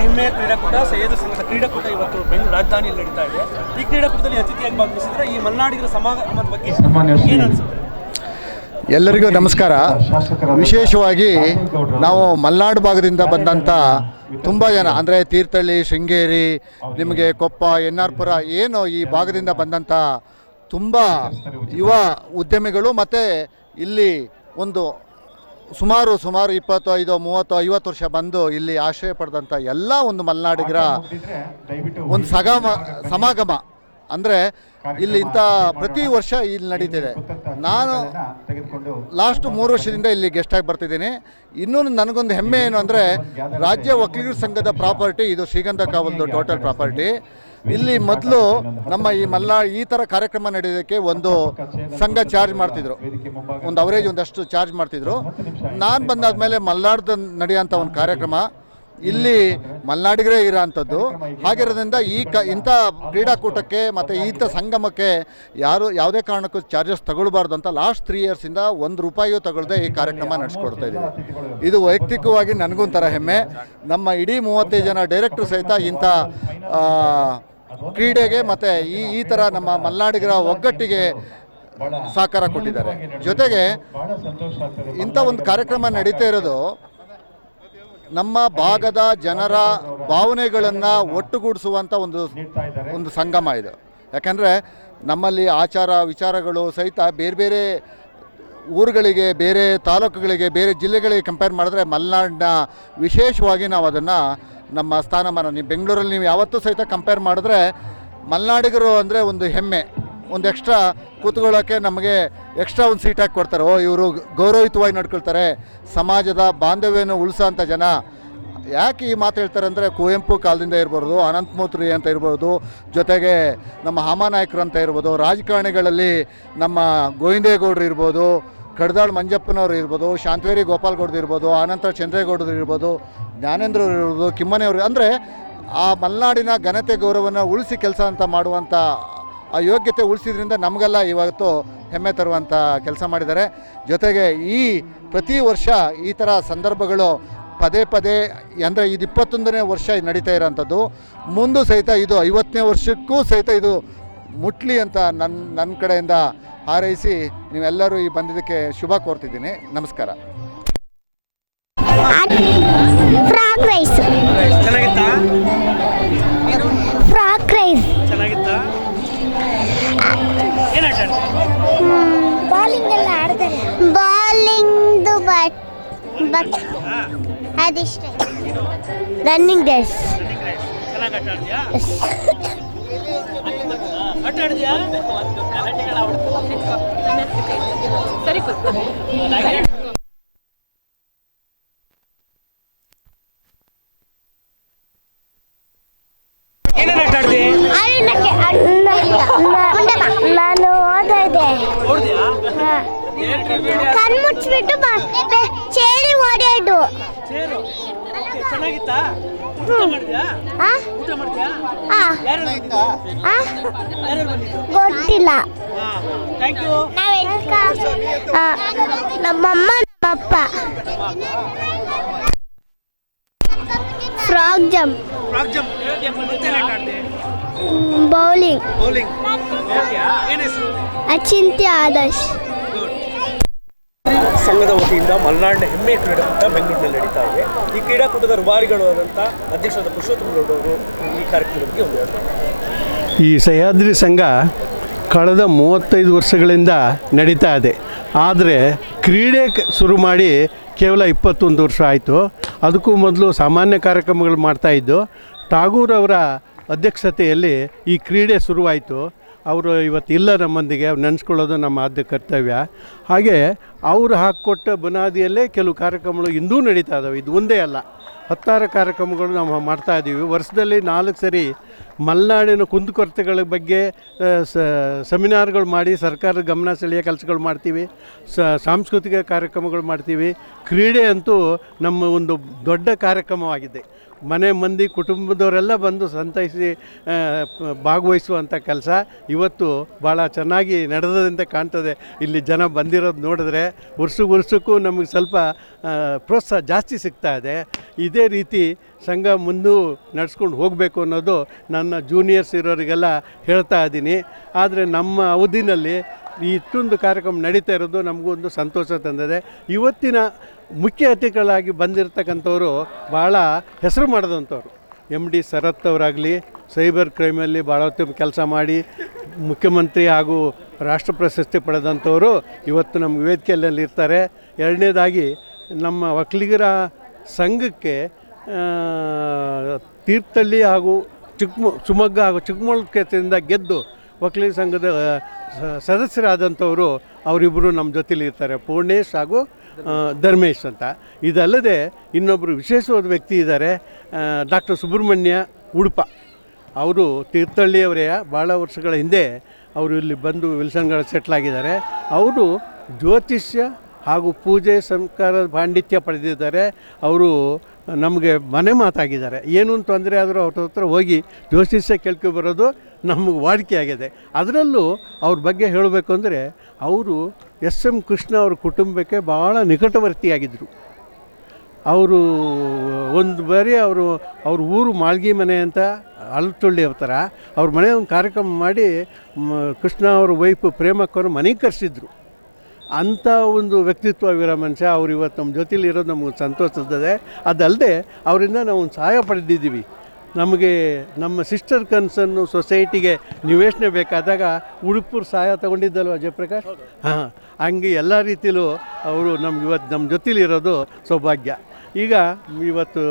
ಹೆಮ್ಮೆಯ ಕ್ರೀಡಾಕೂಟ ಸಹ್ಯಾದ್ರಿ ಸಂಘದ ಕ್ರೀಡಾಕೂಟ ಇವತ್ತು ಬೆಂಗಳೂರು ರಾಜಧಾನಿಯಲ್ಲಿ ನಡೀತಾ ಇದೆ. ಈ ಕ್ರೀಡಾಕೂಟದಲ್ಲಿ ಅತಿಥಿಯಾಗಿ ಭಾಗವಹಿಸಿದ್ರೆ ಈ ಮಲೆನಾಡಿಗರ ಸಮಾಗಮದ ಬಗ್ಗೆ ಏನು ಅನಿಸುತ್ತೆ? ಎಲ್ಲರಿಗೂ ನಮಸ್ಕಾರ. ವಿಶೇಷವಾಗಿ ನಾವು ಮಲೆನಾಡು ಭಾಗದಿಂದ ಬಂದಂಥ ತುಂಬ ಜನ ಅಂದರೆ ತೀರ್ಥಹಳ್ಳಿ, ಶೃಂಗೇರಿ, ನಿಮಗೆ ಕೊಪ್ಪ, ಎನ್.ಆರ್.ಪುರ ಏನು ಈ ಭಾಗದಿಂದ ಬಂದಂಥ ತುಂಬ ಯುವ ಉದ್ಯಮಿಗಳು ಮತ್ತು ಇಲ್ಲಿ ಒಂದು ಸುಮಾರು 25, 30, 50 ವರ್ಷ ಬಂದು ಇಲ್ಲಿ ಆಶ್ರಯ ಪಡೆದಂಥ ಎಲ್ಲ ಒಂದು ಮಲೆನಾಡಿಗರ ಒಂದು ಸಮಾಗಮ ಅಂದರೆ ಇಲ್ಲಿ ಇಂಥ ಪ್ರತಿ ವರ್ಷ ಇಲ್ಲಿ ನಡೀತಿದೆ. ನಾನು ಲಾಸ್ಟ್ 3 ವರ್ಷದಿಂದ ಇಲ್ಲಿ ಗೆಸ್ಟಾಗಿ ಬರ್ತಿದ್ದೀನಿ. ಇನ್ನೂ ನನಗೊಂದು ಹೆಮ್ಮೆ ಏನು ಅಂದರೆ ರಾಜ್ಯ ಒಕ್ಕಲಿಗರ ಸಂಘದ ಪ್ರಾಪರ್ಟಿ ಇದು, ಶ್ರೀಗಂಧ ಕಾವಲ್ದು ಟೋಟಲ್ ಪ್ರಾಪರ್ಟಿ. ಇಲ್ಲಿ ಮೊದಲು ನಮ್ಮ ಈ ಥರ ಕಾರ್ಯಕ್ರಮ ನಡೆಯೋದಕ್ಕೆ ಒಂದು ಸಂಘ ಚಾರ್ಜ್ ಮಾಡ್ತಿದ್ರು, ಒಂದು ಅವರೇಜ್ ಒಂದಷ್ಟು ಚಾರ್ಜ್ ಮಾಡ್ತಿದ್ರು. ನಾನು ಬಂದಾದಮೇಲೆ ಮಲೆನಾಡ್ದು ನಡೆಯೋಂಥ ಒಂದು ಕಾರ್ಯಕ್ರಮ ಇಲ್ಲಿ ಮಲೆನಾಡಿಗರೇ ಇರೋ ಅಂಥದ್ದು. ಹಾಗಿರೋದ್ರಿಂದ ಇಂಥ ಕ್ರೀಡಾಕೂಟಕ್ಕೆ ಮತ್ತು ಇಂಥ ಸಂಗಮಕ್ಕೆ ಯಾವುದೇ ಕಾರಣಕ್ಕೂ ಚಾರ್ಜಸ್ ತಗೊಳ್ಬಾರ್ದು ಅಂತ ಲಾಸ್ಟ್ 3 ಇಯರ್ಸಿಂದ ₹1 ತಗೊಳ್ಳದೆ ಈ ಕಾರ್ಯಕ್ರಮ ನಡೆಸ್ಕೊಡ್ತಾ ಇದ್ದೀವಿ. ಇದು ವೈಯಕ್ತಿಕವಾಗಿ ನನಗೊಂಥರ ಹೆಮ್ಮೆ. ನಮ್ಮ ಇಡೀ 35 ಜನ ಡೈರೆಕ್ಟರ್ ಸಹಿತ ಇಂಥ ಕ್ರೀಡೆಗೆ ಮತ್ತು ಈ ಥರ ನಮ್ಮ ಮಲೆನಾಡಿಗರ ಒಗ್ಗಟ್ಟಿಗೆ ಸಹಕಾರ ಕೊಟ್ಟಿದ್ದಾರೆ. ಜೊತೆಗೆ ಇಂಥ ಒಂದು ಕಾರ್ಯಕ್ರಮ ನಡೀತಾ ಇರೋದು ನಮ್ಮ ಭಾಗದ ಜನರ ಭಾವನೆಗಳನ್ನು ಒಟ್ಟುಗೂಡಿಸುವಂಥ ಒಂದು ಸಂಗಮ ಇದು. ಯಾಕಂದರೆ ನಮ್ಮಲ್ಲಿ ಆಚಾರ ವಿಚಾರಗಳು ಸಹಿತ ಬೇರೆ ಬೇರೆ ಊರುಗಳಿಗೆ, ಬೇರೆ ತಾಲೂಕುಗಳಿಗೆ, ಬೇರೆ ಜಿಲ್ಲೆಗಳಿಗೆ ಕಂಪೇರ್ ಮಾಡಿದ್ರೆ ಮಲೆನಾಡಿನ ವಿಶೇಷವಾಗಿ ನಾವು ಅದನ್ನು ನಮ್ಮ ಸ್ಥಾನಮಾನ, ನೀವು ಬೆಂಗಳೂರಲ್ಲಿ ನೀವು ಯಾವತ್ತೂ ಸಹಿತ ಕಂಪೇರ್ ಮಾಡಿದ್ರೆ ಮಲೆನಾಡಿಗರು ಅಂದರೆ ಒಂದು ಹೆಮ್ಮೆ. ಒಂದು ಎಕ್ಸ್ಟ್ರಾ ಕೂತ್ಕೊಳ್ಳೋಕ್ಕೆ ನಮಗೆ ಎಕ್ಸ್ಟ್ರಾ ಒಂದು ಸೀಟ್ ಹಾಕಿ ಕೊಡ್ತಾರೆ. ಇವರು ಗೌರವಯುತವಾಗಿ ನಡ್ಕೊಳ್ತಾರೆ, ಸಮಾಜದ ಬಾಂಧವ್ಯವನ್ನು ಉಳಿಸೋಂಥ ಜನ. ಯಾಕೆ ಈ ಮಾತು ಹೇಳ್ತಾರೆ ಅಂದರೆ ಕುವೆಂಪು ಕಾಲದಿಂದ ಇರ್ಬೋದು, ಅನಂತಮೂರ್ತಿ ಅಂತ ಇರ್ಬೋದು, ಜೊತೆಗೆ ನಮ್ಮ ಹಾಮಾನಾಯಕರು ಅಂತ ಇರ್ಬೋದು, ರಾಜಕಾರಣಿಗಳಲ್ಲಿ ನಮ್ಮ ಗೋವಿಂದೇಗೌಡರು ಇರ್ಬೋದು, ಕಡ್ದಾಳ್ ಮಂಜಪ್ಪನವ್ರು ಇರ್ಬೋದು, ಶಾಂತವೇರಿ ಗೋಪಾಲ್ಗೌಡರು ಇರ್ಬೋದು, ಆನಂತರ ಚಂದ್ರೇಗೌಡರು ಇರ್ಬೋದು, ಜ್ಞಾನೇಂದ್ರವ್ರು ಇರ್ಬೋದು, ಕಿಮ್ಮನೆಯವರು, ಅಂದರೆ ಆ ಮಲೆನಾಡಿನ ಘನತೆ ಗೌರವವನ್ನು ಉಳಿಸಿ ಕೆಲಸ ಅಂತ ಮಾಡುವಂಥ ಆ ಯೋಗ್ಯತೆ ಉಳಿಸಿದ್ರಿಂದ ನಮಗೆಲ್ಲ ಇವತ್ತು ಹೆಮ್ಮೆ ತರುವಂಥ ಕೆಲಸ ಮಾಡಿದ್ದಾರೆ. ಜೊತೆಗೆ ಈ ಪ್ರತಿ ವರ್ಷ ಈ ಥರ ಸಂದರ್ಭಗಳು ಪದೇ ಪದೇ ಅಂದರೆ ಇದು 21ನೇ ವರ್ಷ ನಡೀತಾ ಇರೋಂಥದ್ದು. ಮುಂದೂ ಸಹಿತ ಇದು 50ನೇ ವರ್ಷಕ್ಕೂ ಸಹಿತ ಇದು ಮುಟ್ಲಿ ಅಂತ ನನ್ನ ಕಡೆಯಿಂದ ಹಾರೈಸಿ ನೀವೆಲ್ಲರೂ ಈ ಬಂದಿದ್ದಕ್ಕೆ ಶುಭ ಕೋರ್ತಿದ್ದೀನಿ. ನಮಸ್ಕಾರ. ಫ್ರಾಕ್ ರೈಸ್ ಚೆನ್ನಾಗಿತ್ತಾ? ಫ್ರಾಕ್ ರೈಸ್ ಚೆನ್ನಾಗಿತ್ತಾ? ಏನು ಆಟ ಆಡ್ತೀರಾ? ಬೌಲಿಂಗ್ ಎಲ್ಲ ಆಡ್ತಾರೆ. ಬೌಲಿಂಗ್ದು ಬಟ್ ಅದಿಷ್ಟ. ರನ್ನಿಂಗ್ ರೇಸ್ ಚೆನ್ನಾಗಿ ಆಟ ಆಡ್ತೀಯಾ? ಆಟ ಆಡ್ತೀಯಾ? ಸರಿ ಕೂತ್ಕೋ. ಏನೇನು ಆಟ ಆಡ್ತಿ? ನಾನು ಓದಿದೆ. ನೋಡ್ದ್ಯಾ? ಕಣ್ಮುಚ್ಚಿಬಿಟ್ಟು ಚೇರಿ ಓಡಾಡು. ಸೇರು. ಚೆನ್ನಾಗಿತ್ತಾ? ಊಟ ಮಾಡಿದ್ಯಾ? ಊಟ ಮಾಡಿದ್ಯಾ? ಯಾರು ಬಂದಿದ್ದು? ಯಾರು ಬಂದಿದ್ದು? ಗೊತ್ತಿಲ್ಲ. Thank you. ನಮ್ಮಮ್ಮ ನಮ್ಮಪ್ಪ. Frog jump. Frog jump. ಮತ್ತೆ ಆಟ ಆಡ್ತಿ? ಬೌಲಿಂಗ್. ಬೌಲಿಂಗ್. ಏನು ಹೆಸರು? ಅಚಿಂತ್ಯ ಆದರ್ಶ್. ಸಂಘದ ವತಿಯಿಂದ ಮಲೆನಾಡಿನ ಹೆಮ್ಮೆಯ ಕ್ರೀಡಾಕೂಟ ಬೆಂಗಳೂರಿನಲ್ಲಿ ನಡೀತಾ ಇದೆ. ಈ ಕ್ರೀಡಾಕೂಟದ ರೂವಾರಿಗಳು ಆದಂಥ ಅಧ್ಯಕ್ಷರಾದ ಪುರುಷೋತ್ತಮಗೌಡರು ಈ ಕಾರ್ಯಕ್ರಮಕ್ಕೆ ಒಂದು ಹೇಳ್ತಾರೆ. ಈ ಸಹ್ಯಾದ್ರಿ ಸಂಘ ಕಳೆದ 35 ವರ್ಷಗಳಿಂದ ನಡೀತಾ ಇದೆ. ಆದರೆ ಕ್ರೀಡೆ ಶುರು ಮಾಡಿ ಕೇವಲ 21 ವರ್ಷ ಆಯಿತು. ಅದಕ್ಕೂ ಮೊದಲು ಸಾಮಾನ್ಯ ಕಾರ್ಯಕ್ರಮಗಳು ಮಾಡ್ತಾಯಿದ್ದು. ಟಾಗೂರ್ ಅವರ ಅಧ್ಯಕ್ಷತೆಯಲ್ಲಿ ಈ ಕ್ರೀಡೆ ಶುರುವಾಯಿತು. ಅವರು ಇವತ್ತಿಲ್ಲ ನಮ್ಮೊಂದಿಗೆ, ನೆನೆಸ್ಕೊಳ್ಳೋದು ನಮ್ಮ ಆದ್ಯ ಕರ್ತವ್ಯ. ಹಾಗೆ ಅವರು ಹಾಕಿಕೊಟ್ಟ ಬುನಾದಿಯಲ್ಲೇ ಕೆಲವು ಕಾರ್ಯಕ್ರಮಗಳು ಇಂದೂ ನಡೀತಾ ಇದ್ದಾವೆ. ಇದು ಒಂದೇ ಅಲ್ಲ, 10 ಕಾರ್ಯಕ್ರಮಗಳು ನಾವು ಮಾಡ್ತಾಯಿದ್ದೀವಿ. ವರ್ಷದಲ್ಲಿ 4 ಸರಿ ಮಲೆನಾಡಿನ ಕುಂದುಕೊರತೆಗಳ ಬಗ್ಗೆ ಸೆಮಿನಾರ್ಗಳು ಮಾಡಿ ಸರ್ಕಾರದ ಗಮನ ಸೆಳೆಯೋ ಕೆಲಸಗಳು ಮಾಡ್ತೀವಿ. ಸಾಂಸ್ಕೃತಿಕ ಕಾರ್ಯಕ್ರಮಗಳು ಮಾಡ್ತೀವಿ. ಕ್ರೀಡೆ ಅಂತೂ ನಮ್ಮ ಒಂದು ದೊಡ್ಡ ಕಾರ್ಯಕ್ರಮವಾಗಿದೆ. ಮನೆ ಮಂದಿ ಕುಟುಂಬದವರೆಲ್ಲ ಬಂದು ಸಂತೈಸಿ ಭಾಗವಹಿಸುವಂಥ ಕೆಲಸ ಇವತ್ತು ಭಾಳ ಚೆನ್ನಾಗಿ ನಡೆದಂತೆ ಕಾಣ್ತದೆ. ಇಲ್ಲಿ ಜನ ಬಂದಿರೋದು ನೋಡಿದ್ರೆ ವರ್ಷಕ್ಕೂ ನಮಗೆ ಸ್ವಲ್ಪ ಪ್ರೋತ್ಸಾಹ ಜಾಸ್ತಿ ಸಿಗ್ತಾ ಇದೆ. ಇದೇ ಇದೇ ರೀತಿ ಸಂಘ ಮುಂದೆ ನಡೆಸ್ಕೊಂಡು ಹೋಗಬೇಕು ಅನ್ನೋದು ನನ್ನ ಜೂನಿಯರ್ಸ್ ಇರೋರಿಗೆಲ್ಲ ಹೇಳ್ತಾ ಇದ್ದೀನಿ. ಆದರೆ ನಮ್ಮ ಅವಧಿನಲ್ಲಿ ಇಷ್ಟೊಂದು ಕಾರ್ಯಕ್ರಮ ನಡೀತಾ ಇರೋದು ನಮಗೂ ಒಂದು ಸಂತೋಷ ತಂದಿದೆ. ಇವತ್ತಿನ ಮುಖ್ಯ ಅತಿಥಿಗಳಾಗಿ ಬಂದಿರತಕ್ಕಂಥವರು ಭಾಳ ಹೆಸರು ಮಾಡಿದಂಥವ್ರು. MD ಶರತ್ ಅವರಾಗಲಿ, ಸೈಬರ್ ಕ್ರೈಮಲ್ಲಿ ಭಾಳ ಹೊತ್ತು ಕೆಲಸ ಮಾಡಿ ಮುಖ್ಯಮಂತ್ರಿ ಹಾಗೂ ರಾಷ್ಟ್ರ ಪ್ರಶಸ್ತಿ ಪಡೆದಂಥವರು ಇವತ್ತು ನಮ್ಮ ವೇದಿಕೆಯಲ್ಲಿ ಇರ್ತಾರೆ. ಎರಡನೇದಾಗಿ ನಮ್ಮ ಒಕ್ಕಲಿಗರ ಸಂಘಕ್ಕೆ ತೀರ್ಥಹಳ್ಳಿ ಹಾಗೂ ಶಿವಮೊಗ್ಗ ಹಾಗೂ ಚಿಕ್ಕಮಗಳೂರು ಕ್ಷೇತ್ರದಿಂದ ಗೆದ್ದು ಒಕ್ಕಲಿಗರ ಸಂಘದ ಸದಸ್ಯರಾದಂಥವರು ಅವರಿಬ್ಬರು ನಮ್ಮ ಜೊತೆಲಿ ಇರ್ತಾರೆ, ಪೂರ್ಣೇಶ್ ಹಾಗೂ ಧರ್ಮೇಶ್ ಅಂತ. ಇದಲ್ಲದೆ ಇನ್ನೊಬ್ಬರು ವಿಶೇಷವಾದ ವ್ಯಕ್ತಿ ಇದ್ದಾರೆ, ಡಾಕ್ಟರ್ ಸುಬ್ರಹ್ಮಣ್ಯ ಉಡುಪ. ಅವರು ತೀರ್ಥಹಳ್ಳಿಯವರೇ, ಭಾಳ ವರ್ಷಗಳ ಹಿಂದೆ ಅವರು ಇಲ್ಲಿ ಬಂದು ವಿಲ್ಸನ್ಗಳ ಸೆಟ್ಲಾಗಿದ್ದಾರೆ. ಅವರು ಜ್ಯೋತಿಷ್ಯ ಹಾಗೂ ಪೂಜೆ ಸಂಸ್ಕಾರ ಪಾಂಡಿತ್ಯ ಪಡೆದಿದ್ದಾರೆ. ಅವರು ನಮಗೆ ಮನೆ ಮಾತಾಗಿದ್ದಾರೆ. ಏನು ತೊಂದರೆ ಆದರೂ ಅವ್ರ ಹತ್ರ ಹೋಗಿ ಜ್ಯೋತಿಷ್ಯ ಕೇಳ್ಕೊಬರೋದು ನಮಗೆ ವಾಡಿಕೆಯಾಗಿದೆ. ಅದರಲ್ಲೂ ಅವ್ರ ಬಗ್ಗೆ ಹೇಳಬೇಕು ಅಂದರೆ ಅವರು SM ಕೃಷ್ಣ ಅವ್ರ ಕುಟುಂಬಕ್ಕೆ ಭಾಳ ನಿಕಟವರ್ತಿಯಾಗಿದ್ದರು. ಅವರು ಒಂದು ಬಾರಿ ಅವ್ರ ಊರು ಮಾಳ್ಗಿ ಮನೆ ಅಂತ ಅಲ್ತೊಳ್ಳಿ ಅವತಾರ ಅವ್ರ ಮನೆ ಒಂದು ಕಾರ್ಯಕ್ರಮ ಮಾಡಿ ಕೃಷ್ಣ ಅವ್ರ ವೈಫು ಪ್ರೇಮಕ್ಕವರು ಮನೆಗೆ ಕರೆಸಿದ್ರು. ಅಂಥ ಒಂದು ವ್ಯಕ್ತಿತ್ವವಿರೋ ಮನುಷ್ಯ ಅವ್ರು ಇವತ್ತು ನಮ್ಮ ಜೊತೆಲಿ ಇರೋದು ನಮಗೆ ಸಂತೋಷಿಸ್ತದೆ. ಅದಲ್ಲದೆ ಅವರಿಂದ ನಾವು ಒಂದು ಸಹಾಯ ಪಡೆದಿದ್ದೀವಿ. ನಮಗೆ ನಮ್ಮ ಸಿಸ್ಟರ್ ಕನ್ಸನ್ನು ಸೊಸೈಟಿಗೆ ನಿವೇಶನ ಬೇಕಾದಾಗ ಉಡುಪೂರು ಸಹಾಯ ತೊಗೊಂಡಿದ್ದಲ್ವ ಜಯಪ್ರಕಾಶ್? ಹಾಂ, ಹಂಗೆ ಎಲ್ಲ ರೀತಿಯಲ್ಲೂ ಅವರು ನಮ್ಗೆ ಇವತ್ತು ನಮ್ಮ ಜೊತೆಲಿರೋದು ಸೌಭಾಗ್ಯ. ಈಗ ಇವತ್ತು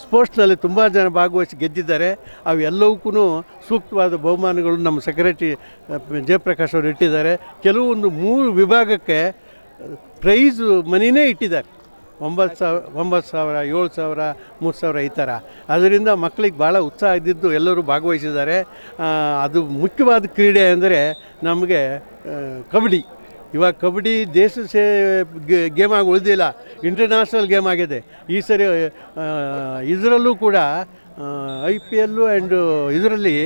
ಸ್ಪೋರ್ಟ್ಸ್ನಲ್ಲಿ ತುಂಬ ಜನ ಭಾಗವಹಿಸಿ ಗೆದ್ದಿದ್ದಾರೆ. ಅವೆಲ್ಲವಕ್ಕೂ ಸೂಕ್ತವಾದ ಬಹುಮಾನಗಳು ನಮ್ಮ ಸೆಕ್ರೆಟರಿ ಜಯಪ್ರಕಾಶ್ ಅವರು ಇಟ್ಟಿದ್ದಾರೆ. ಕೆಲವೊಂದು 3 ವಿಭಾಗಕ್ಕೆ ಪ್ರೈಸ್ ಮನಿನೇ ಇಟ್ಟಿದ್ದಾರೆ. 9,000, 7,000, 3,000 ಈ ಥರ. ಅದರಿಂದ ಮಕ್ಕಳಿಗೆ ಭಾಳ ಉತ್ಸಾಹ ಇದ್ದಿದ್ದು ಎಲ್ಲರೂ ಭಾಗವಹಿಸಿದ್ದಾರೆ. ಅದು ಮುಖ್ಯವಾದ ಕ್ರೀಡೆ ಅಂದರೆ ನಮಗೆ ಕಬಡ್ಡಿ. ಇವಾಗ ಕಬಡ್ಡಿ ದೇಶ ಗೇಮ್ ಆಗಿ ಉಳಿದಿಲ್ಲ, ಇಂಟರ್ನ್ಯಾಷನಲ್ ಗೇಮ್ ಆಗಿದೆ. ಈ ಸರಿ ಇದರಲ್ಲೂ ಕೂಡ IPL ಆ್ಯಂಡ್ ಇದರಲ್ಲಿ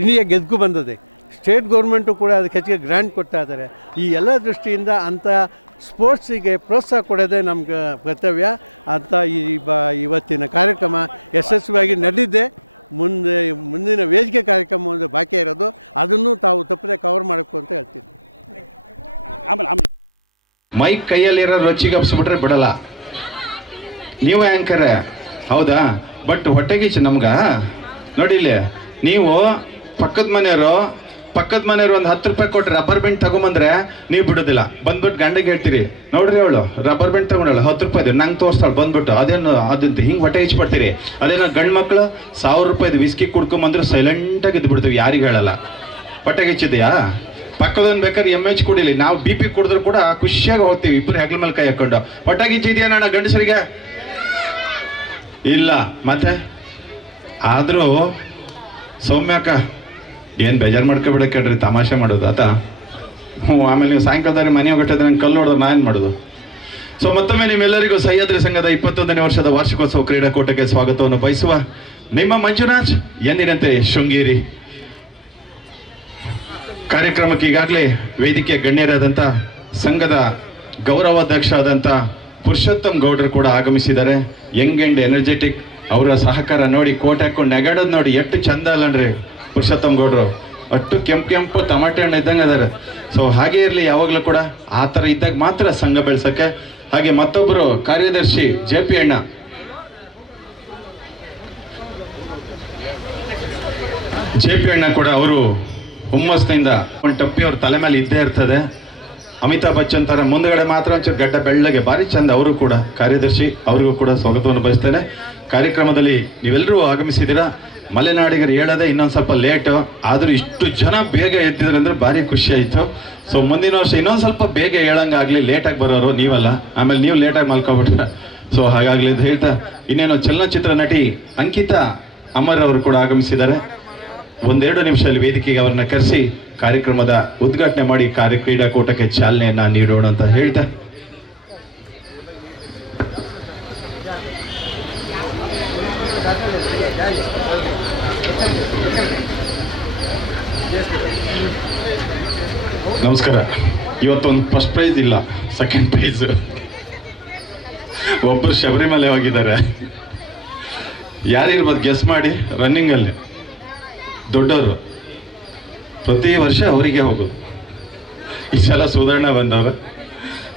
ಇಂಡಿಯಾ ಗೆದ್ದು ಬಂದಿದೆ. ಸ್ಟೇಟ್ ಗೌರ್ಮೆಂಟು ಕೂಡ ಅದಕ್ಕೆ ಹೆಚ್ಚಿಗೆ ಗ್ರ್ಯಾಂಟ್ ಕೊಡ್ತಾ ಇದ್ದಾರೆ. ಈ ಎಲ್ಲ ದೃಷ್ಟಿಯಿಂದ ಅಂಥ ಸ್ಪೋರ್ಟ್ಸಿಗೆ ಪ್ರೋತ್ಸಾಹ ಕೊಡೋದೇ ನಮ್ಗೆ ಕರ್ತವ್ಯ ಅಂತ ಇವತ್ತಿನ ಕಾರ್ಯಕ್ರಮ ಯಶಸ್ವಿಯಾಗಿ ನಡೆದಿದೆ. ಮುಂದಿನ ವೇದಿಕೆ ಕಾರ್ಯಕ್ರಮ ಒಂದು ಬಾಕಿ ಇರೋದು, ಅದನ್ನು ತಾವು ತಪ್ಪದೆ ಕವರ್ ಮಾಡಬೇಕು ಅಂತ ಹೇಳ್ತೀನಿ. ಮೈಕ್ ಕೈಯಲ್ಲಿರೋ ರೊಚ್ಚಿಗಪ್ಸ್ಬಿಟ್ರೆ ಬಿಡಲ್ಲ. ನೀವು ಆ್ಯಂಕರ್ ಹೌದಾ, ಬಟ್ ಹೊಟ್ಟೆಗೀಚು ನಮ್ಗೆ ನೋಡಿ. ಇಲ್ಲಿ ನೀವು ಪಕ್ಕದ ಮನೆಯವರು ಒಂದು 10 ರೂಪಾಯಿ ಕೊಟ್ಟು ರಬ್ಬರ್ ಬ್ಯಾಂಡ್ ತಗೊಂಬಂದ್ರೆ ನೀವು ಬಿಡೋದಿಲ್ಲ. ಬಂದ್ಬಿಟ್ಟು ಗಂಡಗೆ ಹೇಳ್ತೀರಿ, ನೋಡ್ರಿ ಅವಳು ರಬ್ಬರ್ ಬ್ಯಾಂಡ್ ತಗೊಂಡಳು 10 ರೂಪಾಯಿದು ನಂಗೆ ತೋರಿಸ್ತಾಳು ಬಂದ್ಬಿಟ್ಟು. ಅದಂತ ಹಿಂಗೆ ಹೊಟ್ಟೆ ಹೆಚ್ಚಿಬಿಡ್ತೀರಿ. ಅದೇನೋ ಗಂಡು ಮಕ್ಕಳು 1000 ರೂಪಾಯಿದು ವಿಸ್ಕಿ ಕುಡ್ಕೊಂಬಂದ್ರೆ ಸೈಲೆಂಟಾಗಿ ಇದ್ದು ಬಿಡ್ತೀವಿ, ಯಾರಿಗೆ ಹೇಳಲ್ಲ. ಹೊಟ್ಟೆಗೆ ಹೆಚ್ಚಿದೆಯಾ? ಪಕ್ಕದೊಂದು ಬೇಕಾದ್ರೆ MH ಕುಡಿಲಿ, ನಾವು BP ಕುಡಿದ್ರು ಕೂಡ ಖುಷಿಯಾಗಿ ಹೋಗ್ತೀವಿ ಇಬ್ಬರು ಹೆಗ್ಲ ಮೇಲೆ ಕೈ ಹಾಕೊಂಡು. ಹೊಟ್ಟೆಗೆ ಹೆಚ್ಚಿದೆಯಾ ನಾನು ಗಂಡಸರಿಗೆ? ಇಲ್ಲ. ಮತ್ತೆ ಆದರೂ ಸೌಮ್ಯಕ್ಕ ಏನು ಬೇಜಾರು ಮಾಡ್ಕೊಬಿಡಕ್ರಿ, ತಮಾಷೆ ಮಾಡೋದು ಆತ. ಆಮೇಲೆ ನೀವು ಸಾಯಂಕಾಲದವ್ರಿಗೆ ಮನೆ ಹೋಗಿಟ್ಟಿದ್ರೆ ನಂಗೆ ಕಲ್ಲು ಹೊಡೆದು ನಾನು ಏನು ಮಾಡೋದು? ಸೊ ಮತ್ತೊಮ್ಮೆ ನಿಮ್ಮೆಲ್ಲರಿಗೂ ಸಹ್ಯಾದ್ರಿ ಸಂಘದ 21ನೇ ವರ್ಷದ ವಾರ್ಷಿಕೋತ್ಸವ ಕ್ರೀಡಾಕೂಟಕ್ಕೆ ಸ್ವಾಗತವನ್ನು ಬಯಸುವ ನಿಮ್ಮ ಮಂಜುನಾಥ್ ಎಂದಿನಂತೆ ಶೃಂಗೇರಿ. ಕಾರ್ಯಕ್ರಮಕ್ಕೆ ಈಗಾಗಲೇ ವೇದಿಕೆ ಗಣ್ಯರಾದಂಥ ಸಂಘದ ಗೌರವಾಧ್ಯಕ್ಷ ಆದಂಥ ಪುರುಷೋತ್ತಮ್ ಗೌಡರು ಕೂಡ ಆಗಮಿಸಿದ್ದಾರೆ. Young and energetic. ಅವರ ಸಹಕಾರ ನೋಡಿ, ಕೋಟ್ ಹಾಕೊಂಡು ನೆಗಾಡೋದು ನೋಡಿ ಎಷ್ಟು ಚಂದ ಅಲ್ಲನ್ರಿ ಪುರುಷೋತ್ತಮ್ ಗೌಡರು. ಅಷ್ಟು ಕೆಂಪು ಟಮಾಟೆ ಹಣ್ಣು ಇದ್ದಂಗೆ ಅದಾರೆ. ಸೊ ಹಾಗೆ ಇರಲಿ ಯಾವಾಗಲೂ ಕೂಡ. ಆ ಥರ ಇದ್ದಾಗ ಮಾತ್ರ ಸಂಘ ಬೆಳೆಸೋಕ್ಕೆ. ಹಾಗೆ ಮತ್ತೊಬ್ಬರು ಕಾರ್ಯದರ್ಶಿ JP ಅಣ್ಣ, JP ಅಣ್ಣ ಕೂಡ ಅವರು ಹುಮ್ಮಸ್ನಿಂದ ಒಂದು ಟಪ್ಪಿ ಅವ್ರ ತಲೆ ಮೇಲೆ ಇದ್ದೇ ಇರ್ತದೆ. ಅಮಿತಾಬ್ ಬಚ್ಚನ್ ಥರ ಮುಂದಗಡೆ ಮಾತ್ರ ಒಂಚೂರು ಗಡ್ಡ ಬೆಳ್ಳಗೆ, ಭಾರಿ ಚಂದ. ಅವರು ಕೂಡ ಕಾರ್ಯದರ್ಶಿ, ಅವರಿಗೂ ಕೂಡ ಸ್ವಾಗತವನ್ನು ಬಯಸ್ತೇನೆ. ಕಾರ್ಯಕ್ರಮದಲ್ಲಿ ನೀವೆಲ್ಲರೂ ಆಗಮಿಸಿದ್ದೀರಾ. ಮಲೆನಾಡಿಗರು ಹೇಳೋದೇ ಇನ್ನೊಂದು ಸ್ವಲ್ಪ ಲೇಟು, ಆದರೂ ಇಷ್ಟು ಜನ ಬೇಗ ಎದ್ದಿದ್ರಂದ್ರೆ ಭಾರಿ ಖುಷಿ ಆಯಿತು. ಸೊ ಮುಂದಿನ ವರ್ಷ ಇನ್ನೊಂದು ಸ್ವಲ್ಪ ಬೇಗ ಹೇಳಂಗಾಗಲಿ. ಲೇಟಾಗಿ ಬರೋರು ನೀವಲ್ಲ, ಆಮೇಲೆ ನೀವು ಲೇಟಾಗಿ ಮಲ್ಕೊಬಿಟ್ರೆ. ಸೊ ಹಾಗಾಗಲಿ ಅಂತ ಹೇಳ್ತಾ, ಇನ್ನೇನು ಚಲನಚಿತ್ರ ನಟಿ ಅಂಕಿತಾ ಅಮರ್ ಅವರು ಕೂಡ ಆಗಮಿಸಿದ್ದಾರೆ. 1-2 ನಿಮಿಷದಲ್ಲಿ ವೇದಿಕೆಗೆ ಅವರನ್ನ ಕರೆಸಿ ಕಾರ್ಯಕ್ರಮದ ಉದ್ಘಾಟನೆ ಮಾಡಿ ಕ್ರೀಡಾಕೂಟಕ್ಕೆ ಚಾಲನೆಯನ್ನ ನೀಡೋಣ ಅಂತ ಹೇಳ್ತಾ, ನಮಸ್ಕಾರ. ಇವತ್ತೊಂದು ಫಸ್ಟ್ ಪ್ರೈಸ್ ಇಲ್ಲ, ಸೆಕೆಂಡ್ ಪ್ರೈಸ್. ಒಬ್ಬರು ಶಬರಿಮಲೆ ಹೋಗಿದ್ದಾರೆ. ಯಾರಿರ್ಬೋದು ಗೆಸ್ ಮಾಡಿ? ರನ್ನಿಂಗಲ್ಲಿ ದೊಡ್ಡವರು ಪ್ರತಿ ವರ್ಷ ಅವರಿಗೆ ಹೋಗೋದು. ಈ ಸಲ ಸುಧಾರಣ ಬಂದವ್ರೆ,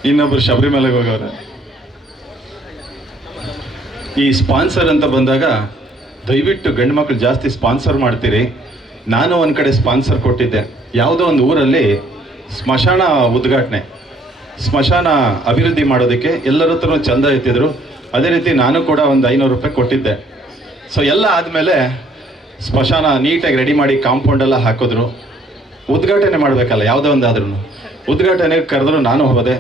ಇನ್ನೊಬ್ರು ಶಬರಿಮಲೆಗೆ ಹೋಗವ್ರೆ. ಈ ಸ್ಪಾನ್ಸರ್ ಅಂತ ಬಂದಾಗ ದಯವಿಟ್ಟು ಗಂಡು ಮಕ್ಕಳು ಜಾಸ್ತಿ ಸ್ಪಾನ್ಸರ್ ಮಾಡ್ತೀರಿ. ನಾನು ಒಂದು ಕಡೆ ಸ್ಪಾನ್ಸರ್ ಕೊಟ್ಟಿದ್ದೆ, ಯಾವುದೋ ಒಂದು ಊರಲ್ಲಿ ಸ್ಮಶಾನ ಉದ್ಘಾಟನೆ, ಸ್ಮಶಾನ ಅಭಿವೃದ್ಧಿ ಮಾಡೋದಕ್ಕೆ ಎಲ್ಲರ ಹತ್ರ ಚಂದ ಎತ್ತಿದ್ರು. ಅದೇ ರೀತಿ ನಾನು ಕೂಡ ಒಂದು 500 ರೂಪಾಯಿ ಕೊಟ್ಟಿದ್ದೆ. ಸೊ ಎಲ್ಲ ಆದಮೇಲೆ ಸ್ಮಶಾನ ನೀಟಾಗಿ ರೆಡಿ ಮಾಡಿ ಕಾಂಪೌಂಡೆಲ್ಲ ಹಾಕಿದ್ರು. ಉದ್ಘಾಟನೆ ಮಾಡಬೇಕಲ್ಲ, ಯಾವುದೇ ಒಂದಾದ್ರೂ ಉದ್ಘಾಟನೆಗೆ ಕರೆದ್ರು. ನಾನು ಹೋದೆ.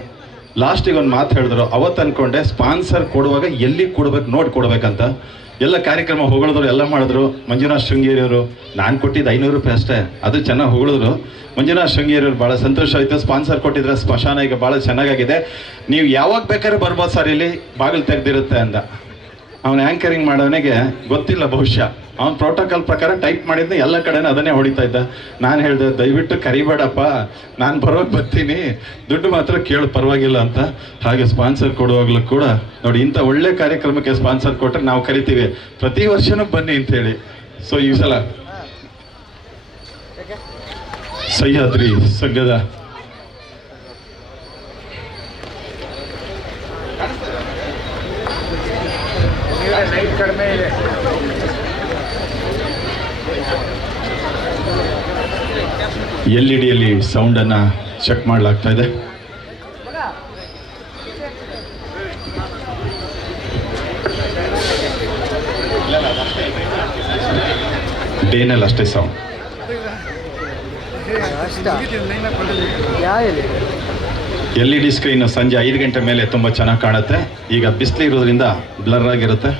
ಲಾಸ್ಟಿಗೆ ಒಂದು ಮಾತು ಹೇಳಿದ್ರು. ಅವತ್ತು ಅಂದ್ಕೊಂಡೆ ಸ್ಪಾನ್ಸರ್ ಕೊಡುವಾಗ ಎಲ್ಲಿ ಕೊಡ್ಬೇಕು ನೋಡಿ ಕೊಡ್ಬೇಕಂತ. ಎಲ್ಲ ಕಾರ್ಯಕ್ರಮ ಹೊಗಳಿದ್ರು, ಎಲ್ಲ ಮಾಡಿದ್ರು. ಮಂಜುನಾಥ್ ಶೃಂಗೇರಿಯವರು ನಾನು ಕೊಟ್ಟಿದ್ದು 500 ರೂಪಾಯಿ ಅಷ್ಟೇ, ಅದು ಚೆನ್ನಾಗಿ ಹೊಗಳಿದ್ರು. ಮಂಜುನಾಥ್ ಶೃಂಗೇರಿಯವರು ಭಾಳ ಸಂತೋಷ ಆಯಿತು. ಸ್ಪಾನ್ಸರ್ ಕೊಟ್ಟಿದ್ರೆ ಸ್ಮಶಾನ ಈಗ ಭಾಳ ಚೆನ್ನಾಗಾಗಿದೆ, ನೀವು ಯಾವಾಗ ಬೇಕಾದ್ರೂ ಬರ್ಬೋದು ಸರ್, ಇಲ್ಲಿ ಬಾಗಿಲು ತೆಗೆದಿರುತ್ತೆ ಅಂದ. ಅವನು ಆ್ಯಂಕರಿಂಗ್ ಮಾಡೋನಿಗೆ ಗೊತ್ತಿಲ್ಲ, ಬಹುಶಃ ಅವನು ಪ್ರೋಟೋಕಾಲ್ ಪ್ರಕಾರ ಟೈಪ್ ಮಾಡಿದ್ದೆ, ಎಲ್ಲ ಕಡೆನೂ ಅದನ್ನೇ ಹೊಡಿತಾ ಇದ್ದ. ನಾನು ಹೇಳಿದೆ, ದಯವಿಟ್ಟು ಕರಿಬೇಡಪ್ಪ, ನಾನು ಬರೋಕ್ಕೆ ಬರ್ತೀನಿ, ದುಡ್ಡು ಮಾತ್ರ ಕೇಳು ಪರವಾಗಿಲ್ಲ ಅಂತ. ಹಾಗೆ ಸ್ಪಾನ್ಸರ್ ಕೊಡುವಾಗಲೂ ಕೂಡ ನೋಡಿ, ಇಂಥ ಒಳ್ಳೆ ಕಾರ್ಯಕ್ರಮಕ್ಕೆ ಸ್ಪಾನ್ಸರ್ ಕೊಟ್ಟರೆ ನಾವು ಕರಿತೀವಿ, ಪ್ರತಿ ವರ್ಷನೂ ಬನ್ನಿ ಅಂತೇಳಿ. ಸೊ ಈ ಸಲ ಸಹ್ಯಾದ್ರಿ ಸಂಘದ LED ಸೌಂಡನ್ನು ಚೆಕ್ ಮಾಡಲಾಗ್ತಾ ಇದೆ. ಡೇನಲ್ಲಿ ಅಷ್ಟೇ ಸೌಂಡ್. LED ಸ್ಕ್ರೀನ್ ಸಂಜೆ 5 ಗಂಟೆ ಮೇಲೆ ತುಂಬ ಚೆನ್ನಾಗಿ ಕಾಣುತ್ತೆ. ಈಗ ಬಿಸಿಲು ಇರೋದ್ರಿಂದ ಬ್ಲರ್ ಆಗಿರುತ್ತೆ.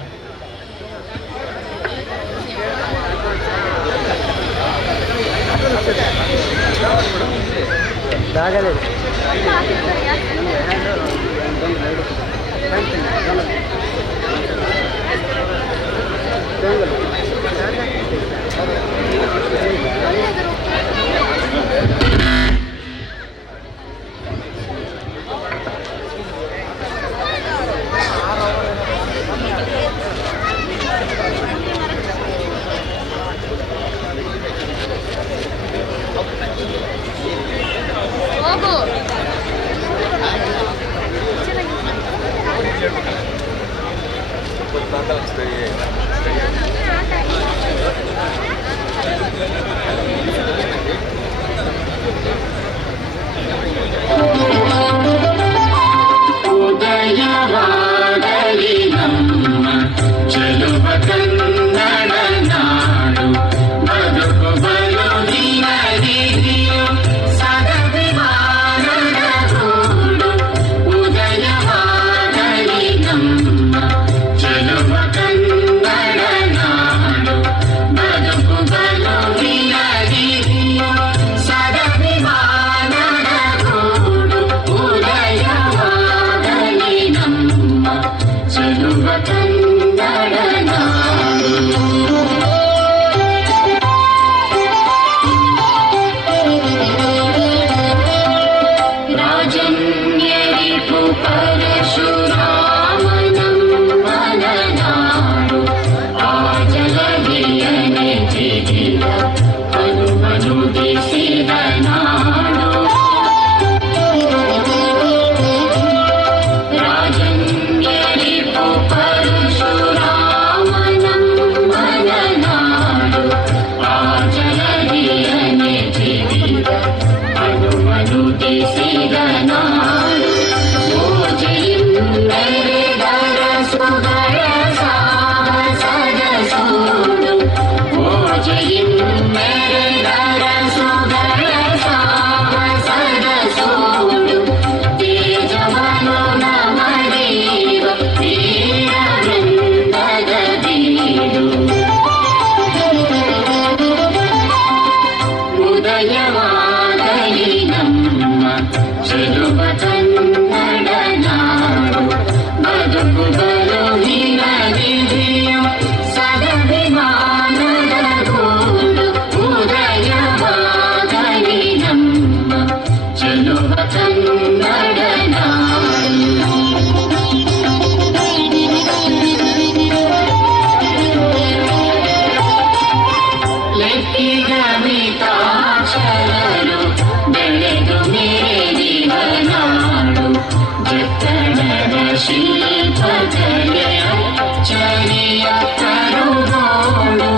ಚರಿಯ ಕರುಗೋಡು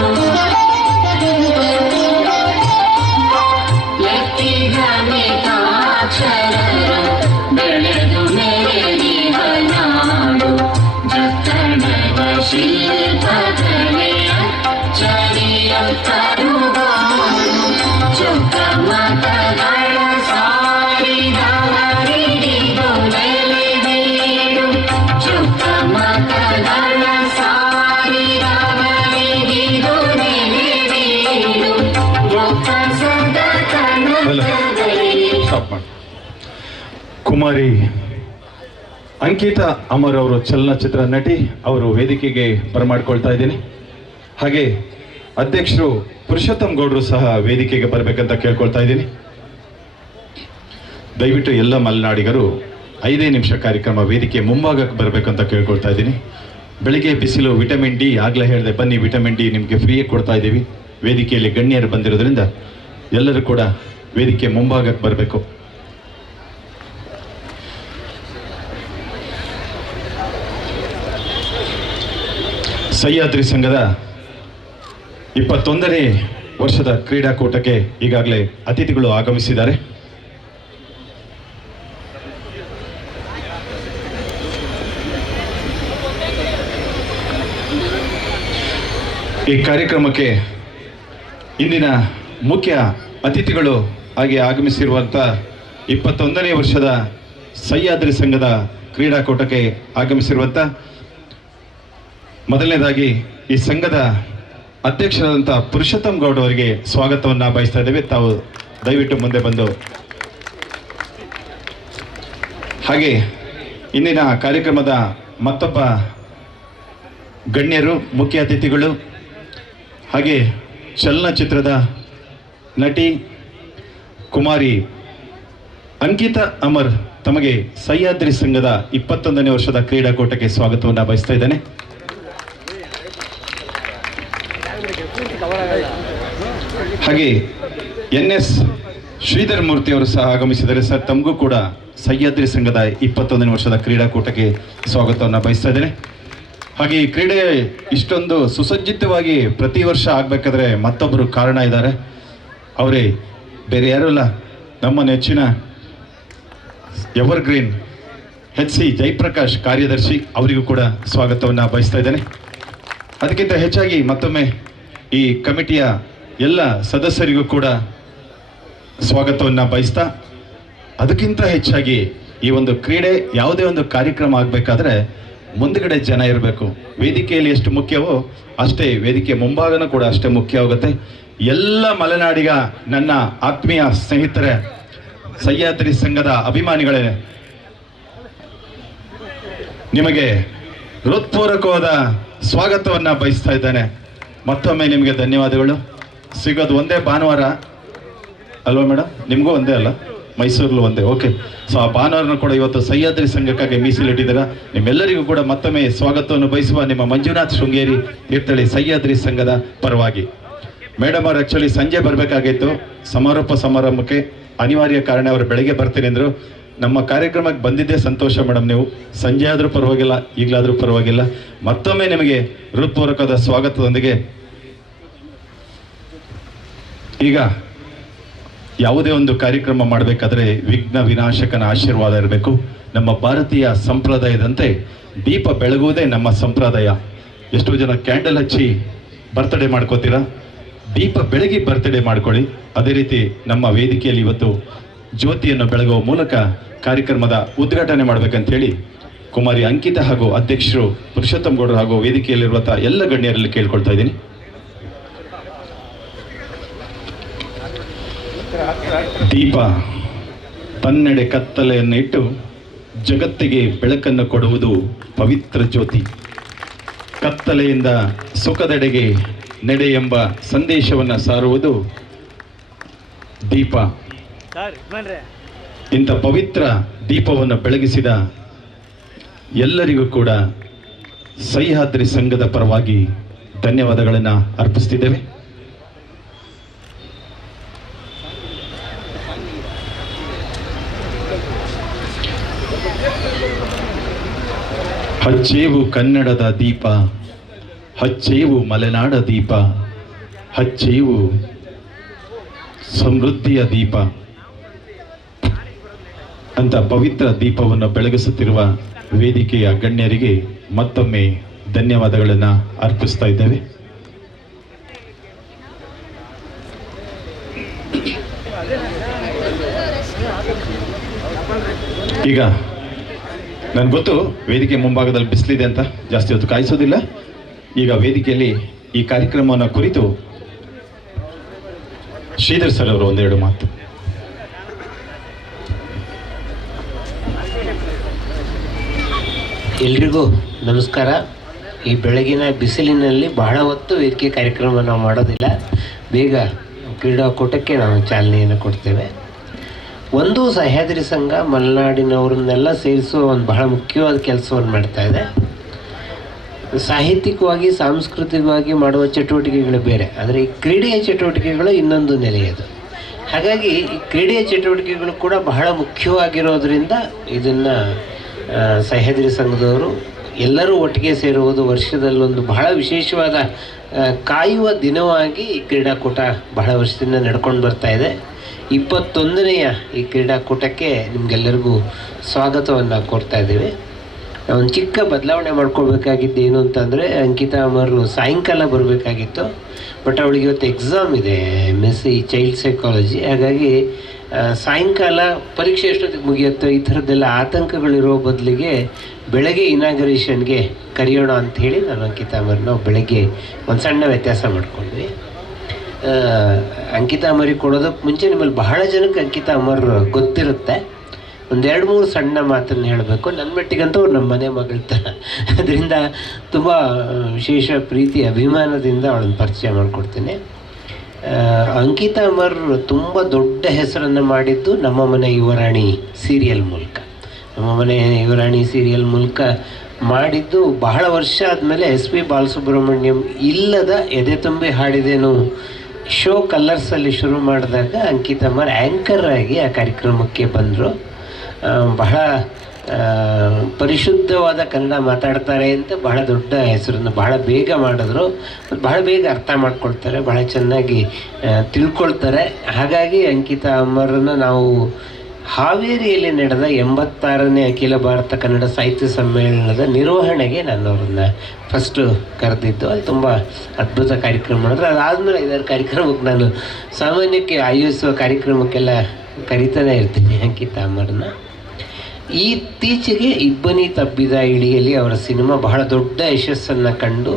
ಲೆತ್ತಿಗಮಿತಾಕ್ಷರ ಬೆಳೆದು ಮೇಲಿನ ನಾಡು ಜತನದ ಶಿಲ್ಪಕಲೆಯ ಚರಿಯ ಕರುಗೋಡು ಚೌಕಮತಗಳ ಸಾರಿದವರಿಗಿದು ನೆಲೆ ಬೀಡು ಚೌಕಮತಗಳ ಸಾರಿದವರಿಗಿದು ನೆಲೆ ಬೀಡು ಲೋಕಸದ ಕನಕದಲ್ಲಿ ಕುಮಾರಿ ಅಂಕಿತಾ ಅಮರ್ ಅವರು ಚಲನಚಿತ್ರ ನಟಿ, ಅವರು ವೇದಿಕೆಗೆ ಬರಮಾಡ್ಕೊಳ್ತಾ ಇದ್ದೀನಿ. ಹಾಗೆ ಅಧ್ಯಕ್ಷರು ಪುರುಷೋತ್ತಮ್ ಗೌಡರು ಸಹ ವೇದಿಕೆಗೆ ಬರಬೇಕಂತ ಕೇಳ್ಕೊಳ್ತಾ ಇದ್ದೀನಿ. ದಯವಿಟ್ಟು ಎಲ್ಲ ಮಲೆನಾಡಿಗರು 5 ನಿಮಿಷ ಕಾರ್ಯಕ್ರಮ ವೇದಿಕೆ ಮುಂಭಾಗಕ್ಕೆ ಬರಬೇಕಂತ ಕೇಳ್ಕೊಳ್ತಾ ಇದ್ದೀನಿ. ಬೆಳಿಗ್ಗೆ ಬಿಸಿಲು, ವಿಟಮಿನ್ ಡಿ ಆಗಲೇ ಹೇಳಿದೆ, ಬನ್ನಿ ವಿಟಮಿನ್ ಡಿ ನಿಮಗೆ ಫ್ರೀಯಾಗಿ ಕೊಡ್ತಾ ಇದ್ದೀವಿ. ವೇದಿಕೆಯಲ್ಲಿ ಗಣ್ಯರು ಬಂದಿರೋದ್ರಿಂದ ಎಲ್ಲರೂ ಕೂಡ ವೇದಿಕೆ ಮುಂಭಾಗಕ್ಕೆ ಬರಬೇಕು. ಸಹ್ಯಾದ್ರಿ ಸಂಘದ 21ನೇ ವರ್ಷದ ಕ್ರೀಡಾಕೂಟಕ್ಕೆ ಈಗಾಗಲೇ ಅತಿಥಿಗಳು ಆಗಮಿಸಿದ್ದಾರೆ. ಈ ಕಾರ್ಯಕ್ರಮಕ್ಕೆ ಇಂದಿನ ಮುಖ್ಯ ಅತಿಥಿಗಳು ಆಗಿ ಆಗಮಿಸಿರುವಂಥ 21ನೇ ವರ್ಷದ ಸಹ್ಯಾದ್ರಿ ಸಂಘದ ಕ್ರೀಡಾಕೂಟಕ್ಕೆ ಆಗಮಿಸಿರುವಂಥ ಮೊದಲನೇದಾಗಿ ಈ ಸಂಘದ ಅಧ್ಯಕ್ಷರಾದಂಥ ಪುರುಷೋತ್ತಮ್ ಗೌಡ್ ಅವರಿಗೆ ಸ್ವಾಗತವನ್ನು ಬಯಸ್ತಾ ಇದ್ದೇವೆ. ತಾವು ದಯವಿಟ್ಟು ಮುಂದೆ ಬಂದು. ಹಾಗೆ ಇಂದಿನ ಕಾರ್ಯಕ್ರಮದ ಮತ್ತೊಬ್ಬ ಗಣ್ಯರು, ಮುಖ್ಯ ಅತಿಥಿಗಳು, ಹಾಗೆ ಚಲನಚಿತ್ರದ ನಟಿ ಕುಮಾರಿ ಅಂಕಿತಾ ಅಮರ್ ತಮಗೆ ಸಹ್ಯಾದ್ರಿ ಸಂಘದ 21ನೇ ವರ್ಷದ ಕ್ರೀಡಾಕೂಟಕ್ಕೆ ಸ್ವಾಗತವನ್ನು ಬಯಸ್ತಾ ಇದ್ದೇನೆ. ಹಾಗೆ NS ಶ್ರೀಧರ್ ಮೂರ್ತಿ ಅವರು ಸಹ ಆಗಮಿಸಿದ್ದಾರೆ. ಸರ್, ತಮಗೂ ಕೂಡ ಸಹ್ಯಾದ್ರಿ ಸಂಘದ 21ನೇ ವರ್ಷದ ಕ್ರೀಡಾಕೂಟಕ್ಕೆ ಸ್ವಾಗತವನ್ನು ಬಯಸ್ತಾ ಇದ್ದೇನೆ. ಹಾಗೆ ಈ ಕ್ರೀಡೆ ಇಷ್ಟೊಂದು ಸುಸಜ್ಜಿತವಾಗಿ ಪ್ರತಿ ವರ್ಷ ಆಗಬೇಕಾದ್ರೆ ಮತ್ತೊಬ್ಬರು ಕಾರಣ ಇದ್ದಾರೆ. ಅವರೇ ಬೇರೆ ಯಾರೂ ಅಲ್ಲ, ನಮ್ಮ ನೆಚ್ಚಿನ ಎವರ್ಗ್ರೀನ್ HC ಜಯಪ್ರಕಾಶ್ ಕಾರ್ಯದರ್ಶಿ, ಅವರಿಗೂ ಕೂಡ ಸ್ವಾಗತವನ್ನು ಬಯಸ್ತಾ ಇದ್ದೇನೆ. ಅದಕ್ಕಿಂತ ಹೆಚ್ಚಾಗಿ ಮತ್ತೊಮ್ಮೆ ಈ ಕಮಿಟಿಯ ಎಲ್ಲ ಸದಸ್ಯರಿಗೂ ಕೂಡ ಸ್ವಾಗತವನ್ನು ಬಯಸ್ತಾ, ಅದಕ್ಕಿಂತ ಹೆಚ್ಚಾಗಿ ಈ ಒಂದು ಕ್ರೀಡೆ ಯಾವುದೇ ಒಂದು ಕಾರ್ಯಕ್ರಮ ಆಗಬೇಕಾದ್ರೆ ಮುಂದುಗಡೆ ಜನ ಇರಬೇಕು. ವೇದಿಕೆಯಲ್ಲಿ ಎಷ್ಟು ಮುಖ್ಯವೋ ಅಷ್ಟೇ ವೇದಿಕೆ ಮುಂಭಾಗನೂ ಕೂಡ ಅಷ್ಟೇ ಮುಖ್ಯವಾಗುತ್ತೆ. ಎಲ್ಲ ಮಲೆನಾಡಿಗ ನನ್ನ ಆತ್ಮೀಯ ಸ್ನೇಹಿತರೆ, ಸಹ್ಯಾದ್ರಿ ಸಂಘದ ಅಭಿಮಾನಿಗಳೇ, ನಿಮಗೆ ಹೃತ್ಪೂರ್ವಕವಾದ ಸ್ವಾಗತವನ್ನು ಬಯಸ್ತಾ ಇದ್ದೇನೆ. ಮತ್ತೊಮ್ಮೆ ನಿಮಗೆ ಧನ್ಯವಾದಗಳು. ಸಿಗೋದು ಒಂದೇ ಭಾನುವಾರ ಅಲ್ವಾ ಮೇಡಮ್? ನಿಮಗೂ ಒಂದೇ ಅಲ್ಲ, ಮೈಸೂರಲ್ಲೂ ಒಂದೇ. ಓಕೆ, ಸೊ ಆ ಭಾನುವಾರನ ಕೂಡ ಇವತ್ತು ಸಹ್ಯಾದ್ರಿ ಸಂಘಕ್ಕಾಗಿ ಮೀಸಲಿಟ್ಟಿದ್ದೀರಾ. ನಿಮ್ಮೆಲ್ಲರಿಗೂ ಕೂಡ ಮತ್ತೊಮ್ಮೆ ಸ್ವಾಗತವನ್ನು ಬಯಸುವ ನಿಮ್ಮ ಮಂಜುನಾಥ್ ಶೃಂಗೇರಿ ತೀರ್ಥಹಳ್ಳಿ ಸಹ್ಯಾದ್ರಿ ಸಂಘದ ಪರವಾಗಿ. ಮೇಡಮ್ ಅವರು ಆ್ಯಕ್ಚುಲಿ ಸಂಜೆ ಬರಬೇಕಾಗಿತ್ತು ಸಮಾರೋಪ ಸಮಾರಂಭಕ್ಕೆ, ಅನಿವಾರ್ಯ ಕಾರಣ ಅವರು ಬೆಳಗ್ಗೆ ಬರ್ತೀನಿ ಅಂದರು. ನಮ್ಮ ಕಾರ್ಯಕ್ರಮಕ್ಕೆ ಬಂದಿದ್ದೇ ಸಂತೋಷ ಮೇಡಮ್. ನೀವು ಸಂಜೆ ಆದರೂ ಪರವಾಗಿಲ್ಲ, ಈಗಲಾದರೂ ಪರವಾಗಿಲ್ಲ. ಮತ್ತೊಮ್ಮೆ ನಿಮಗೆ ಹೃತ್ಪೂರ್ವಕವಾದ ಸ್ವಾಗತದೊಂದಿಗೆ ಈಗ ಯಾವುದೇ ಒಂದು ಕಾರ್ಯಕ್ರಮ ಮಾಡಬೇಕಾದ್ರೆ ವಿಘ್ನ ವಿನಾಶಕನ ಆಶೀರ್ವಾದ ಇರಬೇಕು. ನಮ್ಮ ಭಾರತೀಯ ಸಂಪ್ರದಾಯದಂತೆ ದೀಪ ಬೆಳಗುವುದೇ ನಮ್ಮ ಸಂಪ್ರದಾಯ. ಎಷ್ಟೋ ಜನ ಕ್ಯಾಂಡಲ್ ಹಚ್ಚಿ ಬರ್ತ್ಡೇ ಮಾಡ್ಕೋತೀರಾ, ದೀಪ ಬೆಳಗಿ ಬರ್ತ್ಡೇ ಮಾಡ್ಕೊಳ್ಳಿ. ಅದೇ ರೀತಿ ನಮ್ಮ ವೇದಿಕೆಯಲ್ಲಿ ಇವತ್ತು ಜ್ಯೋತಿಯನ್ನು ಬೆಳಗುವ ಮೂಲಕ ಕಾರ್ಯಕ್ರಮದ ಉದ್ಘಾಟನೆ ಮಾಡಬೇಕಂತೇಳಿ ಕುಮಾರಿ ಅಂಕಿತಾ ಹಾಗೂ ಅಧ್ಯಕ್ಷರು ಪುರುಷೋತ್ತಮ್ ಗೌಡರು ಹಾಗೂ ವೇದಿಕೆಯಲ್ಲಿರುವಂಥ ಎಲ್ಲ ಗಣ್ಯರಲ್ಲಿ ಕೇಳ್ಕೊಳ್ತಾ ಇದ್ದೀನಿ. ದೀಪ ತನ್ನೆಡೆ ಕತ್ತಲೆಯನ್ನಿಟ್ಟು ಜಗತ್ತಿಗೆ ಬೆಳಕನ್ನು ಕೊಡುವುದು ಪವಿತ್ರ ಜ್ಯೋತಿ. ಕತ್ತಲೆಯಿಂದ ಸುಖದೆಡೆಗೆ ನಡೆ ಎಂಬ ಸಂದೇಶವನ್ನು ಸಾರುವುದು ದೀಪ. ಇಂಥ ಪವಿತ್ರ ದೀಪವನ್ನು ಬೆಳಗಿಸಿದ ಎಲ್ಲರಿಗೂ ಕೂಡ ಸಹ್ಯಾದ್ರಿ ಸಂಘದ ಪರವಾಗಿ ಧನ್ಯವಾದಗಳನ್ನು ಅರ್ಪಿಸ್ತಿದ್ದೇವೆ. ಹಚ್ಚೇವು ಕನ್ನಡದ ದೀಪ, ಹಚ್ಚೆಯು ಮಲೆನಾಡ ದೀಪ, ಹಚ್ಚೆಯು ಸಮೃದ್ಧಿಯ ದೀಪ ಅಂತ ಪವಿತ್ರ ದೀಪವನ್ನು ಬೆಳಗಿಸುತ್ತಿರುವ ವೇದಿಕೆಯ ಗಣ್ಯರಿಗೆ ಮತ್ತೊಮ್ಮೆ ಧನ್ಯವಾದಗಳನ್ನು ಅರ್ಪಿಸ್ತಾ ಇದ್ದೇವೆ. ಈಗ ನನಗೆ ಗೊತ್ತು ವೇದಿಕೆ ಮುಂಭಾಗದಲ್ಲಿ ಬಿಸಿಲಿದೆ ಅಂತ ಜಾಸ್ತಿ ಹೊತ್ತು ಕಾಯಿಸೋದಿಲ್ಲ. ಈಗ ವೇದಿಕೆಯಲ್ಲಿ ಈ ಕಾರ್ಯಕ್ರಮವನ್ನು ಕುರಿತು ಶ್ರೀಧರ್ ಸರ್ ಅವರು ಒಂದೆರಡು ಮಾತು. ಎಲ್ರಿಗೂ ನಮಸ್ಕಾರ. ಈ ಬೆಳಗಿನ ಬಿಸಿಲಿನಲ್ಲಿ ಬಹಳ ಹೊತ್ತು ವೇದಿಕೆ ಕಾರ್ಯಕ್ರಮ ನಾವು ಮಾಡೋದಿಲ್ಲ, ಬೇಗ ಕ್ರೀಡಾಕೂಟಕ್ಕೆ ನಾವು ಚಾಲನೆಯನ್ನು ಕೊಡ್ತೇವೆ. ಒಂದು ಸಹ್ಯಾದ್ರಿ ಸಂಘ ಮಲೆನಾಡಿನವ್ರನ್ನೆಲ್ಲ ಸೇರಿಸುವ ಒಂದು ಬಹಳ ಮುಖ್ಯವಾದ ಕೆಲಸವನ್ನು ಮಾಡ್ತಾ ಇದೆ. ಸಾಹಿತ್ಯಿಕವಾಗಿ ಸಾಂಸ್ಕೃತಿಕವಾಗಿ ಮಾಡುವ ಚಟುವಟಿಕೆಗಳು ಬೇರೆ, ಆದರೆ ಈ ಕ್ರೀಡೆಯ ಚಟುವಟಿಕೆಗಳು ಇನ್ನೊಂದು ನೆಲೆಯದು. ಹಾಗಾಗಿ ಈ ಕ್ರೀಡೆಯ ಚಟುವಟಿಕೆಗಳು ಕೂಡ ಬಹಳ ಮುಖ್ಯವಾಗಿರೋದರಿಂದ ಇದನ್ನು ಸಹ್ಯಾದ್ರಿ ಸಂಘದವರು ಎಲ್ಲರೂ ಒಟ್ಟಿಗೆ ಸೇರುವುದು ವರ್ಷದಲ್ಲೊಂದು ಬಹಳ ವಿಶೇಷವಾದ ಕಾಯುವ ದಿನವಾಗಿ ಈ ಕ್ರೀಡಾಕೂಟ ಬಹಳ ವರ್ಷದಿಂದ ನಡ್ಕೊಂಡು ಬರ್ತಾ ಇದೆ. 21ನೆಯ ಈ ಕ್ರೀಡಾಕೂಟಕ್ಕೆ ನಿಮಗೆಲ್ಲರಿಗೂ ಸ್ವಾಗತವನ್ನು ಕೋರ್ತಾ ಇದ್ದೀವಿ. ಒಂದು ಚಿಕ್ಕ ಬದಲಾವಣೆ ಮಾಡ್ಕೊಳ್ಬೇಕಾಗಿದ್ದು ಏನು ಅಂತಂದರೆ, ಅಂಕಿತಾ ಅಮರ್ ಸಾಯಂಕಾಲ ಬರಬೇಕಾಗಿತ್ತು, ಬಟ್ ಅವಳಿಗೆ ಇವತ್ತು ಎಕ್ಸಾಮ್ ಇದೆ MSc ಚೈಲ್ಡ್ ಸೈಕಾಲಜಿ. ಹಾಗಾಗಿ ಸಾಯಂಕಾಲ ಪರೀಕ್ಷೆ ಎಷ್ಟೊತ್ತಿಗೆ ಮುಗಿಯುತ್ತೋ ಈ ಥರದ್ದೆಲ್ಲ ಆತಂಕಗಳಿರೋ ಬದಲಿಗೆ ಬೆಳಗ್ಗೆ ಇನಾಗರೇಷನ್ಗೆ ಕರೆಯೋಣ ಅಂಥೇಳಿ ನಾನು ಅಂಕಿತಾ ಅಮರ್ನ ಬೆಳಗ್ಗೆ ಒಂದು ಸಣ್ಣ ವ್ಯತ್ಯಾಸ ಮಾಡ್ಕೊಂಡ್ವಿ. ಅಂಕಿತಾ ಅಮರಿಗೆ ಕೊಡೋದಕ್ಕೆ ಮುಂಚೆ ನಿಮ್ಮಲ್ಲಿ ಬಹಳ ಜನಕ್ಕೆ ಅಂಕಿತಾ ಅಮರ್ ಗೊತ್ತಿರುತ್ತೆ. ಒಂದೆರಡು ಮೂರು ಸಣ್ಣ ಮಾತನ್ನು ಹೇಳಬೇಕು. ನನ್ನ ಮಟ್ಟಿಗಂತೂ ನಮ್ಮ ಮನೆ ಮಗಳ ಥರ, ಅದರಿಂದ ತುಂಬ ವಿಶೇಷ ಪ್ರೀತಿ ಅಭಿಮಾನದಿಂದ ಅವಳನ್ನು ಪರಿಚಯ ಮಾಡಿಕೊಡ್ತೇನೆ. ಅಂಕಿತಾ ಅಮರ್ ತುಂಬ ದೊಡ್ಡ ಹೆಸರನ್ನು ಮಾಡಿದ್ದು ನಮ್ಮ ಮನೆ ಯುವರಾಣಿ ಸೀರಿಯಲ್ ಮೂಲಕ. ನಮ್ಮ ಮನೆ ಯುವರಾಣಿ ಸೀರಿಯಲ್ ಮೂಲಕ ಮಾಡಿದ್ದು ಬಹಳ ವರ್ಷ ಆದಮೇಲೆ SP ಬಾಲಸುಬ್ರಹ್ಮಣ್ಯಂ ಇಲ್ಲದ ಎದೆ ತುಂಬಿ ಹಾಡಿದೇನು ಶೋ ಕಲರ್ಸಲ್ಲಿ ಶುರು ಮಾಡಿದಾಗ ಅಂಕಿತಾ ಅಮರ್ ಆ್ಯಂಕರ್ ಆಗಿ ಆ ಕಾರ್ಯಕ್ರಮಕ್ಕೆ ಬಂದರು. ಬಹಳ ಪರಿಶುದ್ಧವಾದ ಕನ್ನಡ ಮಾತಾಡ್ತಾರೆ ಅಂತ ಬಹಳ ದೊಡ್ಡ ಹೆಸರನ್ನು ಬಹಳ ಬೇಗ ಮಾಡಿದ್ರು. ಬಹಳ ಬೇಗ ಅರ್ಥ ಮಾಡ್ಕೊಳ್ತಾರೆ, ಬಹಳ ಚೆನ್ನಾಗಿ ತಿಳ್ಕೊಳ್ತಾರೆ. ಹಾಗಾಗಿ ಅಂಕಿತಾ ಅಮರನ್ನು ನಾವು ಹಾವೇರಿಯಲ್ಲಿ ನಡೆದ 86ನೇ ಅಖಿಲ ಭಾರತ ಕನ್ನಡ ಸಾಹಿತ್ಯ ಸಮ್ಮೇಳನದ ನಿರ್ವಹಣೆಗೆ ನಾನು ಅವ್ರನ್ನ ಫಸ್ಟು ಕರೆದಿದ್ದು. ಅದು ತುಂಬ ಅದ್ಭುತ ಕಾರ್ಯಕ್ರಮ ಮಾಡಿದ್ರು. ಅದಾದಮೇಲೆ 5 ಕಾರ್ಯಕ್ರಮಕ್ಕೆ ನಾನು ಸಾಮಾನ್ಯಕ್ಕೆ ಆಯೋಜಿಸುವ ಕಾರ್ಯಕ್ರಮಕ್ಕೆಲ್ಲ ಕರಿತಾನೆ ಇರ್ತೀನಿ ಅಂಕಿತಾ ಅಮರನ್ನ. ಇತ್ತೀಚೆಗೆ ಇಬ್ಬನಿ ತಬ್ಬಿದ ಇಳಿಯಲ್ಲಿ ಅವರ ಸಿನಿಮಾ ಬಹಳ ದೊಡ್ಡ ಯಶಸ್ಸನ್ನು ಕಂಡು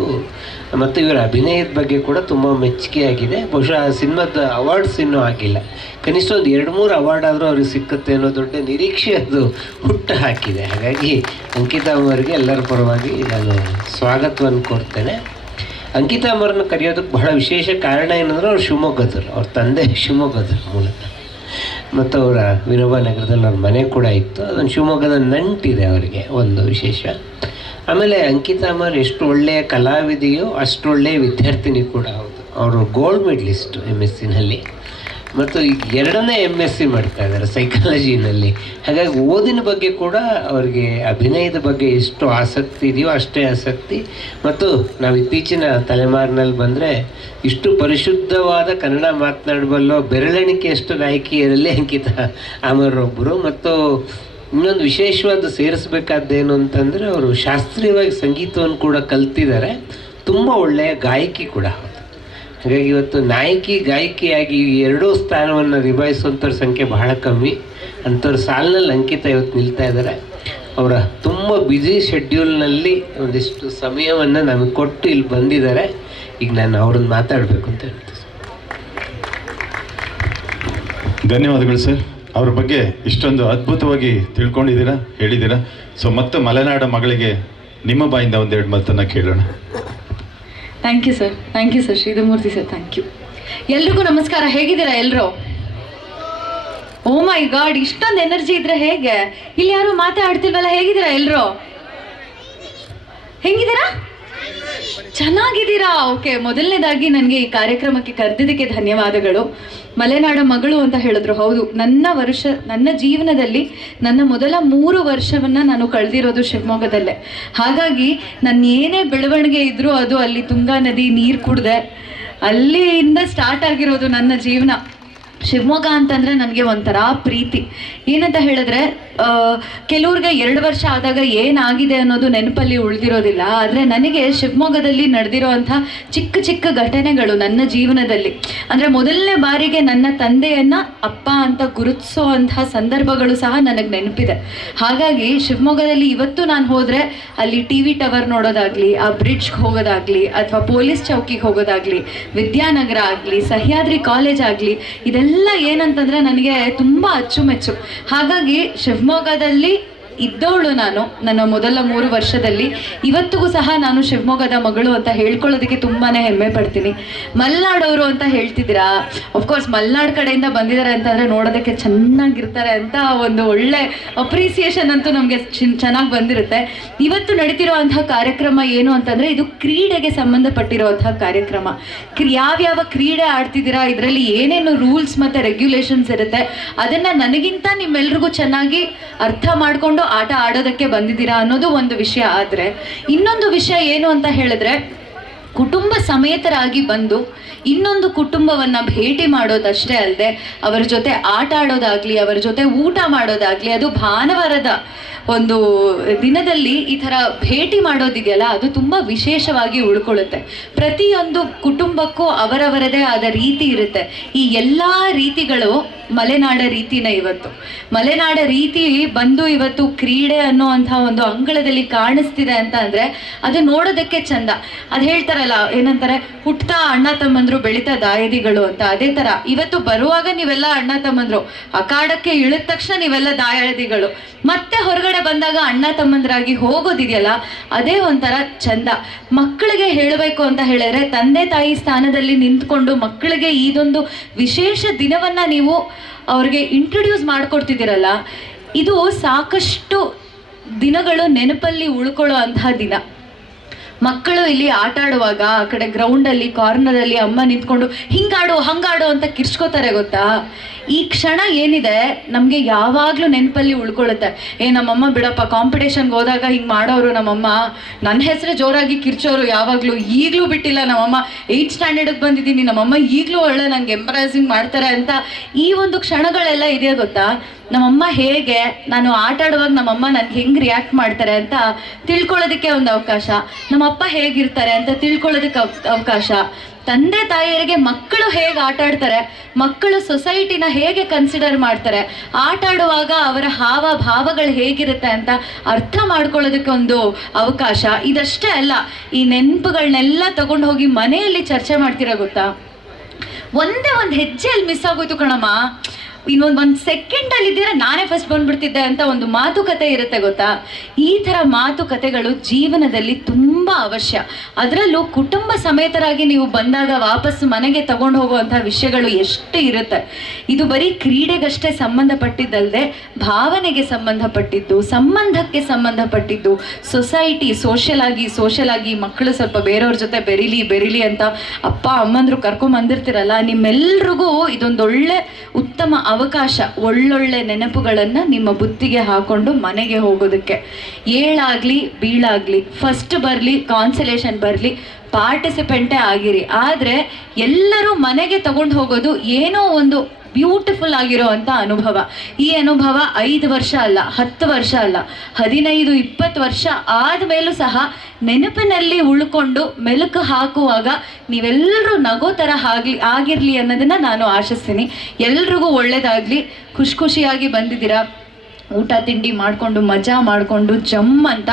ಮತ್ತು ಇವರ ಅಭಿನಯದ ಬಗ್ಗೆ ಕೂಡ ತುಂಬ ಮೆಚ್ಚುಗೆಯಾಗಿದೆ. ಬಹುಶಃ ಆ ಸಿನಿಮಾದ ಅವಾರ್ಡ್ಸ್ ಇನ್ನೂ ಆಗಿಲ್ಲ, ಕನಿಷ್ಠ ಒಂದು 2-3 ಅವಾರ್ಡ್ ಆದರೂ ಅವ್ರಿಗೆ ಸಿಕ್ಕುತ್ತೆ ಅನ್ನೋ ದೊಡ್ಡ ನಿರೀಕ್ಷೆ ಅದು ಹುಟ್ಟು ಹಾಕಿದೆ. ಹಾಗಾಗಿ ಅಂಕಿತಾ ಅಮರ್ಗೆ ಎಲ್ಲರ ಪರವಾಗಿ ನಾನು ಸ್ವಾಗತವನ್ನು ಕೊಡ್ತೇನೆ. ಅಂಕಿತಾ ಅಮರನ್ನ ಕರೆಯೋದಕ್ಕೆ ಬಹಳ ವಿಶೇಷ ಕಾರಣ ಏನಂದರೆ ಅವ್ರು ಶಿವಮೊಗ್ಗದವರು, ಅವ್ರ ತಂದೆ ಶಿವಮೊಗ್ಗದವರು ಮೂಲಕ, ಮತ್ತು ಅವರ ವಿನೋಬ ನಗರದಲ್ಲಿ ಅವ್ರ ಮನೆ ಕೂಡ ಇತ್ತು. ಅದೊಂದು ಶಿವಮೊಗ್ಗದ ನಂಟಿದೆ ಅವರಿಗೆ, ಒಂದು ವಿಶೇಷ. ಆಮೇಲೆ ಅಂಕಿತಾ ಅಮರ್ ಎಷ್ಟು ಒಳ್ಳೆಯ ಕಲಾವಿದೆಯೋ ಅಷ್ಟು ಒಳ್ಳೆಯ ವಿದ್ಯಾರ್ಥಿನಿ ಕೂಡ ಹೌದು. ಅವರು ಗೋಲ್ಡ್ ಮೆಡಲಿಸ್ಟು MScನಲ್ಲಿ, ಮತ್ತು ಈಗ 2ನೇ MSc ಮಾಡ್ತಾ ಇದ್ದಾರೆ ಸೈಕಾಲಜಿನಲ್ಲಿ. ಹಾಗಾಗಿ ಓದಿನ ಬಗ್ಗೆ ಕೂಡ ಅವರಿಗೆ ಅಭಿನಯದ ಬಗ್ಗೆ ಎಷ್ಟು ಆಸಕ್ತಿ ಇದೆಯೋ ಅಷ್ಟೇ ಆಸಕ್ತಿ. ಮತ್ತು ನಾವು ಇತ್ತೀಚಿನ ತಲೆಮಾರಿನಲ್ಲಿ ಬಂದರೆ ಇಷ್ಟು ಪರಿಶುದ್ಧವಾದ ಕನ್ನಡ ಮಾತನಾಡಬಲ್ಲೋ ಬೆರಳೆಣಿಕೆಯಷ್ಟು ನಾಯಕಿಯರಲ್ಲಿ ಅಂಕಿತಾ ಅಮರ್ ಒಬ್ಬರು. ಮತ್ತು ಇನ್ನೊಂದು ವಿಶೇಷವಾದ ಸೇರಿಸಬೇಕಾದ್ದೇನು ಅಂತಂದರೆ ಅವರು ಶಾಸ್ತ್ರೀಯವಾಗಿ ಸಂಗೀತವನ್ನು ಕೂಡ ಕಲ್ತಿದ್ದಾರೆ, ತುಂಬ ಒಳ್ಳೆಯ ಗಾಯಕಿ ಕೂಡ. ಹಾಗಾಗಿ ಇವತ್ತು ನಾಯಕಿ ಗಾಯಕಿಯಾಗಿ ಎರಡೂ ಸ್ಥಾನವನ್ನು ನಿಭಾಯಿಸುವಂಥವ್ರ ಸಂಖ್ಯೆ ಬಹಳ ಕಮ್ಮಿ. ಅಂಥವ್ರ ಸಾಲಿನಲ್ಲಿ ಅಂಕಿತಾ ಇವತ್ತು ನಿಲ್ತಾ ಇದ್ದಾರೆ. ಅವರ ತುಂಬ ಬ್ಯುಸಿ ಶೆಡ್ಯೂಲ್ನಲ್ಲಿ ಒಂದಿಷ್ಟು ಸಮಯವನ್ನು ನಮಗೆ ಕೊಟ್ಟು ಇಲ್ಲಿ ಬಂದಿದ್ದಾರೆ. ಈಗ ನಾನು ಅವ್ರನ್ನ ಮಾತಾಡಬೇಕು ಅಂತ ಹೇಳ್ತೀನಿ. ಧನ್ಯವಾದಗಳು ಸರ್. ಅವ್ರ ಬಗ್ಗೆ ಇಷ್ಟೊಂದು ಅದ್ಭುತವಾಗಿ ತಿಳ್ಕೊಂಡಿದ್ದೀರಾ, ಹೇಳಿದ್ದೀರಾ. ಸೊ ಮತ್ತೆ ಮಲೆನಾಡ ಮಗಳಿಗೆ ನಿಮ್ಮ ಬಾಯಿಂದ ಒಂದೆರಡು ಮಾತನ್ನು ಕೇಳೋಣ. Thank you sir Shridhamurthy sir, thank you. ಎಲ್ರಿಗೂ ನಮಸ್ಕಾರ. ಹೇಗಿದ್ದೀರಾ ಎಲ್ಲರೂ? ಓ ಮೈ ಗಾಡ್, ಇಷ್ಟೊಂದು ಎನರ್ಜಿ ಇದ್ರೆ ಹೇಗೆ? ಇಲ್ಲಿ ಯಾರು ಮಾತಾಡ್ತಿಲ್ವಲ್ಲ, ಹೇಗಿದ್ದೀರಾ ಎಲ್ಲರೂ? ಹೆಂಗಿದ್ದೀರಾ? ಚೆನ್ನಾಗಿದ್ದೀರಾ? ಓಕೆ, ಮೊದಲನೇದಾಗಿ ನನಗೆ ಈ ಕಾರ್ಯಕ್ರಮಕ್ಕೆ ಕರೆದಿದ್ದಕ್ಕೆ ಧನ್ಯವಾದಗಳು. ಮಲೆನಾಡ ಮಗಳು ಅಂತ ಹೇಳಿದ್ರು. ಹೌದು, ನನ್ನ ಜೀವನದಲ್ಲಿ ನನ್ನ ಮೊದಲ 3 ವರ್ಷವನ್ನು ನಾನು ಕಳೆದಿರೋದು ಶಿವಮೊಗ್ಗದಲ್ಲೇ. ಹಾಗಾಗಿ ನನ್ನ ಏನೇ ಬೆಳವಣಿಗೆ ಇದ್ರೂ ಅದು ಅಲ್ಲಿ ತುಂಗಾ ನದಿ ನೀರು ಕುಡ್ದೆ ಅಲ್ಲಿಂದ ಸ್ಟಾರ್ಟ್ ಆಗಿರೋದು ನನ್ನ ಜೀವನ. ಶಿವಮೊಗ್ಗ ಅಂತಂದರೆ ನನಗೆ ಒಂಥರ ಪ್ರೀತಿ. ಏನಂತ ಹೇಳಿದ್ರೆ ಕೆಲವ್ರಿಗೆ 2 ವರ್ಷ ಆದಾಗ ಏನಾಗಿದೆ ಅನ್ನೋದು ನೆನಪಲ್ಲಿ ಉಳಿದಿರೋದಿಲ್ಲ. ಆದರೆ ನನಗೆ ಶಿವಮೊಗ್ಗದಲ್ಲಿ ನಡೆದಿರೋವಂಥ ಚಿಕ್ಕ ಚಿಕ್ಕ ಘಟನೆಗಳು ನನ್ನ ಜೀವನದಲ್ಲಿ, ಅಂದರೆ ಮೊದಲನೇ ಬಾರಿಗೆ ನನ್ನ ತಂದೆಯನ್ನು ಅಪ್ಪ ಅಂತ ಗುರುತಿಸೋವಂಥ ಸಂದರ್ಭಗಳು ಸಹ ನನಗೆ ನೆನಪಿದೆ. ಹಾಗಾಗಿ ಶಿವಮೊಗ್ಗದಲ್ಲಿ ಇವತ್ತು ನಾನು ಹೋದರೆ ಅಲ್ಲಿ TV ಟವರ್ ನೋಡೋದಾಗಲಿ, ಆ ಬ್ರಿಡ್ಜ್ಗೆ ಹೋಗೋದಾಗಲಿ, ಅಥವಾ ಪೊಲೀಸ್ ಚೌಕಿಗೆ ಹೋಗೋದಾಗಲಿ, ವಿದ್ಯಾನಗರ ಆಗಲಿ, ಸಹ್ಯಾದ್ರಿ ಕಾಲೇಜ್ ಆಗಲಿ, ಇದೆಲ್ಲ ಏನಂತಂದರೆ ನನಗೆ ತುಂಬ ಅಚ್ಚುಮೆಚ್ಚು. ಹಾಗಾಗಿ ಶಿವಮೊಗ್ಗದಲ್ಲಿ ಇದ್ದವಳು ನಾನು ನನ್ನ ಮೊದಲ 3 ವರ್ಷದಲ್ಲಿ. ಇವತ್ತಿಗೂ ಸಹ ನಾನು ಶಿವಮೊಗ್ಗದ ಮಗಳು ಅಂತ ಹೇಳ್ಕೊಳ್ಳೋದಕ್ಕೆ ತುಂಬಾ ಹೆಮ್ಮೆ ಪಡ್ತೀನಿ. ಮಲೆನಾಡವರು ಅಂತ ಹೇಳ್ತಿದ್ದೀರಾ, ಅಫ್ಕೋರ್ಸ್ ಮಲೆನಾಡು ಕಡೆಯಿಂದ ಬಂದಿದ್ದಾರೆ ಅಂತಂದರೆ ನೋಡೋದಕ್ಕೆ ಚೆನ್ನಾಗಿರ್ತಾರೆ ಅಂತ ಒಂದು ಒಳ್ಳೆ ಅಪ್ರಿಸಿಯೇಷನ್ ಅಂತೂ ನಮಗೆ ಚೆನ್ನಾಗಿ ಬಂದಿರುತ್ತೆ. ಇವತ್ತು ನಡೀತಿರುವಂತಹ ಕಾರ್ಯಕ್ರಮ ಏನು ಅಂತಂದರೆ ಇದು ಕ್ರೀಡೆಗೆ ಸಂಬಂಧಪಟ್ಟಿರುವಂತಹ ಕಾರ್ಯಕ್ರಮ. ಯಾವ್ಯಾವ ಕ್ರೀಡೆ ಆಡ್ತಿದ್ದೀರಾ, ಇದರಲ್ಲಿ ಏನೇನು ರೂಲ್ಸ್ ಮತ್ತು ರೆಗ್ಯುಲೇಷನ್ಸ್ ಇರುತ್ತೆ ಅದನ್ನು ನನಗಿಂತ ನಿಮ್ಮೆಲ್ರಿಗೂ ಚೆನ್ನಾಗಿ ಅರ್ಥ ಮಾಡಿಕೊಂಡು ಆಟ ಆಡೋದಕ್ಕೆ ಬಂದಿದ್ದೀರಾ ಅನ್ನೋದು ಒಂದು ವಿಷಯ. ಆದರೆ ಇನ್ನೊಂದು ವಿಷಯ ಏನು ಅಂತ ಹೇಳಿದ್ರೆ, ಕುಟುಂಬ ಸಮೇತರಾಗಿ ಬಂದು ಇನ್ನೊಂದು ಕುಟುಂಬವನ್ನು ಭೇಟಿ ಮಾಡೋದಷ್ಟೇ ಅಲ್ಲದೆ ಅವರ ಜೊತೆ ಆಟ ಆಡೋದಾಗಲಿ, ಅವರ ಜೊತೆ ಊಟ ಮಾಡೋದಾಗಲಿ, ಅದು ಭಾನುವಾರದ ಒಂದು ದಿನದಲ್ಲಿ ಈ ಥರ ಭೇಟಿ ಮಾಡೋದಿದೆಯಲ್ಲ ಅದು ತುಂಬ ವಿಶೇಷವಾಗಿ ಉಳ್ಕೊಳ್ಳುತ್ತೆ. ಪ್ರತಿಯೊಂದು ಕುಟುಂಬಕ್ಕೂ ಅವರವರದೇ ಆದ ರೀತಿ ಇರುತ್ತೆ. ಈ ಎಲ್ಲ ರೀತಿಗಳು ಮಲೆನಾಡ ರೀತಿನೇ. ಇವತ್ತು ಮಲೆನಾಡ ರೀತಿ ಬಂದು ಇವತ್ತು ಕ್ರೀಡೆ ಅನ್ನೋವಂಥ ಒಂದು ಅಂಗಳದಲ್ಲಿ ಕಾಣಿಸ್ತಿದೆ ಅಂತ ಅಂದರೆ ಅದು ನೋಡೋದಕ್ಕೆ ಚಂದ. ಅದು ಹೇಳ್ತಾರಲ್ಲ, ಏನಂತಾರೆ, ಹುಟ್ತಾ ಅಣ್ಣ ತಮ್ಮಂದ್ರು ಬೆಳೀತಾ ದಾಯಾದಿಗಳು ಅಂತ. ಅದೇ ಥರ ಇವತ್ತು ಬರುವಾಗ ನೀವೆಲ್ಲ ಅಣ್ಣ ತಮ್ಮಂದ್ರು, ಅಖಾಡಕ್ಕೆ ಇಳಿದ ತಕ್ಷಣ ನೀವೆಲ್ಲ ದಾಯಾದಿಗಳು, ಮತ್ತೆ ಹೊರಗಡೆ ಬಂದಾಗ ಅಣ್ಣ ತಮ್ಮಂದ್ರಾಗಿ ಹೋಗೋದಿದೆಯಲ್ಲ ಅದೇ ಒಂಥರ ಚಂದ. ಮಕ್ಕಳಿಗೆ ಹೇಳಬೇಕು ಅಂತ ಹೇಳಿದ್ರೆ ತಂದೆ ತಾಯಿ ಸ್ಥಾನದಲ್ಲಿ ನಿಂತ್ಕೊಂಡು ಮಕ್ಕಳಿಗೆ ಇದೊಂದು ವಿಶೇಷ ದಿನವನ್ನು ನೀವು ಅವ್ರಿಗೆ ಇಂಟ್ರೊಡ್ಯೂಸ್ ಮಾಡಿಕೊಡ್ತಿದ್ದೀರಲ್ಲ, ಇದು ಸಾಕಷ್ಟು ದಿನಗಳು ನೆನಪಲ್ಲಿ ಉಳ್ಕೊಳ್ಳೋ ಅಂತಹ ದಿನ. ಮಕ್ಕಳು ಇಲ್ಲಿ ಆಟ ಆಡುವಾಗ ಆ ಕಡೆ ಗ್ರೌಂಡಲ್ಲಿ ಕಾರ್ನರಲ್ಲಿ ಅಮ್ಮ ನಿಂತ್ಕೊಂಡು ಹಿಂಗಾಡು ಹಂಗಾಡು ಅಂತ ಕಿರ್ಚ್ಕೋತಾರೆ ಗೊತ್ತಾ. ಈ ಕ್ಷಣ ಏನಿದೆ ನಮಗೆ ಯಾವಾಗಲೂ ನೆನಪಲ್ಲಿ ಉಳ್ಕೊಳ್ಳುತ್ತೆ. ನಮ್ಮಮ್ಮ ಬಿಡಪ್ಪ ಕಾಂಪಿಟೇಷನ್ಗೆ ಹೋದಾಗ ಹಿಂಗೆ ಮಾಡೋರು ನಮ್ಮಮ್ಮ, ನನ್ನ ಹೆಸರು ಜೋರಾಗಿ ಕಿರ್ಚೋರು ಯಾವಾಗಲೂ. ಈಗಲೂ ಬಿಟ್ಟಿಲ್ಲ ನಮ್ಮಮ್ಮ, 8th ಸ್ಟ್ಯಾಂಡರ್ಡಿಗೆ ಬಂದಿದ್ದೀನಿ, ನಮ್ಮಮ್ಮ ಈಗಲೂ ಒಳ್ಳೆ ನನಗೆ ಎಂಬರಾಸಿಂಗ್ ಮಾಡ್ತಾರೆ ಅಂತ ಈ ಒಂದು ಕ್ಷಣಗಳೆಲ್ಲ ಇದೆಯಾ ಗೊತ್ತಾ. ನಮ್ಮಮ್ಮ ಹೇಗೆ, ನಾನು ಆಟ ಆಡುವಾಗ ನಮ್ಮಮ್ಮ ನನಗೆ ಹೆಂಗೆ ರಿಯಾಕ್ಟ್ ಮಾಡ್ತಾರೆ ಅಂತ ತಿಳ್ಕೊಳ್ಳೋದಕ್ಕೆ ಒಂದು ಅವಕಾಶ, ನಮ್ಮಪ್ಪ ಹೇಗಿರ್ತಾರೆ ಅಂತ ತಿಳ್ಕೊಳ್ಳೋದಕ್ಕೆ ಅವಕಾಶ, ತಂದೆ ತಾಯಿಯರಿಗೆ ಮಕ್ಕಳು ಹೇಗೆ ಆಟ ಆಡ್ತಾರೆ, ಮಕ್ಕಳು ಸೊಸೈಟಿನ ಹೇಗೆ ಕನ್ಸಿಡರ್ ಮಾಡ್ತಾರೆ, ಆಟ ಆಡುವಾಗ ಅವರ ಹಾವ ಭಾವಗಳು ಹೇಗಿರುತ್ತೆ ಅಂತ ಅರ್ಥ ಮಾಡ್ಕೊಳ್ಳೋದಕ್ಕೆ ಒಂದು ಅವಕಾಶ. ಇದಷ್ಟೇ ಅಲ್ಲ, ಈ ನೆನಪುಗಳನ್ನೆಲ್ಲ ತಗೊಂಡು ಹೋಗಿ ಮನೆಯಲ್ಲಿ ಚರ್ಚೆ ಮಾಡ್ತಿರೋ ಗೊತ್ತಾ. ಒಂದೇ ಒಂದು ಹೆಜ್ಜೆಯಲ್ಲಿ ಮಿಸ್ ಆಗೋಯ್ತು ಕಣಮ್ಮ, ಇನ್ನೊಂದು ಸೆಕೆಂಡಲ್ಲಿ ಇದ್ದರೆ ನಾನೇ ಫಸ್ಟ್ ಬಂದ್ಬಿಡ್ತಿದ್ದೆ ಅಂತ ಒಂದು ಮಾತುಕತೆ ಇರುತ್ತೆ ಗೊತ್ತಾ. ಈ ಥರ ಮಾತುಕತೆಗಳು ಜೀವನದಲ್ಲಿ ತುಂಬ ಅವಶ್ಯ. ಅದರಲ್ಲೂ ಕುಟುಂಬ ಸಮೇತರಾಗಿ ನೀವು ಬಂದಾಗ ವಾಪಸ್ ಮನೆಗೆ ತಗೊಂಡು ಹೋಗುವಂಥ ವಿಷಯಗಳು ಎಷ್ಟು ಇರುತ್ತೆ. ಇದು ಬರೀ ಕ್ರೀಡೆಗಷ್ಟೇ ಸಂಬಂಧಪಟ್ಟಿದ್ದಲ್ಲದೆ ಭಾವನೆಗೆ ಸಂಬಂಧಪಟ್ಟಿದ್ದು, ಸಂಬಂಧಕ್ಕೆ ಸಂಬಂಧಪಟ್ಟಿದ್ದು, ಸೊಸೈಟಿ ಸೋಷಿಯಲ್ ಆಗಿ ಮಕ್ಕಳು ಸ್ವಲ್ಪ ಬೇರೆಯವ್ರ ಜೊತೆ ಬೆರೀಲಿ ಅಂತ ಅಪ್ಪ ಅಮ್ಮಂದ್ರು ಕರ್ಕೊಂಬಂದಿರ್ತಿರಲ್ಲ, ನಿಮ್ಮೆಲ್ರಿಗೂ ಇದೊಂದೊಳ್ಳೆ ಉತ್ತಮ ಅವಕಾಶ. ಒಳ್ಳೊಳ್ಳೆ ನೆನಪುಗಳನ್ನು ನಿಮ್ಮ ಬುತ್ತಿಗೆ ಹಾಕೊಂಡು ಮನೆಗೆ ಹೋಗೋದಕ್ಕೆ. ಏಳಾಗಲಿ ಬೀಳಾಗಲಿ, ಫಸ್ಟ್ ಬರಲಿ ಕಾನ್ಸಲೇಷನ್ ಬರಲಿ, ಪಾರ್ಟಿಸಿಪೆಂಟೇ ಆಗಿರಿ. ಆದರೆ ಎಲ್ಲರೂ ಮನೆಗೆ ತಗೊಂಡು ಹೋಗೋದು ಏನೋ ಒಂದು ಬ್ಯೂಟಿಫುಲ್ ಆಗಿರುವಂಥ ಅನುಭವ. ಈ ಅನುಭವ 5 ವರ್ಷ ಅಲ್ಲ, 10 ವರ್ಷ ಅಲ್ಲ, 15-20 ವರ್ಷ ಆದಮೇಲೂ ಸಹ ನೆನಪಿನಲ್ಲಿ ಉಳ್ಕೊಂಡು ಮೆಲುಕು ಹಾಕುವಾಗ ನೀವೆಲ್ಲರೂ ನಗೋ ಥರ ಆಗಿರಲಿ ಅನ್ನೋದನ್ನು ನಾನು ಆಶಿಸ್ತೀನಿ. ಎಲ್ರಿಗೂ ಒಳ್ಳೆಯದಾಗಲಿ. ಖುಷಿಯಾಗಿ ಬಂದಿದ್ದೀರಾ, ಊಟ ತಿಂಡಿ ಮಾಡಿಕೊಂಡು ಮಜಾ ಮಾಡಿಕೊಂಡು ಜಮ್ ಅಂತ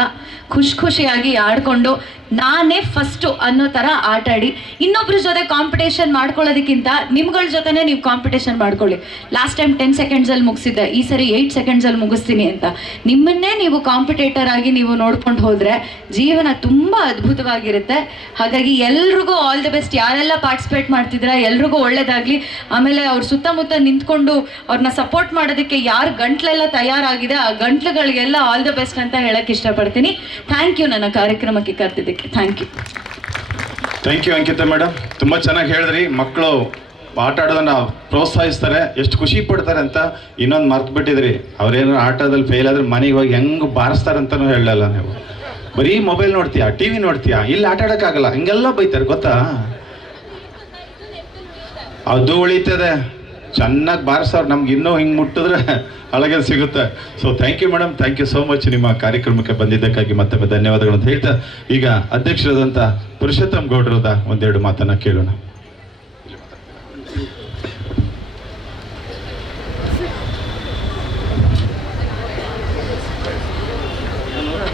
ಖುಷಿಯಾಗಿ ಆಡಿಕೊಂಡು ನಾನೇ ಫಸ್ಟು ಅನ್ನೋ ಥರ ಆಟಾಡಿ. ಇನ್ನೊಬ್ಬರ ಜೊತೆ ಕಾಂಪಿಟೇಷನ್ ಮಾಡ್ಕೊಳ್ಳೋದಕ್ಕಿಂತ ನಿಮ್ಗಳ ಜೊತೆನೇ ನೀವು ಕಾಂಪಿಟೇಷನ್ ಮಾಡ್ಕೊಳ್ಳಿ. ಲಾಸ್ಟ್ ಟೈಮ್ 10 ಸೆಕೆಂಡ್ಸಲ್ಲಿ ಮುಗಿಸಿದ್ದೆ, ಈ ಸರಿ 8 ಸೆಕೆಂಡ್ಸಲ್ಲಿ ಮುಗಿಸ್ತೀನಿ ಅಂತ ನಿಮ್ಮನ್ನೇ ನೀವು ಕಾಂಪಿಟೇಟರ್ ಆಗಿ ನೀವು ನೋಡ್ಕೊಂಡು ಹೋದರೆ ಜೀವನ ತುಂಬ ಅದ್ಭುತವಾಗಿರುತ್ತೆ. ಹಾಗಾಗಿ ಎಲ್ರಿಗೂ ಆಲ್ ದಿ ಬೆಸ್ಟ್. ಯಾರೆಲ್ಲ ಪಾರ್ಟಿಸಿಪೇಟ್ ಮಾಡ್ತಿದ್ದೀರಾ ಎಲ್ರಿಗೂ ಒಳ್ಳೇದಾಗಲಿ. ಆಮೇಲೆ ಅವ್ರ ಸುತ್ತಮುತ್ತ ನಿಂತ್ಕೊಂಡು ಅವ್ರನ್ನ ಸಪೋರ್ಟ್ ಮಾಡೋದಕ್ಕೆ ಯಾರು ಗಂಟ್ಲೆಲ್ಲ ತಯಾರಾಗಿದೆ ಆ ಗಂಟ್ಲುಗಳಿಗೆಲ್ಲ ಆಲ್ ದಿ ಬೆಸ್ಟ್ ಅಂತ ಹೇಳಕ್ಕೆ ಇಷ್ಟಪಡ್ತೀನಿ. ಥ್ಯಾಂಕ್ ಯು ನನ್ನ ಕಾರ್ಯಕ್ರಮಕ್ಕೆ ಕರೆದಿದ್ದಕ್ಕೆ. Thank you. Thank you Ankita madam, ತುಂಬ ಚೆನ್ನಾಗಿ ಹೇಳಿದ್ರಿ. ಮಕ್ಕಳು ಆಟ ಆಡೋದನ್ನ ಪ್ರೋತ್ಸಾಹಿಸ್ತಾರೆ, ಎಷ್ಟು ಖುಷಿ ಪಡ್ತಾರೆ ಅಂತ. ಇನ್ನೊಂದು ಮರ್ತು ಬಿಟ್ಟಿದ್ರಿ, ಅವ್ರೇನಾದ್ರು ಆಟದಲ್ಲಿ ಫೇಲ್ ಆದ್ರೆ ಮನೆಗೆ ಹೋಗಿ ಹೆಂಗೆ ಬಾರಿಸ್ತಾರೆ ಅಂತಲೂ ಹೇಳಲ್ಲ. ನೀವು ಬರೀ ಮೊಬೈಲ್ ನೋಡ್ತೀಯಾ, ಟಿ ವಿ ನೋಡ್ತೀಯಾ, ಇಲ್ಲಿ ಆಟ ಆಡೋಕ್ಕಾಗಲ್ಲ, ಹಿಂಗೆಲ್ಲ ಬೈತಾರೆ ಗೊತ್ತಾ. ಅದು ಉಳಿತದೆ, ಚೆನ್ನಾಗಿ ಬಾರಿಸೋರು ನಮ್ಗೆ ಇನ್ನೂ ಹಿಂಗೆ ಮುಟ್ಟಿದ್ರೆ ಅಳಗೆ ಸಿಗುತ್ತೆ. So thank you madam, thank you so much ನಿಮ್ಮ ಕಾರ್ಯಕ್ರಮಕ್ಕೆ ಬಂದಿದ್ದಕ್ಕಾಗಿ ಮತ್ತೊಮ್ಮೆ ಧನ್ಯವಾದಗಳು ಅಂತ ಹೇಳ್ತಾ, ಈಗ ಅಧ್ಯಕ್ಷರಾದಂಥ ಪುರುಷೋತ್ತಮ್ ಗೌಡ್ರದ ಒಂದೆರಡು ಮಾತನ್ನು ಕೇಳೋಣ.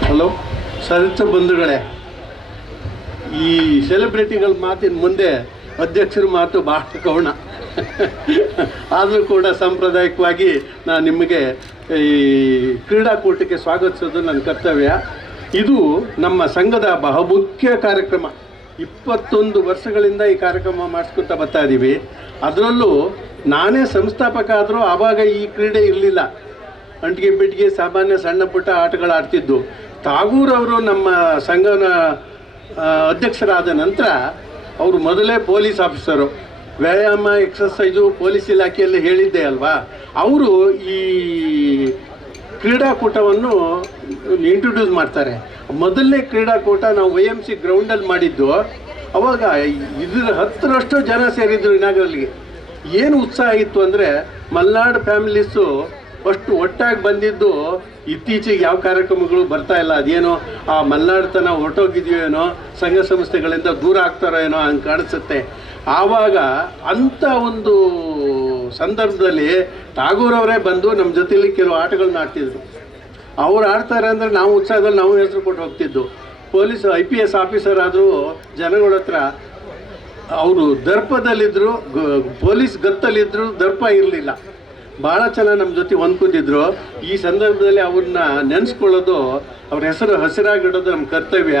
ಹಲೋ ಸದಸ್ಯ ಬಂಧುಗಳೇ, ಈ ಸೆಲೆಬ್ರಿಟಿಗಳ ಮಾತಿನ ಮುಂದೆ ಅಧ್ಯಕ್ಷರ ಮಾತು ಬಹಳ ಗೌಣ. ಆದರೂ ಕೂಡ ಸಾಂಪ್ರದಾಯಿಕವಾಗಿ ನಾನು ನಿಮಗೆ ಈ ಕ್ರೀಡಾಕೂಟಕ್ಕೆ ಸ್ವಾಗತಿಸೋದು ನನ್ನ ಕರ್ತವ್ಯ. ಇದು ನಮ್ಮ ಸಂಘದ ಬಹುಮುಖ್ಯ ಕಾರ್ಯಕ್ರಮ. 21 ವರ್ಷಗಳಿಂದ ಈ ಕಾರ್ಯಕ್ರಮ ಮಾಡಿಸ್ಕೊತಾ ಬರ್ತಾ ಇದ್ದೀವಿ. ಅದರಲ್ಲೂ ನಾನೇ ಸಂಸ್ಥಾಪಕ ಆದರೂ ಆವಾಗ ಈ ಕ್ರೀಡೆ ಇರಲಿಲ್ಲ. ಅಂಟಿಗೆ ಬಿಟ್ಟಿಗೆ ಸಾಮಾನ್ಯ ಸಣ್ಣ ಪುಟ್ಟ ಆಟಗಳು ಆಡ್ತಿದ್ದು. ತಾಗೂರ್ ಅವರು ನಮ್ಮ ಸಂಘನ ಅಧ್ಯಕ್ಷರಾದ ನಂತರ ಅವರು ಮೊದಲೇ ಪೊಲೀಸ್ ಆಫೀಸರು, ವ್ಯಾಯಾಮ ಎಕ್ಸಸೈಜು ಪೊಲೀಸ್ ಇಲಾಖೆಯಲ್ಲಿ ಹೇಳಿದ್ದೆ ಅಲ್ವಾ. ಅವರು ಈ ಕ್ರೀಡಾಕೂಟವನ್ನು ಇಂಟ್ರೊಡ್ಯೂಸ್ ಮಾಡ್ತಾರೆ. ಮೊದಲನೇ ಕ್ರೀಡಾಕೂಟ ನಾವು YMC ಗ್ರೌಂಡಲ್ಲಿ ಮಾಡಿದ್ದು. ಅವಾಗ ಇದ್ರ 10ರಷ್ಟು ಜನ ಸೇರಿದ್ರು ಇನಾಗರಲ್ಗೆ. ಏನು ಉತ್ಸಾಹ ಇತ್ತು ಅಂದರೆ ಮಲ್ನಾಡು ಫ್ಯಾಮಿಲೀಸು ಫಸ್ಟ್ ಒಟ್ಟಾಗಿ ಬಂದಿದ್ದು. ಇತ್ತೀಚೆಗೆ ಯಾವ ಕಾರ್ಯಕ್ರಮಗಳು ಬರ್ತಾ ಇಲ್ಲ, ಅದೇನೋ ಆ ಮಲ್ನಾಡ್ತನ ಹೊರಟೋಗಿದೆಯೇನೋ, ಸಂಘ ಸಂಸ್ಥೆಗಳಿಂದ ದೂರ ಆಗ್ತಾರೋ ಏನೋ ಹಂಗೆ ಕಾಣಿಸುತ್ತೆ. ಆವಾಗ ಅಂಥ ಒಂದು ಸಂದರ್ಭದಲ್ಲಿ ಟಾಗೂರ್ ಅವರೇ ಬಂದು ನಮ್ಮ ಜೊತೆಯಲ್ಲಿ ಕೆಲವು ಆಟಗಳನ್ನ ಆಡ್ತಿದ್ರು. ಅವ್ರು ಆಡ್ತಾರೆ ಅಂದರೆ ನಾವು ಉತ್ಸಾಹದಲ್ಲಿ ನಾವು ಹೆಸರು ಕೊಟ್ಟು ಹೋಗ್ತಿದ್ದು. ಪೊಲೀಸ್ IPS ಆಫೀಸರ್ ಆದರೂ ಜನಗಳ ಹತ್ರ ಅವರು ದರ್ಪದಲ್ಲಿದ್ದರು, ಪೊಲೀಸ್ ಗತ್ತಲ್ಲಿದ್ದರು, ದರ್ಪ ಇರಲಿಲ್ಲ. ಭಾಳ ಚೆನ್ನಾಗಿ ನಮ್ಮ ಜೊತೆ ಹೊಂದ್ಕೊಂಡಿದ್ರು. ಈ ಸಂದರ್ಭದಲ್ಲಿ ಅವ್ರನ್ನ ನೆನೆಸ್ಕೊಳ್ಳೋದು, ಅವ್ರ ಹೆಸರು ಹಸಿರಾಗಿಡೋದು ನಮ್ಮ ಕರ್ತವ್ಯ.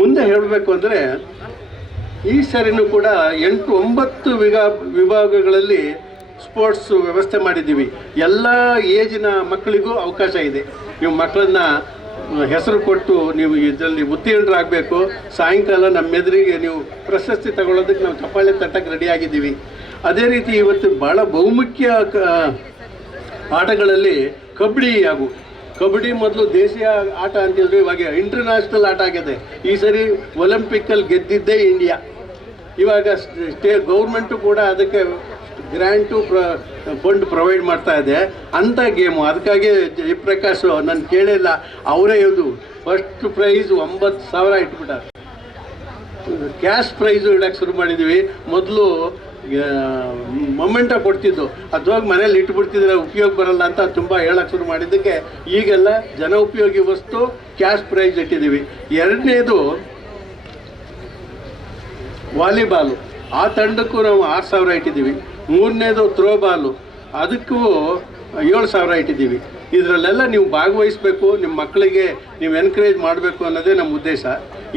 ಮುಂದೆ ಹೇಳಬೇಕು ಅಂದರೆ ಈ ಸರಿನೂ ಕೂಡ 8-9 ವಿಭಾಗಗಳಲ್ಲಿ ಸ್ಪೋರ್ಟ್ಸ್ ವ್ಯವಸ್ಥೆ ಮಾಡಿದ್ದೀವಿ. ಎಲ್ಲ ಏಜಿನ ಮಕ್ಕಳಿಗೂ ಅವಕಾಶ ಇದೆ. ನೀವು ಮಕ್ಕಳನ್ನ ಹೆಸರು ಕೊಟ್ಟು ನೀವು ಇದರಲ್ಲಿ ಉತ್ತೀರ್ಣರಾಗಬೇಕು. ಸಾಯಂಕಾಲ ನಮ್ಮ ಎದುರಿಗೆ ನೀವು ಪ್ರಶಸ್ತಿ ತಗೊಳ್ಳೋದಕ್ಕೆ ನಾವು ಚಪ್ಪಾಳೆ ತಟ್ಟಕ್ಕೆ ರೆಡಿಯಾಗಿದ್ದೀವಿ. ಅದೇ ರೀತಿ ಇವತ್ತು ಭಾಳ ಬಹುಮುಖ್ಯ ಆಟಗಳಲ್ಲಿ ಕಬಡ್ಡಿ ಮೊದಲು ದೇಶೀಯ ಆಟ ಅಂತಿದ್ರು, ಇವಾಗ ಇಂಟರ್ನ್ಯಾಷನಲ್ ಆಟ ಆಗಿದೆ. ಈ ಸರಿ ಒಲಿಂಪಿಕ್ಕಲ್ಲಿ ಗೆದ್ದಿದ್ದೇ ಇಂಡಿಯಾ. ಇವಾಗ ಗೌರ್ಮೆಂಟು ಕೂಡ ಅದಕ್ಕೆ ಗ್ರ್ಯಾಂಟು ಫಂಡ್ ಪ್ರೊವೈಡ್ ಮಾಡ್ತಾ ಇದೆ. ಅಂಥ ಗೇಮು. ಅದಕ್ಕಾಗಿ ಜಯಪ್ರಕಾಶ್ ನಾನು ಕೇಳಿಲ್ಲ, ಅವರೇ ಇದು ಫಸ್ಟ್ ಪ್ರೈಸ್ 9,000 ಇಟ್ಬಿಟ್ಟಾರೆ. ಕ್ಯಾಶ್ ಪ್ರೈಸು ಇಡೋಕ್ಕೆ ಶುರು ಮಾಡಿದ್ದೀವಿ. ಮೊದಲು ಮೊಮೆಂಟ ಕೊಡ್ತಿದ್ದು, ಅದ್ವಾಗ ಮನೇಲಿ ಇಟ್ಬಿಡ್ತಿದ್ರೆ ಉಪಯೋಗ ಬರಲ್ಲ ಅಂತ ತುಂಬ ಹೇಳಕ್ಕೆ ಶುರು ಮಾಡಿದ್ದಕ್ಕೆ ಈಗೆಲ್ಲ ಜನ ಉಪಯೋಗಿ ವಸ್ತು ಕ್ಯಾಶ್ ಪ್ರೈಸ್ ಇಟ್ಟಿದ್ದೀವಿ. ಎರಡನೇದು ವಾಲಿಬಾಲು, ಆ ತಂಡಕ್ಕೂ ನಾವು 6,000 ಇಟ್ಟಿದ್ದೀವಿ. ಮೂರನೇದು ಥ್ರೋಬಾಲು, ಅದಕ್ಕೂ 7,000 ಇಟ್ಟಿದ್ದೀವಿ. ಇದರಲ್ಲೆಲ್ಲ ನೀವು ಭಾಗವಹಿಸಬೇಕು, ನಿಮ್ಮ ಮಕ್ಕಳಿಗೆ ನೀವು ಎನ್ಕರೇಜ್ ಮಾಡಬೇಕು ಅನ್ನೋದೇ ನಮ್ಮ ಉದ್ದೇಶ.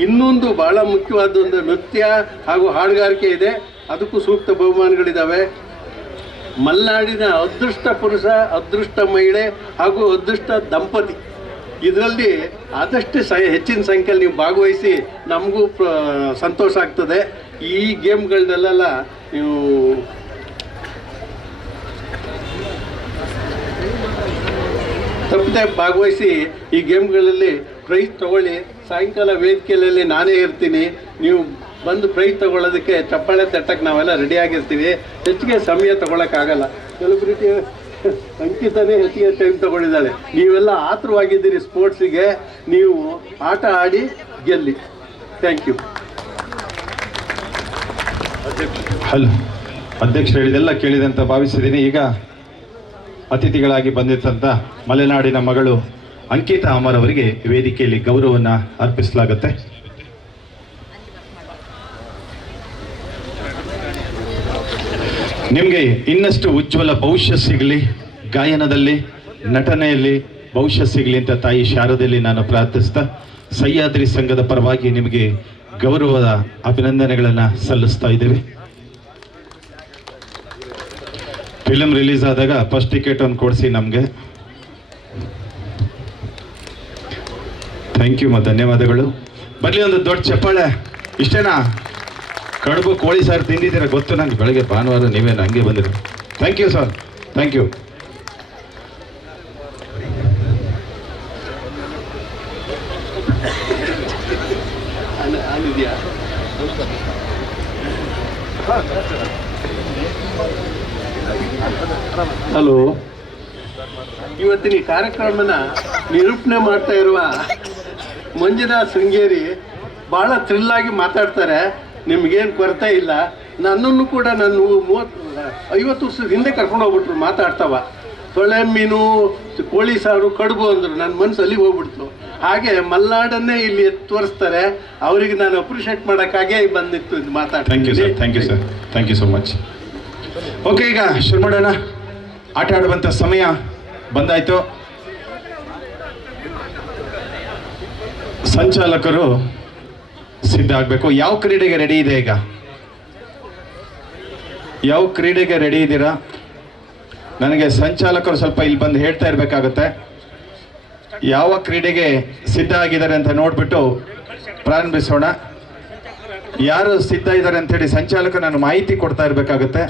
ಇನ್ನೊಂದು ಭಾಳ ಮುಖ್ಯವಾದ ಒಂದು ನೃತ್ಯ ಹಾಗೂ ಹಾಡುಗಾರಿಕೆ ಇದೆ, ಅದಕ್ಕೂ ಸೂಕ್ತ ಬಹುಮಾನಗಳಿದ್ದಾವೆ. ಮಲೆನಾಡಿನ ಅದೃಷ್ಟ ಪುರುಷ, ಅದೃಷ್ಟ ಮಹಿಳೆ ಹಾಗೂ ಅದೃಷ್ಟ ದಂಪತಿ, ಇದರಲ್ಲಿ ಆದಷ್ಟು ಹೆಚ್ಚಿನ ಸಂಖ್ಯೆಯಲ್ಲಿ ನೀವು ಭಾಗವಹಿಸಿ ನಮಗೂ ಸಂತೋಷ ಆಗ್ತದೆ. ಈ ಗೇಮ್ಗಳನ್ನೆಲ್ಲ ನೀವು ತಪ್ಪದೆ ಭಾಗವಹಿಸಿ ಈ ಗೇಮ್ಗಳಲ್ಲಿ ಪ್ರೈಸ್ ತಗೊಳ್ಳಿ. ಸಾಯಂಕಾಲ ವೇದಿಕೆಯಲ್ಲಿ ನಾನೇ ಇರ್ತೀನಿ, ನೀವು ಬಂದು ಪ್ರೈಸ್ ತಗೊಳ್ಳೋದಕ್ಕೆ ಚಪ್ಪಾಳೆ ತಟ್ಟಕ್ಕೆ ನಾವೆಲ್ಲ ರೆಡಿಯಾಗಿರ್ತೀವಿ. ಹೆಚ್ಚಿಗೆ ಸಮಯ ತಗೊಳ್ಳೋಕ್ಕಾಗಲ್ಲ. ಸೆಲೆಬ್ರಿಟಿ ಅಂಕಿತನೇ ಹೆಚ್ಚಿಗೆ ಟೈಮ್ ತಗೊಂಡಿದ್ದಾರೆ. ನೀವೆಲ್ಲ ಆತುರವಾಗಿದ್ದೀರಿ ಸ್ಪೋರ್ಟ್ಸಿಗೆ, ನೀವು ಆಟ ಆಡಿ ಗೆಲ್ಲಿ. Thank you. ಹಲೋ, ಅಧ್ಯಕ್ಷರು ಹೇಳಿದೆಲ್ಲ ಕೇಳಿದೆ ಅಂತ ಭಾವಿಸಿದ್ದೀನಿ. ಈಗ ಅತಿಥಿಗಳಾಗಿ ಬಂದಿರ್ತಂಥ ಮಲೆನಾಡಿನ ಮಗಳು ಅಂಕಿತಾ ಅಮರ್ ಅವರಿಗೆ ವೇದಿಕೆಯಲ್ಲಿ ಗೌರವವನ್ನು ಅರ್ಪಿಸಲಾಗುತ್ತೆ. ನಿಮಗೆ ಇನ್ನಷ್ಟು ಉಜ್ವಲ ಭವಿಷ್ಯ ಸಿಗಲಿ, ಗಾಯನದಲ್ಲಿ, ನಟನೆಯಲ್ಲಿ ಭವಿಷ್ಯ ಸಿಗಲಿ ಅಂತ ತಾಯಿ ಶಾರದಲ್ಲಿ ನಾನು ಪ್ರಾರ್ಥಿಸ್ತಾ ಸಹ್ಯಾದ್ರಿ ಸಂಘದ ಪರವಾಗಿ ನಿಮಗೆ ಗೌರವದ ಅಭಿನಂದನೆಗಳನ್ನು ಸಲ್ಲಿಸ್ತಾ ಇದ್ದೇವೆ. ಫಿಲಮ್ ರಿಲೀಸ್ ಆದಾಗ ಫಸ್ಟ್ ಟಿಕೆಟ್ ಒಂದು ಕೊಡಿಸಿ ನಮಗೆ. ಥ್ಯಾಂಕ್ ಯು, ಧನ್ಯವಾದಗಳು. ಬರಲಿ ಒಂದು ದೊಡ್ಡ ಚಪ್ಪಾಳೆ. ಇಷ್ಟೇನಾ? ಕಡುಬು ಕೋಳಿ ಸಾರು ತಿಂದಿದ್ದೀರ ಗೊತ್ತು ನಂಗೆ. ಬೆಳಗ್ಗೆ ಭಾನುವಾರ ನೀವೇನು ಹಂಗೆ ಬಂದಿರಿ. Thank you sir, thank you. Hello, ಇವತ್ತಿನ ಈ ಕಾರ್ಯಕ್ರಮನ ನಿರೂಪಣೆ ಮಾಡ್ತಾ ಇರುವ ಮಂಜುನಾಥ್ ಶೃಂಗೇರಿ ಭಾಳ ಥ್ರಿಲ್ಲಾಗಿ ಮಾತಾಡ್ತಾರೆ. ನಿಮ್ಗೇನು ಕೊರತೆ ಇಲ್ಲ. ನನ್ನನ್ನು ಕೂಡ ನಾನು 50 ವರ್ಷದ ಹಿಂದೆ ಕರ್ಕೊಂಡು ಹೋಗ್ಬಿಟ್ರು ಮಾತಾಡ್ತಾವ. ಸೊಳ್ಳೆ ಮೀನು, ಕೋಳಿ ಸಾರು, ಕಡುಬು ಅಂದರು. ನನ್ನ ಮನಸ್ಸು ಅಲ್ಲಿಗೆ ಹೋಗ್ಬಿಡ್ತು. ಹಾಗೆ ಮಲೆನಾಡನ್ನೇ ಇಲ್ಲಿ ತೋರಿಸ್ತಾರೆ. ಅವರಿಗೆ ನಾನು ಅಪ್ರಿಷಿಯೇಟ್ ಮಾಡೋಕ್ಕಾಗೇ ಬಂದಿತ್ತು ಇದು ಮಾತಾಡ್ತೀನಿ. Thank you sir, thank you sir, thank you so much. Okay, ಈಗ ಶುರು ಮಾಡೋಣ. ಆಟ ಆಡುವಂಥ ಸಮಯ ಬಂದಾಯಿತು. ಸಂಚಾಲಕರು ಸಿದ್ಧ ಆಗಬೇಕು. ಯಾವ ಕ್ರೀಡೆಗೆ ರೆಡಿ ಇದೆ ಈಗ? ಯಾವ ಕ್ರೀಡೆಗೆ ರೆಡಿ ಇದ್ದೀರಾ? ನನಗೆ ಸಂಚಾಲಕರು ಸ್ವಲ್ಪ ಇಲ್ಲಿ ಬಂದು ಹೇಳ್ತಾ ಇರಬೇಕಾಗುತ್ತೆ. ಯಾವ ಕ್ರೀಡೆಗೆ ಸಿದ್ಧ ಆಗಿದ್ದಾರೆ ಅಂತ ನೋಡಿಬಿಟ್ಟು ಪ್ರಾರಂಭಿಸೋಣ. ಯಾರು ಸಿದ್ಧ ಇದ್ದಾರೆ ಅಂಥೇಳಿ ಸಂಚಾಲಕರು ನಾನು ಮಾಹಿತಿ ಕೊಡ್ತಾ ಇರಬೇಕಾಗುತ್ತೆ.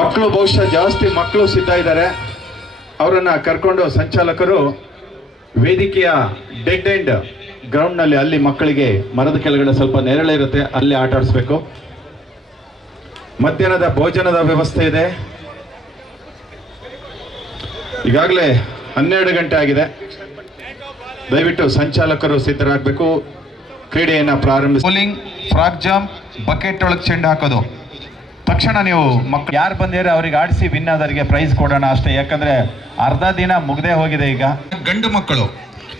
ಮಕ್ಕಳು, ಬಹುಶಃ ಜಾಸ್ತಿ ಮಕ್ಕಳು ಸಿದ್ಧ ಇದ್ದಾರೆ. ಅವರನ್ನು ಕರ್ಕೊಂಡು ಸಂಚಾಲಕರು ವೇದಿಕೆಯ ಡೆಡ್ ಎಂಡ್ ಗ್ರೌಂಡ್ನಲ್ಲಿ, ಅಲ್ಲಿ ಮಕ್ಕಳಿಗೆ ಮರದ ಕೆಳಗಡೆ ಸ್ವಲ್ಪ ನೆರಳಿರುತ್ತೆ, ಅಲ್ಲಿ ಆಟ ಆಡಿಸ್ಬೇಕು. ಮಧ್ಯಾಹ್ನದ ಭೋಜನದ ವ್ಯವಸ್ಥೆ ಇದೆ. ಈಗಾಗಲೇ 12 ಗಂಟೆ ಆಗಿದೆ. ದಯವಿಟ್ಟು ಸಂಚಾಲಕರು ಸಿದ್ಧರಾಗಬೇಕು. ಕ್ರೀಡೆಯನ್ನು ಪ್ರಾರಂಭಿಸಿ. ಬೌಲಿಂಗ್, ಫ್ರಾಕ್ ಜಂಪ್, ಬಕೆಟ್ ಒಳಗೆ ಚೆಂಡು ಹಾಕೋದು. ತಕ್ಷಣ ನೀವು ಮಕ್ಕಳು ಯಾರು ಬಂದಿದ್ದಾರೆ ಅವರಿಗೆ ಆಡಿಸಿ ವಿನ್ ಆದವರಿಗೆ ಪ್ರೈಸ್ ಕೊಡೋಣ ಅಷ್ಟೇ. ಯಾಕಂದರೆ ಅರ್ಧ ದಿನ ಮುಗ್ದೇ ಹೋಗಿದೆ ಈಗ. ಗಂಡು ಮಕ್ಕಳು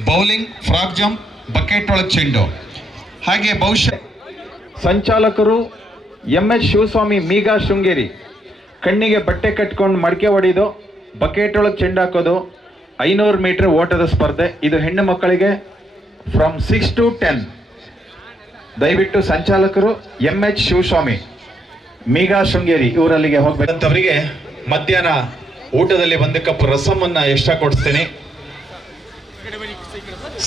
ಬೌಲಿಂಗ್, ಫ್ರಾಕ್ ಜಂಪ್, ಬಕೆಟ್ ಒಳಗೆ ಚೆಂಡು. ಹಾಗೆ ಬಹುಶಃ ಸಂಚಾಲಕರು MS ಶಿವಸ್ವಾಮಿ ಮೀಗಾ ಶೃಂಗೇರಿ ಕಣ್ಣಿಗೆ ಬಟ್ಟೆ ಕಟ್ಕೊಂಡು ಮಡಿಕೆ ಹೊಡೆಯೋದು, ಬಕೆಟ್ ಒಳಗೆ ಚೆಂಡು ಹಾಕೋದು, 500 ಮೀಟರ್ ಓಟದ ಸ್ಪರ್ಧೆ. ಇದು ಹೆಣ್ಣು ಮಕ್ಕಳಿಗೆ ಫ್ರಮ್ 6 to 10. ದಯವಿಟ್ಟು ಸಂಚಾಲಕರು MH ಶಿವಸ್ವಾಮಿ ಮೀಗಾ ಶೃಂಗೇರಿ ಇವರಲ್ಲಿಗೆ ಹೋಗ್ಬೇಕಂತವರಿಗೆ ಮಧ್ಯಾಹ್ನ ಊಟದಲ್ಲಿ 1 ಕಪ್ ರಸಮನ್ನು ಎಕ್ಸ್ಟ್ರಾ ಕೊಡಿಸ್ತೀನಿ.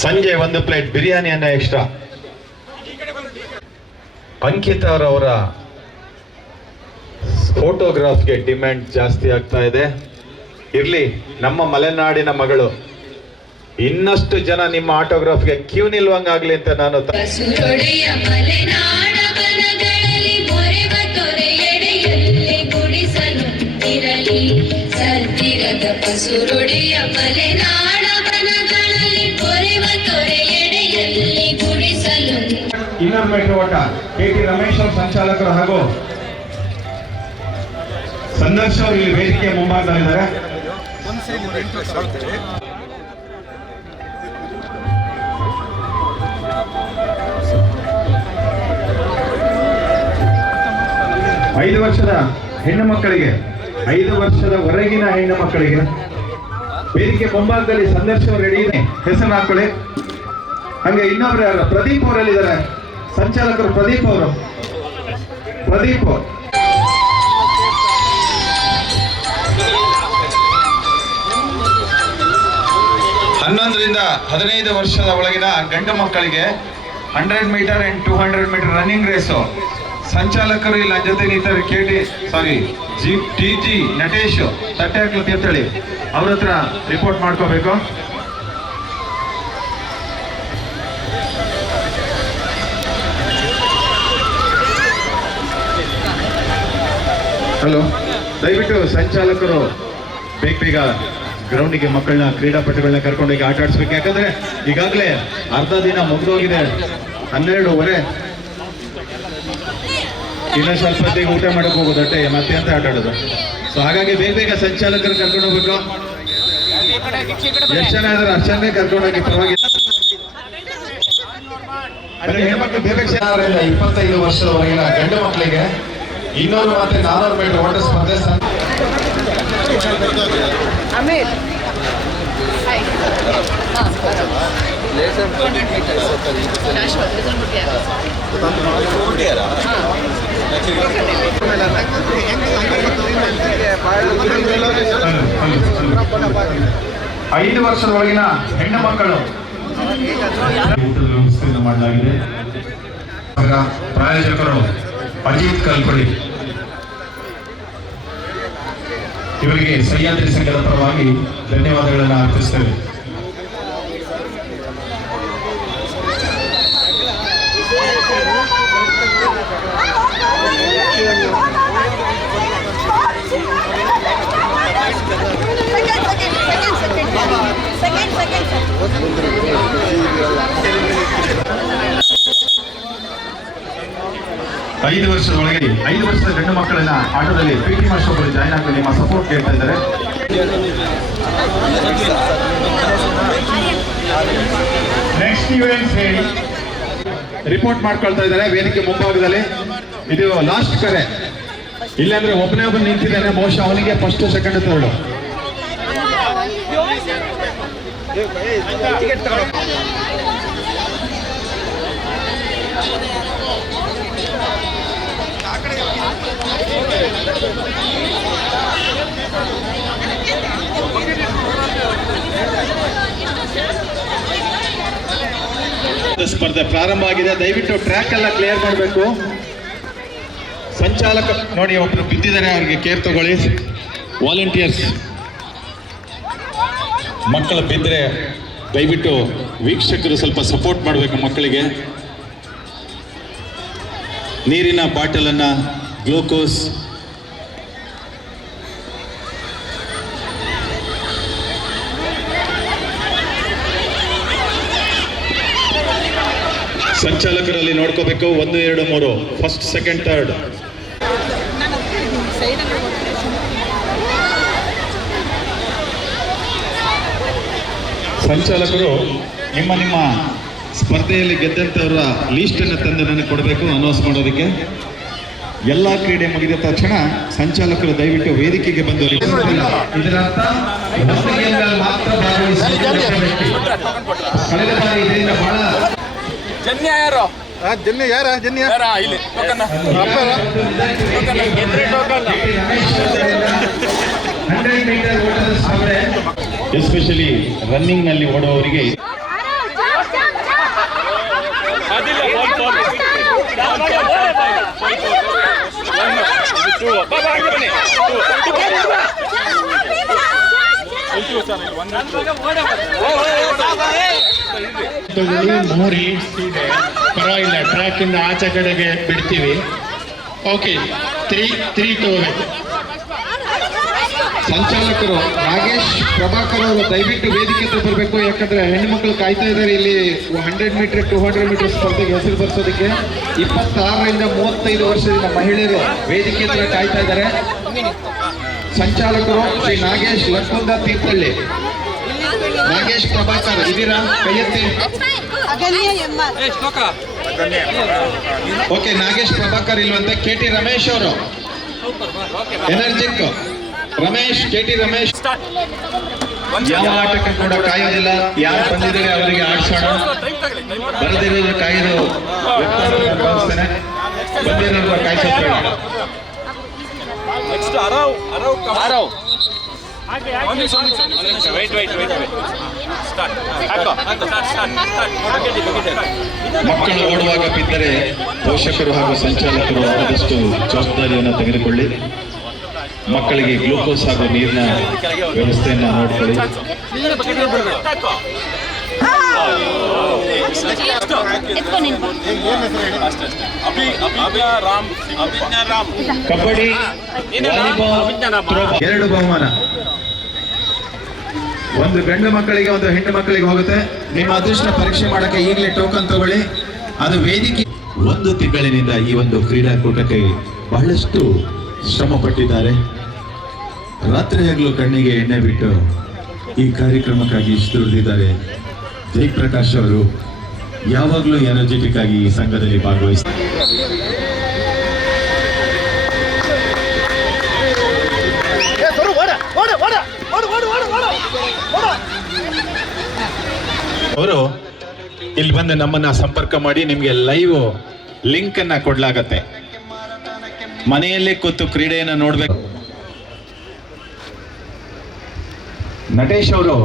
ಸಂಜೆ 1 ಪ್ಲೇಟ್ ಬಿರಿಯಾನಿಯನ್ನ ಎಕ್ಸ್ಟ್ರಾ. ಅಂಕಿತ ಅವರ ಫೋಟೋಗ್ರಾಫ್ಗೆ ಡಿಮ್ಯಾಂಡ್ ಜಾಸ್ತಿ ಆಗ್ತಾ ಇದೆ. ಇರ್ಲಿ, ನಮ್ಮ ಮಲೆನಾಡಿನ ಮಗಳು. ಇನ್ನಷ್ಟು ಜನ ನಿಮ್ಮ ಆಟೋಗ್ರಾಫ್ಗೆ ಕ್ಯೂ ನಿಲ್ಲುವಂಗಾಗ್ಲಿ ಅಂತ ನಾನು ಇನ್ನೊಂದು ಓಟ KT ರಮೇಶ್ ಅವರು ಸಂಚಾಲಕರು ಹಾಗೂ ಸಂದರ್ಶ್ ಅವರು ಇಲ್ಲಿ ವೇದಿಕೆ ಮುಂಭಾಗದಲ್ಲಿದ್ದಾರೆ. ಐದು ವರ್ಷದ ಹೆಣ್ಣು ಮಕ್ಕಳಿಗೆ, 5 ವರ್ಷದವರೆಗಿನ ಹೆಣ್ಣು ಮಕ್ಕಳಿಗೆ ವೇದಿಕೆ ಮುಂಭಾಗದಲ್ಲಿ ಸಂದರ್ಶನ ರೆಡಿ ಇದೆ. ಹೆಸರು ಹಾಕೊಳ್ಳಿ. ಹಂಗೆ ಇನ್ನೊಬ್ರು ಯಾರು? ಪ್ರದೀಪ್ ಅವರಲ್ಲಿದ್ದಾರೆ. ಸಂಚಾಲಕರು ಪ್ರದೀಪ್ ಅವರು. ಪ್ರದೀಪ್ 11 ರಿಂದ 15 ವರ್ಷದ ಒಳಗಿನ ಗಂಡು ಮಕ್ಕಳಿಗೆ 100 meter and 200 meter running race. ಸಂಚಾಲಕರು ಇಲ್ಲ ಜೊತೆ ನಿಂತರು TG ನಟೇಶ್ ತಟ್ಟೆಹಾಕ್ಲು ತೀರ್ಥಳಿ ಅವ್ರ ಹತ್ರ ರಿಪೋರ್ಟ್ ಮಾಡ್ಕೋಬೇಕು. ಹಲೋ, ದಯವಿಟ್ಟು ಸಂಚಾಲಕರು ಬೇಗ ಗ್ರೌಂಡಿಗೆ ಮಕ್ಕಳನ್ನ, ಕ್ರೀಡಾಪಟುಗಳನ್ನ ಕರ್ಕೊಂಡೋಗಿ ಆಟ ಆಡಿಸ್ಬೇಕು. ಯಾಕಂದ್ರೆ ಈಗಾಗಲೇ ಅರ್ಧ ದಿನ ಮುಗಿದೋಗಿದೆ. 12:30. ಇನ್ನ ಸ್ವಲ್ಪ ಹೊತ್ತಿಗೆ ಊಟ ಮಾಡಕ್ ಹೋಗೋದು ಅಟ್ಟೆ, ಮತ್ತೆ ಅಂತ ಆಟ ಆಡೋದು. ಸೊ ಹಾಗಾಗಿ ಬೇಗ ಸಂಚಾಲಕರು ಕರ್ಕೊಂಡು ಹೋಗ್ಬೇಕು. ಎಷ್ಟು ಜನ ಇದಾರೆ ಅಷ್ಟು ಜನ ಕರ್ಕೊಂಡೋಗಿ ಪರವಾಗಿಲ್ಲ. ಬನ್ನಿ, ಹೆಣ್ಮಕ್ಳು ಬೇಗ 25 ವರ್ಷದವರೆಗಿನ ಗಂಡು ಮಕ್ಕಳಿಗೆ 200 ಮತ್ತೆ 400 ಮೀಟರ್ ಓಟ ಸ್ಪರ್ಧೆ. 5 ವರ್ಷದೊಳಗಿನ ಹೆಣ್ಣು ಮಕ್ಕಳು ಊಟದ ವ್ಯವಸ್ಥೆಯನ್ನು ಮಾಡಲಾಗಿದೆ. ಪ್ರಾಯೋಜಕರು ಅಜಿತ್ ಕಲ್ಕೊಳಿ, ಇವರಿಗೆ ಸಹ್ಯಾದ್ರಿ ಸಂಘದ ಪರವಾಗಿ ಧನ್ಯವಾದಗಳನ್ನು ಅರ್ಪಿಸ್ತೇವೆ. ಐದು ವರ್ಷದ ಗಂಡು ಮಕ್ಕಳನ್ನ ಆಟದಲ್ಲಿ PT ಮಾಸ್ಟರ್ ಒಬ್ಬರು ಜಾಯ್ನ್ ಆಗಿ ನಿಮ್ಮ ಸಪೋರ್ಟ್ ಕೇಳ್ತಾ ಇದ್ದಾರೆ. ರಿಪೋರ್ಟ್ ಮಾಡ್ಕೊಳ್ತಾ ಇದ್ದಾರೆ ವೇದಿಕೆ ಮುಂಭಾಗದಲ್ಲಿ. ಇದು ಲಾಸ್ಟ್ ಕರೆ, ಇಲ್ಲಾಂದ್ರೆ ಒಬ್ಬನೇ ಒಬ್ಬ ನಿಂತಿದ್ದಾನೆ, ಬಹುಶಃ ಅವನಿಗೆ ಫಸ್ಟ್ ಸೆಕೆಂಡ್ ಥರ್ಡ್. ಸ್ಪರ್ಧೆ ಪ್ರಾರಂಭ ಆಗಿದೆ. ದಯವಿಟ್ಟು ಟ್ರ್ಯಾಕ್ ಎಲ್ಲ ಕ್ಲಿಯರ್ ಮಾಡಬೇಕು. ಸಂಚಾಲಕ ನೋಡಿ, ಒಬ್ರು ಬಿದ್ದಿದ್ದಾರೆ, ಅವ್ರಿಗೆ ಕೇರ್ ತಗೊಳ್ಳಿ. ವಾಲಂಟಿಯರ್ಸ್ ಮಕ್ಕಳು ಬಿದ್ದರೆ ದಯವಿಟ್ಟು ವೀಕ್ಷಕರು ಸ್ವಲ್ಪ ಸಪೋರ್ಟ್ ಮಾಡಬೇಕು. ಮಕ್ಕಳಿಗೆ ನೀರಿನ ಬಾಟಲನ್ನು, ಗ್ಲೂಕೋಸ್, ಸಂಚಾಲಕರಲ್ಲಿ ನೋಡ್ಕೋಬೇಕು. 1, 2, 3 ಫಸ್ಟ್, ಸೆಕೆಂಡ್, ಥರ್ಡ್. ಸಂಚಾಲಕರು ನಿಮ್ಮ ಸ್ಪರ್ಧೆಯಲ್ಲಿ ಗೆದ್ದಂತವರ ಲೀಸ್ಟ್ ಅನ್ನು ತಂದು ಕೊಡಬೇಕು ಅನೌನ್ಸ್ ಮಾಡೋದಕ್ಕೆ. ಎಲ್ಲ ಕ್ರೀಡೆ ಮುಗಿದ ತಕ್ಷಣ ಸಂಚಾಲಕರು ದಯವಿಟ್ಟು ವೇದಿಕೆಗೆ ಬಂದು ಇದರ ಅರ್ಥ ಕಳೆದ ಬಾರಿ ಇದರಿಂದ ಬಹಳ ಜನ್ಯ ಯಾರು? ಜನ್ಯ ಯಾರ? ಜನ್ಯ ಇಲ್ಲಿ ಎಸ್ಪೆಷಲಿ ರನ್ನಿಂಗ್ ನಲ್ಲಿ ಓಡುವವರಿಗೆ ಪರವಾಗಿಲ್ಲ, ಟ್ರ್ಯಾಕ್ ಇಂದ ಆಚೆ ಕಡೆಗೆ ಬಿಡ್ತೀವಿ. ಓಕೆ, 3 2. ಸಂಚಾಲಕರು ನಾಗೇಶ್ ಪ್ರಭಾಕರ್ ಅವರು ದಯವಿಟ್ಟು ವೇದಿಕೆ ಬರಬೇಕು. ಯಾಕಂದ್ರೆ ಹೆಣ್ಣುಮಕ್ಕಳು ಕಾಯ್ತಾ ಇದ್ದಾರೆ ಇಲ್ಲಿ 100 ಮೀಟರ್ 200 ಮೀಟರ್ ಸ್ಪರ್ಧೆಗೆ ಹೆಸರು ಬರ್ಸೋದಕ್ಕೆ. 26ರಿಂದ 35 ವರ್ಷದ ಮಹಿಳೆಯರು ವೇದಿಕೆ ಹತ್ರ ಕಾಯ್ತಾ ಇದ್ದಾರೆ. ಸಂಚಾಲಕರು ಶ್ರೀ ನಾಗೇಶ್ ಲಕ್ಷ್ಮಣ ತೀರ್ಥಹಳ್ಳಿ. ನಾಗೇಶ್ ಪ್ರಭಾಕರ್ ಇದೀರಾ? ಕೈಯತ್ತಿ. ಓಕೆ, ನಾಗೇಶ್ ಪ್ರಭಾಕರ್ ಇಲ್ವಂತ. KT ರಮೇಶ್ ಅವರು ಎನರ್ಜಿಕ್ ರಮೇಶ್, KT ರಮೇಶ್. ಯಾವ ಆಟಕ್ಕೆ ಕೂಡ ಕಾಯಿಲ್ಲ, ಯಾರು ಬಂದಿದ್ದಾರೆ ಅವರಿಗೆ ಆಡ್ಸೋಣ. ಬರದಿರುವ ಕಾಯಿದು ಬಂದಿರುವ ಕಾಯಿಸುತ್ತಾರೆ. ಮಕ್ಕಳು ಓಡುವಾಗ ಬಿದ್ದರೆ ಪೋಷಕರು ಹಾಗೂ ಸಂಚಾಲಕರು ಆದಷ್ಟು ಜವಾಬ್ದಾರಿಯನ್ನು ತೆಗೆದುಕೊಳ್ಳಿ. ಮಕ್ಕಳಿಗೆ ಗ್ಲೂಕೋಸ್ ಹಾಗೂ ನೀರಿನ ವ್ಯವಸ್ಥೆಯನ್ನು ಮಾಡಿಕೊಳ್ಳಿ. ಕಬಡ್ಡಿ 2 ಬಹುಮಾನ, ಒಂದು ಗಂಡು ಮಕ್ಕಳಿಗೆ, ಒಂದು ಹೆಣ್ಣು ಮಕ್ಕಳಿಗೆ ಹೋಗುತ್ತೆ. ನಿಮ್ಮ ಅದೃಷ್ಟ ಪರೀಕ್ಷೆ ಮಾಡಕ್ಕೆ ಈಗಲೇ ಟೋಕನ್ ತಗೊಳ್ಳಿ. ಅದು ವೇದಿಕೆ 1 ತಿಂಗಳಿನಿಂದ ಈ ಒಂದು ಕ್ರೀಡಾಕೂಟಕ್ಕೆ ಬಹಳಷ್ಟು ಶ್ರಮ ಪಟ್ಟಿದ್ದಾರೆ. ರಾತ್ರಿ ಹಗಲು ಕಣ್ಣಿಗೆ ಎಣ್ಣೆ ಬಿಟ್ಟು ಈ ಕಾರ್ಯಕ್ರಮಕ್ಕಾಗಿ ಇಷ್ಟು ದುಡಿದಿದ್ದಾರೆ. ಜಯಪ್ರಕಾಶ್ ಅವರು ಯಾವಾಗಲೂ ಎನರ್ಜೆಟಿಕ್ ಆಗಿ ಈ ಸಂಘದಲ್ಲಿ ಭಾಗವಹಿಸ್ತಾರೆ. ಅವರು ಇಲ್ಲಿ ಬಂದು ನಮ್ಮನ್ನ ಸಂಪರ್ಕ ಮಾಡಿ ನಿಮಗೆ ಲೈವ್ ಲಿಂಕ್ ಅನ್ನ ಕೊಡ್ಲಾಗತ್ತೆ. ಮನೆಯಲ್ಲೇ ಕೂತು ಕ್ರೀಡೆಯನ್ನು ನೋಡ್ಬೇಕು. ನಟೇಶ್ ಅವರು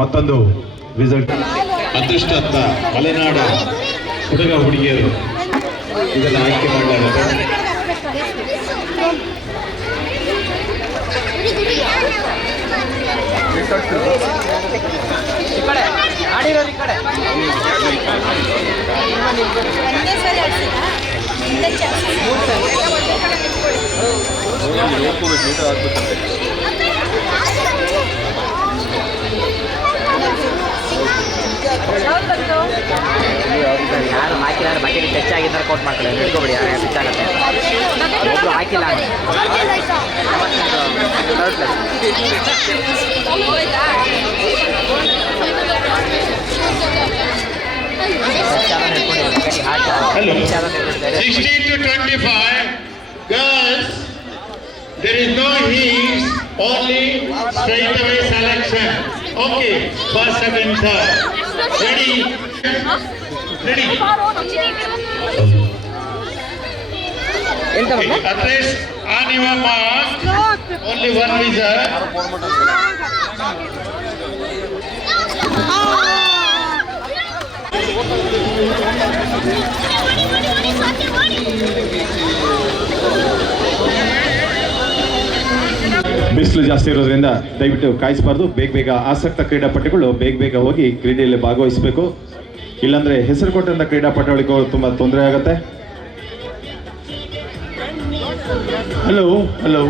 ಮತ್ತೊಂದು ರಿಸಲ್ಟ್. ಅದೃಷ್ಟತ್ತ ಮಲೆನಾಡ ಹುಡುಗ ಹುಡುಗಿಯರು ಇದನ್ನು ಆಯ್ಕೆ ಮಾಡಲಾಗುತ್ತೆ. Hello. 16 to 25 girls. There is no heats, only straight away selection. Okay, first, second, third. Ready? Ready? Okay, athletes on your mark. Only one wizard. ಬಿಸಿಲು ಜಾಸ್ತಿ ಇರೋದ್ರಿಂದ ದಯವಿಟ್ಟು ಕಾಯಿಸಬಾರ್ದು. ಬೇಗ ಆಸಕ್ತ ಕ್ರೀಡಾಪಟುಗಳು ಬೇಗ ಹೋಗಿ ಕ್ರೀಡೆಯಲ್ಲಿ ಭಾಗವಹಿಸಬೇಕು. ಇಲ್ಲಾಂದ್ರೆ ಹೆಸರು ಕೊಟ್ಟಂತ ಕ್ರೀಡಾಪಟುಗಳಿಗೂ ತುಂಬಾ ತೊಂದರೆ ಆಗುತ್ತೆ. ಹಲೋ ಹಲೋ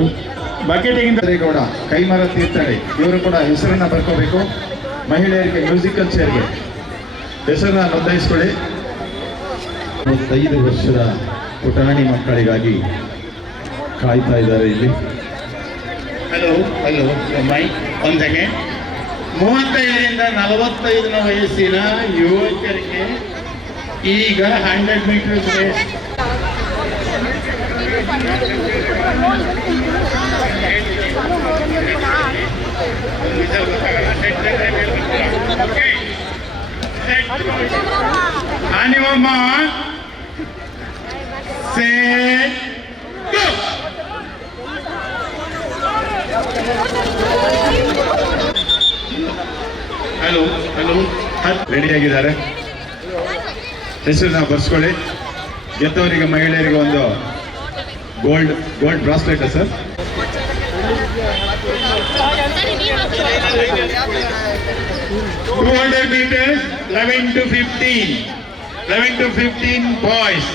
ಗೌಡ ಕೈಮರ ತೀರ್ಥಹಳ್ಳಿ ಇವರು ಕೂಡ ಹೆಸರನ್ನ ಬರ್ಕೋಬೇಕು. ಮಹಿಳೆಯರಿಗೆ ಮ್ಯೂಸಿಕಲ್ ಚೇರ್ಗೆ ಹೆಸರನ್ನ ನೋಂದಾಯಿಸ್ಕೊಳ್ಳಿ. 35 ವರ್ಷದ ಪುಟಾಣಿ ಮಕ್ಕಳಿಗಾಗಿ ಕಾಯ್ತಾ ಇದ್ದಾರೆ ಇಲ್ಲಿ. ಹಲೋ ಹಲೋ ಮೈಕ್ ಒಂದು ಸೆಕೆಂಡ್. 35ರಿಂದ 45 ವಯಸ್ಸಿನ ಯುವಕರಿಗೆ ಈಗ 100 ಮೀಟರ್ ರೇಸ್. ಒಂದು ವಿಷಲ್ ಗೊತ್ತಾಗಲ್ಲ. ಸೆಟ್ ಅಂದ್ರೆ ಮೇಲೆ ಬರ್ತೀರಾ. Okay set on your mark set go. Hello hello ರೆಡಿಯಾಗಿದ್ದಾರೆ. ಹೆಸರನ್ನ ಬರ್ಸ್ಕೊಳ್ಳಿ. ಗೆದ್ದವರಿಗೆ ಮಹಿಳೆಯರಿಗೆ ಒಂದು gold bracelet sir. 200 meters 11 to 15 boys.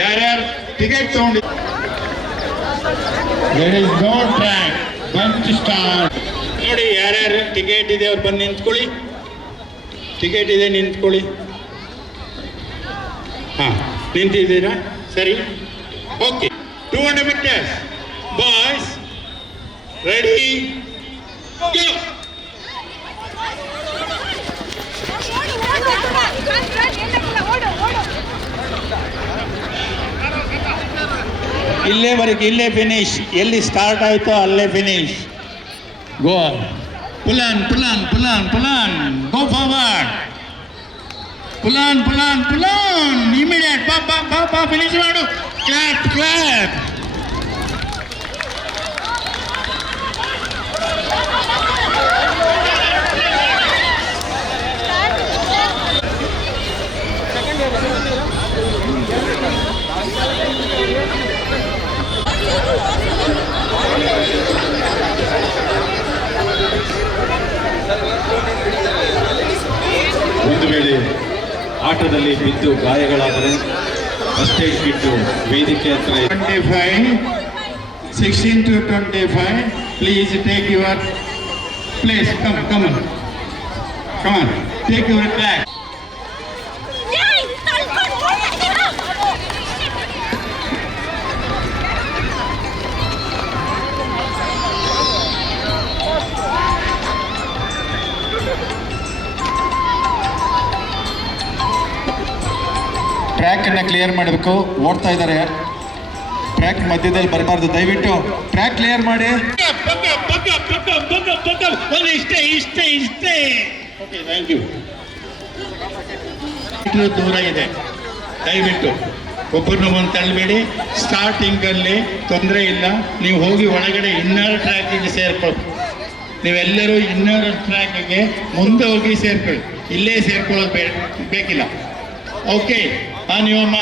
ಯಾರ್ಯಾರು ಟಿಕೆಟ್ ತಗೊಂಡಿ ನೋಡಿ, ಯಾರ್ಯಾರು ಟಿಕೆಟ್ ಇದೆ ಅವ್ರು ಬಂದು ನಿಂತ್ಕೊಳ್ಳಿ. ಟಿಕೆಟ್ ಇದೆ ನಿಂತ್ಕೊಳ್ಳಿ. ನಿಂತಿದ್ದೀರಾ? ಸರಿ, ಓಕೆ. 200 meters ಬಾಯ್ಸ್ ರೆಡಿ ಗೋ. ಇಲ್ಲೇ ಫಿನಿಶ್. ಎಲ್ಲಿ ಸ್ಟಾರ್ಟ್ ಆಯಿತೋ ಅಲ್ಲೇ ಫಿನಿಶ್. ಗೋ ಪುಲಾನ್ ಗೋ ಫಾರ್ವರ್ಡ್. ಪುಲಾನ್ ಇಮಿಡಿಯೇಟ್ ಬಾ ಫಿನಿಶ್ ಮಾಡು. ಕ್ಲಾಪ್. ಒಂದು ವೇಳೆ ಆಟದಲ್ಲಿ ಬಿದ್ದು ಗಾಯಗಳಾದರೆ ಅಷ್ಟೇ ಬಿಟ್ಟು ವೇದಿಕೆ ಹತ್ರ 16 to 25. Please take your place. Come on. Take your flag. ಟ್ರ್ಯಾಕನ್ನು ಕ್ಲಿಯರ್ ಮಾಡಬೇಕು. ಓಡ್ತಾ ಇದ್ದಾರೆ. ಟ್ರ್ಯಾಕ್ ಮಧ್ಯದಲ್ಲಿ ಬರಬಾರ್ದು. ದಯವಿಟ್ಟು ಟ್ರ್ಯಾಕ್ ಕ್ಲಿಯರ್ ಮಾಡಿ. ಇಷ್ಟೇ. Okay, thank you. ದೂರ ಇದೆ. ದಯವಿಟ್ಟು ಒಬ್ಬರನ್ನ ತಳ್ಳಬೇಡಿ. ಸ್ಟಾರ್ಟಿಂಗಲ್ಲಿ ತೊಂದರೆ ಇಲ್ಲ. ನೀವು ಹೋಗಿ ಒಳಗಡೆ ಇನ್ನರ್ ಟ್ರ್ಯಾಕಿಗೆ ಸೇರ್ಕೊಂಡು ನೀವೆಲ್ಲರೂ ಇನ್ನೊಂದು ಟ್ರ್ಯಾಕ್ಗೆ ಮುಂದೆ ಹೋಗಿ ಸೇರ್ಕೊಳ್ಳಿ, ಇಲ್ಲೇ ಸೇರ್ಕೊಳ್ಳೋದು ಬೇಕಿಲ್ಲ. ಓಕೆ, ನೀವಮ್ಮ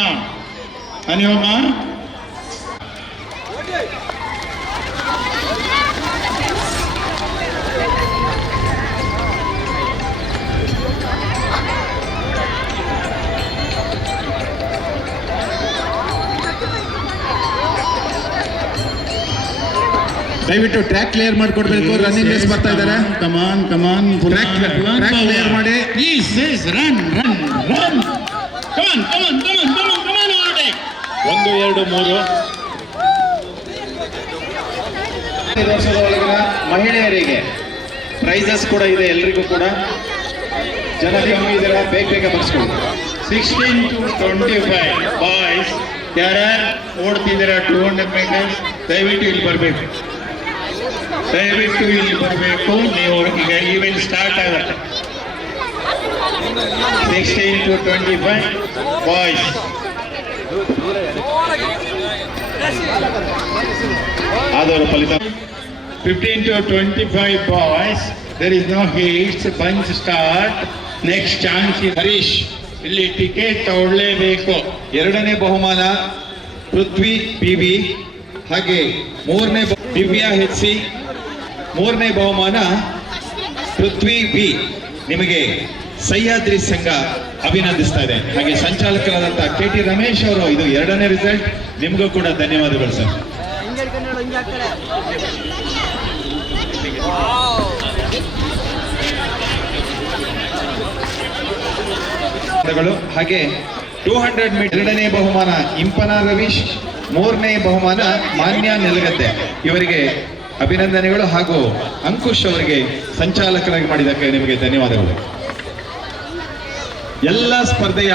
ದಯವಿಟ್ಟು ಟ್ರ್ಯಾಕ್ ಕ್ಲಿಯರ್ ಮಾಡ್ಕೊಡ್ಬೇಕು. ರನ್ನಿಂಗ್ ರೇಸ್ ಬರ್ತಾ ಇದ್ದಾರೆ. ಕಮಾನ್ ಟ್ರ್ಯಾಕ್ ಕ್ಲಿಯರ್ ಮಾಡಿ. ರನ್ 1 2 3. 5 ವರ್ಷದ ಒಳಗಿನ ಮಹಿಳೆಯರಿಗೆ ಪ್ರೈಸಸ್ ಕೂಡ ಇದೆ. ಎಲ್ರಿಗೂ ಕೂಡ ಜನ ಕಮ್ಮಿ ಇದ್ದೀರಾ, ಬೇಗ ಬರ್ಸ್ಕೊಳ್ಳಿ. 16 to 25 ಬಾಯ್ಸ್ ಯಾರ್ಯಾರು ಓಡ್ತಿದ್ದೀರಾ 200 ಮೀಟರ್ಸ್, ದಯವಿಟ್ಟು ಇಲ್ಲಿ ಬರಬೇಕು. ನೀವು ಈಗ ಈವೆಂಟ್ ಸ್ಟಾರ್ಟ್ ಆಗುತ್ತೆ. 16 to 25 ಬಾಯ್ಸ್. ಆದವರು ಫಲಿತಾಂಶ 15 to 25 boys. There is no heat. Bunch start. Next chance is Harish. ಇಲ್ಲಿ ಟಿಕೆಟ್ ತಗೊಳ್ಳೇಬೇಕು. 2ನೇ ಬಹುಮಾನ ಪೃಥ್ವಿ PV, ಹಾಗೆ 3ನೇ ದಿವ್ಯಾ HC, 3ನೇ ಬಹುಮಾನ ಪೃಥ್ವಿ B. ನಿಮಗೆ ಸಹ್ಯಾದ್ರಿ ಸಂಘ ಅಭಿನಂದಿಸ್ತಾ ಇದೆ. ಹಾಗೆ ಸಂಚಾಲಕರಾದಂಥ KT ರಮೇಶ್ ಅವರು ಇದು 2ನೇ ರಿಸಲ್ಟ್. ನಿಮಗೂ ಕೂಡ ಧನ್ಯವಾದಗಳು ಸರ್. ಹಾಗೆ 200 ಮೀಟರ್ 2ನೇ ಬಹುಮಾನ ಇಂಪನ ರವೀಶ್, 3ನೇ ಬಹುಮಾನ ಮಾನ್ಯ ನೆಲಗದ್ದೆ. ಇವರಿಗೆ ಅಭಿನಂದನೆಗಳು. ಹಾಗೂ ಅಂಕುಶ್ ಅವರಿಗೆ ಸಂಚಾಲಕರಾಗಿ ಮಾಡಿದ್ದಕ್ಕೆ ನಿಮಗೆ ಧನ್ಯವಾದಗಳು. ಎಲ್ಲ ಸ್ಪರ್ಧೆಯ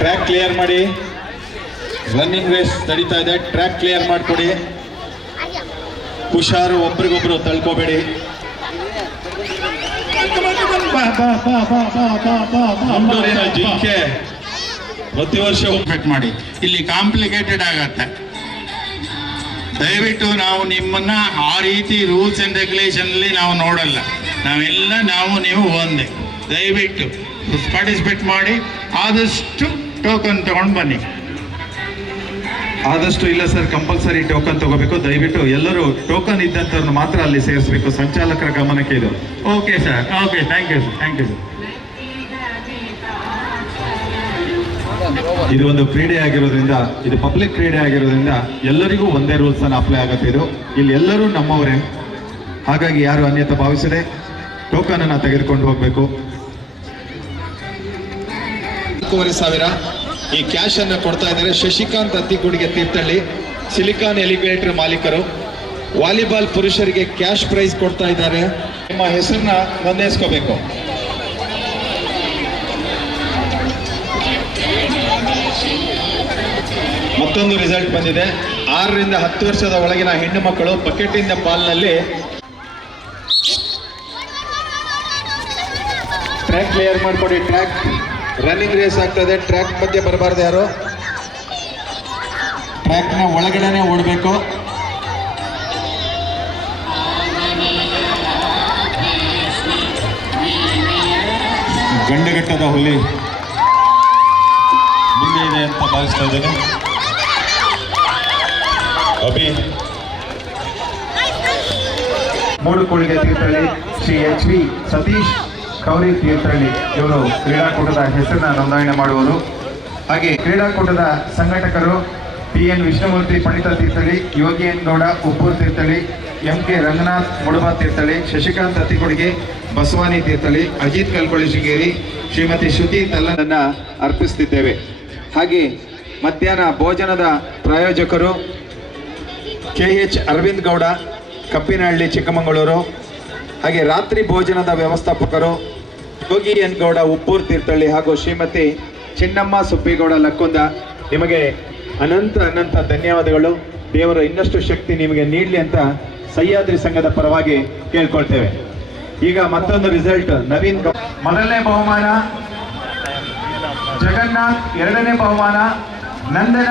ಟ್ರ್ಯಾಕ್ ಕ್ಲಿಯರ್ ಮಾಡಿ. ರನ್ನಿಂಗ್ ರೇಸ್ ನಡೀತಾ ಇದೆ. ಟ್ರ್ಯಾಕ್ ಕ್ಲಿಯರ್ ಮಾಡಿಕೊಡಿ. ಹುಷಾರು, ಒಬ್ರಿಗೊಬ್ರು ತಳ್ಕೋಬೇಡಿ. ಜಿಂಕೆ ಪ್ರತಿ ವರ್ಷ ಕಟ್ ಮಾಡಿ. ಇಲ್ಲಿ ಕಾಂಪ್ಲಿಕೇಟೆಡ್ ಆಗತ್ತೆ. ದಯವಿಟ್ಟು ನಾವು ನಿಮ್ಮನ್ನ ಆ ರೀತಿ ರೂಲ್ಸ್ ಅಂಡ್ ರೆಗ್ಯುಲೇಷನ್ ಅಲ್ಲಿ ನಾವು ನೋಡಲ್ಲ. ನಾವು ನೀವು ಒಂದೇ. ದಯವಿಟ್ಟು ಪಾರ್ಟಿಸಿಪೇಟ್ ಮಾಡಿ. ಆದಷ್ಟು ಟೋಕನ್ ತಗೊಂಡು ಬನ್ನಿ. ಆದಷ್ಟು ಇಲ್ಲ ಸರ್, ಕಂಪಲ್ಸರಿ ಟೋಕನ್ ತಗೋಬೇಕು. ದಯವಿಟ್ಟು ಎಲ್ಲರೂ ಟೋಕನ್ ಇದ್ದಂಥವ್ರನ್ನ ಮಾತ್ರ ಅಲ್ಲಿ ಸೇರಿಸಬೇಕು. ಸಂಚಾಲಕರ ಗಮನಕ್ಕೆ ಇದು. Okay sir, okay, thank you sir. ಇದು ಒಂದು ಕ್ರೀಡೆ ಆಗಿರೋದ್ರಿಂದ, ಇದು ಪಬ್ಲಿಕ್ ಕ್ರೀಡೆ ಆಗಿರೋದ್ರಿಂದ ಎಲ್ಲರಿಗೂ ಒಂದೇ ರೂಲ್ಸ್ ಅನ್ನು ಅಪ್ಲೈ ಆಗುತ್ತೆ. ಇಲ್ಲಿ ಎಲ್ಲರೂ ನಮ್ಮವರೇ, ಹಾಗಾಗಿ ಯಾರು ಅನ್ಯತಾ ಭಾವಿಸದೆ ಟೋಕನ್ ಅನ್ನು ತೆಗೆದುಕೊಂಡು ಹೋಗಬೇಕು. 4,500 ಈ ಕ್ಯಾಶ್ ಅನ್ನು ಕೊಡ್ತಾ ಇದ್ದಾರೆ. ಶಶಿಕಾಂತ್ ಅತ್ತಿಗುಡಿಗೆ ತೀರ್ಥಹಳ್ಳಿ, ಸಿಲಿಕಾನ್ ಎಲಿವೇಟರ್ ಮಾಲೀಕರು. ವಾಲಿಬಾಲ್ ಪುರುಷರಿಗೆ ಕ್ಯಾಶ್ ಪ್ರೈಸ್ ಕೊಡ್ತಾ ಇದ್ದಾರೆ. ನಿಮ್ಮ ಹೆಸರನ್ನ ನೋಂದಾಯಿಸ್ಕೋಬೇಕು. ಮತ್ತೊಂದು ರಿಸಲ್ಟ್ ಬಂದಿದೆ. 6 ರಿಂದ 10 ವರ್ಷದ ಒಳಗಿನ ಹೆಣ್ಣು ಮಕ್ಕಳು ಬಕೆಟ್ ಇಂದ ಪಾಲ್ನಲ್ಲಿ ಟ್ರ್ಯಾಕ್ ಕ್ಲಿಯರ್ ಮಾಡಿಕೊಡಿ. ಟ್ರ್ಯಾಕ್ ರನ್ನಿಂಗ್ ರೇಸ್ ಆಗ್ತದೆ. ಟ್ರ್ಯಾಕ್ ಮಧ್ಯೆ ಬರಬಾರ್ದು ಯಾರು. ಟ್ರ್ಯಾಕ್ನ ಒಳಗಡೆನೆ ಓಡಬೇಕು. ಗಂಡಗಟ್ಟದ ಹುಲಿ ಮುಂದೆ ಇದೆ ಅಂತ ಭಾವಿಸ್ತಾ ಇದ್ದೇನೆ. ಮೂಡುಕೋಳಿಗೆ ತೀರ್ಥಹಳ್ಳಿ ಶ್ರೀ HV ಸತೀಶ್ ಕೌರಿ ತೀರ್ಥಹಳ್ಳಿ ಇವರು ಕ್ರೀಡಾಕೂಟದ ಹೆಸರನ್ನ ನೋಂದಣಿ ಮಾಡುವರು. ಹಾಗೆ ಕ್ರೀಡಾಕೂಟದ ಸಂಘಟಕರು PN Vishnumurthy Panitha Thirthahalli, Yogi N Gowda Uppooru Thirthahalli, MK Ranganath Muduba Thirthahalli, Shashikanth ಅತ್ತಿಗುಡಿಗೆ ಬಸವಾನಿ ತೀರ್ಥಹಳ್ಳಿ, ಅಜಿತ್ ಕಲ್ಕೊಳ್ಳಿ ಶೃಂಗೇರಿ, ಶ್ರೀಮತಿ ಶ್ರುತಿ ತಲ್ಲನ್ನ ಅರ್ಪಿಸುತ್ತಿದ್ದೇವೆ. ಹಾಗೆ ಮಧ್ಯಾಹ್ನ ಭೋಜನದ ಪ್ರಾಯೋಜಕರು KH ಅರವಿಂದ್ ಗೌಡ ಕಪ್ಪಿನಹಳ್ಳಿ ಚಿಕ್ಕಮಗಳೂರು. ಹಾಗೆ ರಾತ್ರಿ ಭೋಜನದ ವ್ಯವಸ್ಥಾಪಕರು ಯೋಗಿ ಎನ್ ಗೌಡ ಉಪ್ಪೂರು ತೀರ್ಥಹಳ್ಳಿ ಹಾಗೂ ಶ್ರೀಮತಿ ಚಿನ್ನಮ್ಮ ಸುಬ್ಬೇಗೌಡ ಲಕ್ಕೊಂದ. ನಿಮಗೆ ಅನಂತ ಧನ್ಯವಾದಗಳು. ದೇವರ ಇನ್ನಷ್ಟು ಶಕ್ತಿ ನಿಮಗೆ ನೀಡಲಿ ಅಂತ ಸಹ್ಯಾದ್ರಿ ಸಂಘದ ಪರವಾಗಿ ಕೇಳ್ಕೊಳ್ತೇವೆ. ಈಗ ಮತ್ತೊಂದು ರಿಸಲ್ಟ್ ನವೀನ್ ಮೊದಲನೇ ಬಹುಮಾನ, ಜಗನ್ನಾಥ್ 2ನೇ ಬಹುಮಾನ, ನಂದನ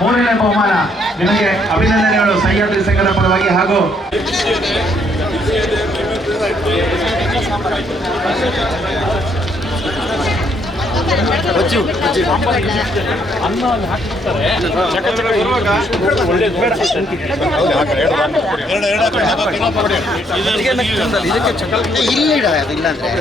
3ನೇ ಬಹುಮಾನ. ನಿಮಗೆ ಅಭಿನಂದನೆಗಳು ಸಹ್ಯಾದ್ರಿ ಸಂಘದ ಪರವಾಗಿ. ಹಾಗೂ ಇಲ್ಲಾಂದ್ರೆ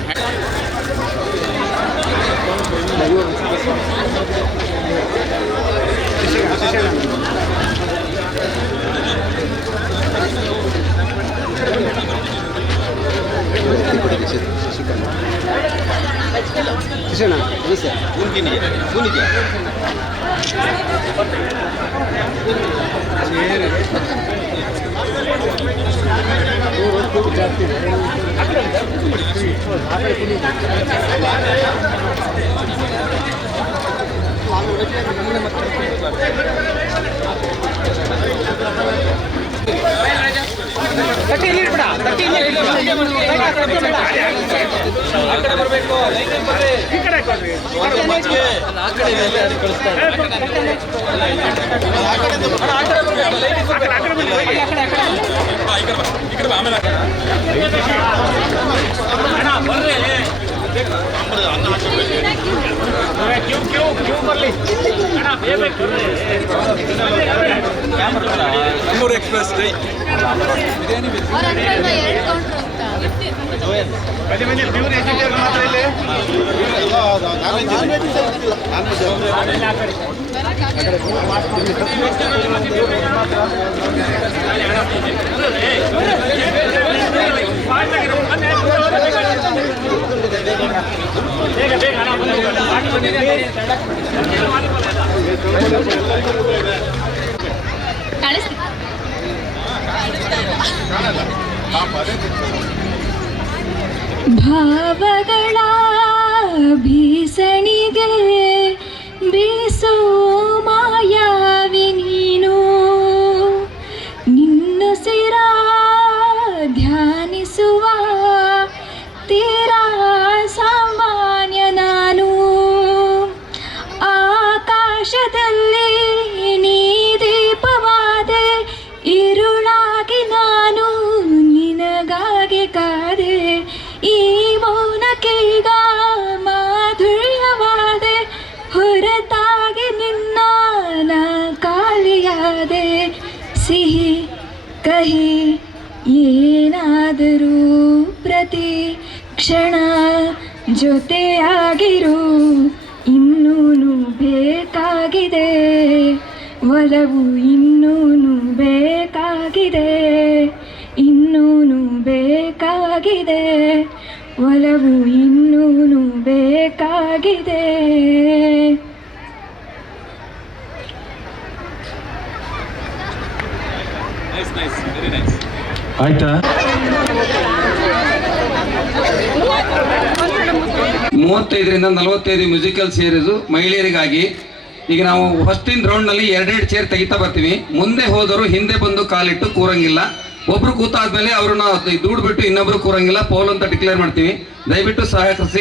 ಭಾವಗಳ ಬೀಸಣಿಗೆ ಬೀಸೋ ಮಾಯಾವಿ ನೀನು, ನಿನ್ನ ಸಿರ ಧ್ಯಾನಿಸುವ ತೀರಾ ಸಾಮಾನ್ಯ ನಾನು. ಆಕಾಶದಲ್ಲಿ ನೀ ದೀಪವಾದೆ, ಇರುಳಾಗಿ ನಾನು ನಿನಗಾಗಿ ಕಾದೆ. ಈ ಮೌನಕ್ಕೀಗ ಮಾಧುರ್ಯವಾದೆ, ಹೊರತಾಗಿ ನಿನ್ನ ಕಾಲಿಯಾದೆ. ಸಿಹಿ ಕಹಿ ಏನಾದರೂ ಪ್ರತಿ ಕ್ಷಣ ಜೊತೆಯಾಗಿರು. ಇನ್ನೂನು ಬೇಕಾಗಿದೆ ಒಲವು, ಇನ್ನೂನು ಬೇಕಾಗಿದೆ, ಇನ್ನೂನು ಬೇಕಾಗಿದೆ ಒಲವು, ಇನ್ನೂನು ಬೇಕಾಗಿದೆ. ಆಯ್ತಾ? 35ರಿಂದ 45 ಮ್ಯೂಸಿಕಲ್ ಸೇರಿಸು ಮಹಿಳೆಯರಿಗಾಗಿ. ಈಗ ನಾವು ಫಸ್ಟಿನ ರೌಂಡ್ನಲ್ಲಿ 2 ಚೇರ್ ತೆಗಿತಾ ಬರ್ತೀವಿ. ಮುಂದೆ ಹೋದರು ಹಿಂದೆ ಬಂದು ಕಾಲಿಟ್ಟು ಕೂರಂಗಿಲ್ಲ. ಒಬ್ರು ಕೂತಾದ್ಮೇಲೆ ಅವ್ರನ್ನ ದೂಡ್ಬಿಟ್ಟು ಇನ್ನೊಬ್ರು ಕೂರಂಗಿಲ್ಲ. ಪೋಲ್ ಅಂತ ಡಿಕ್ಲೇರ್ ಮಾಡ್ತೀವಿ. ದಯವಿಟ್ಟು ಸಹಕರಿಸಿ.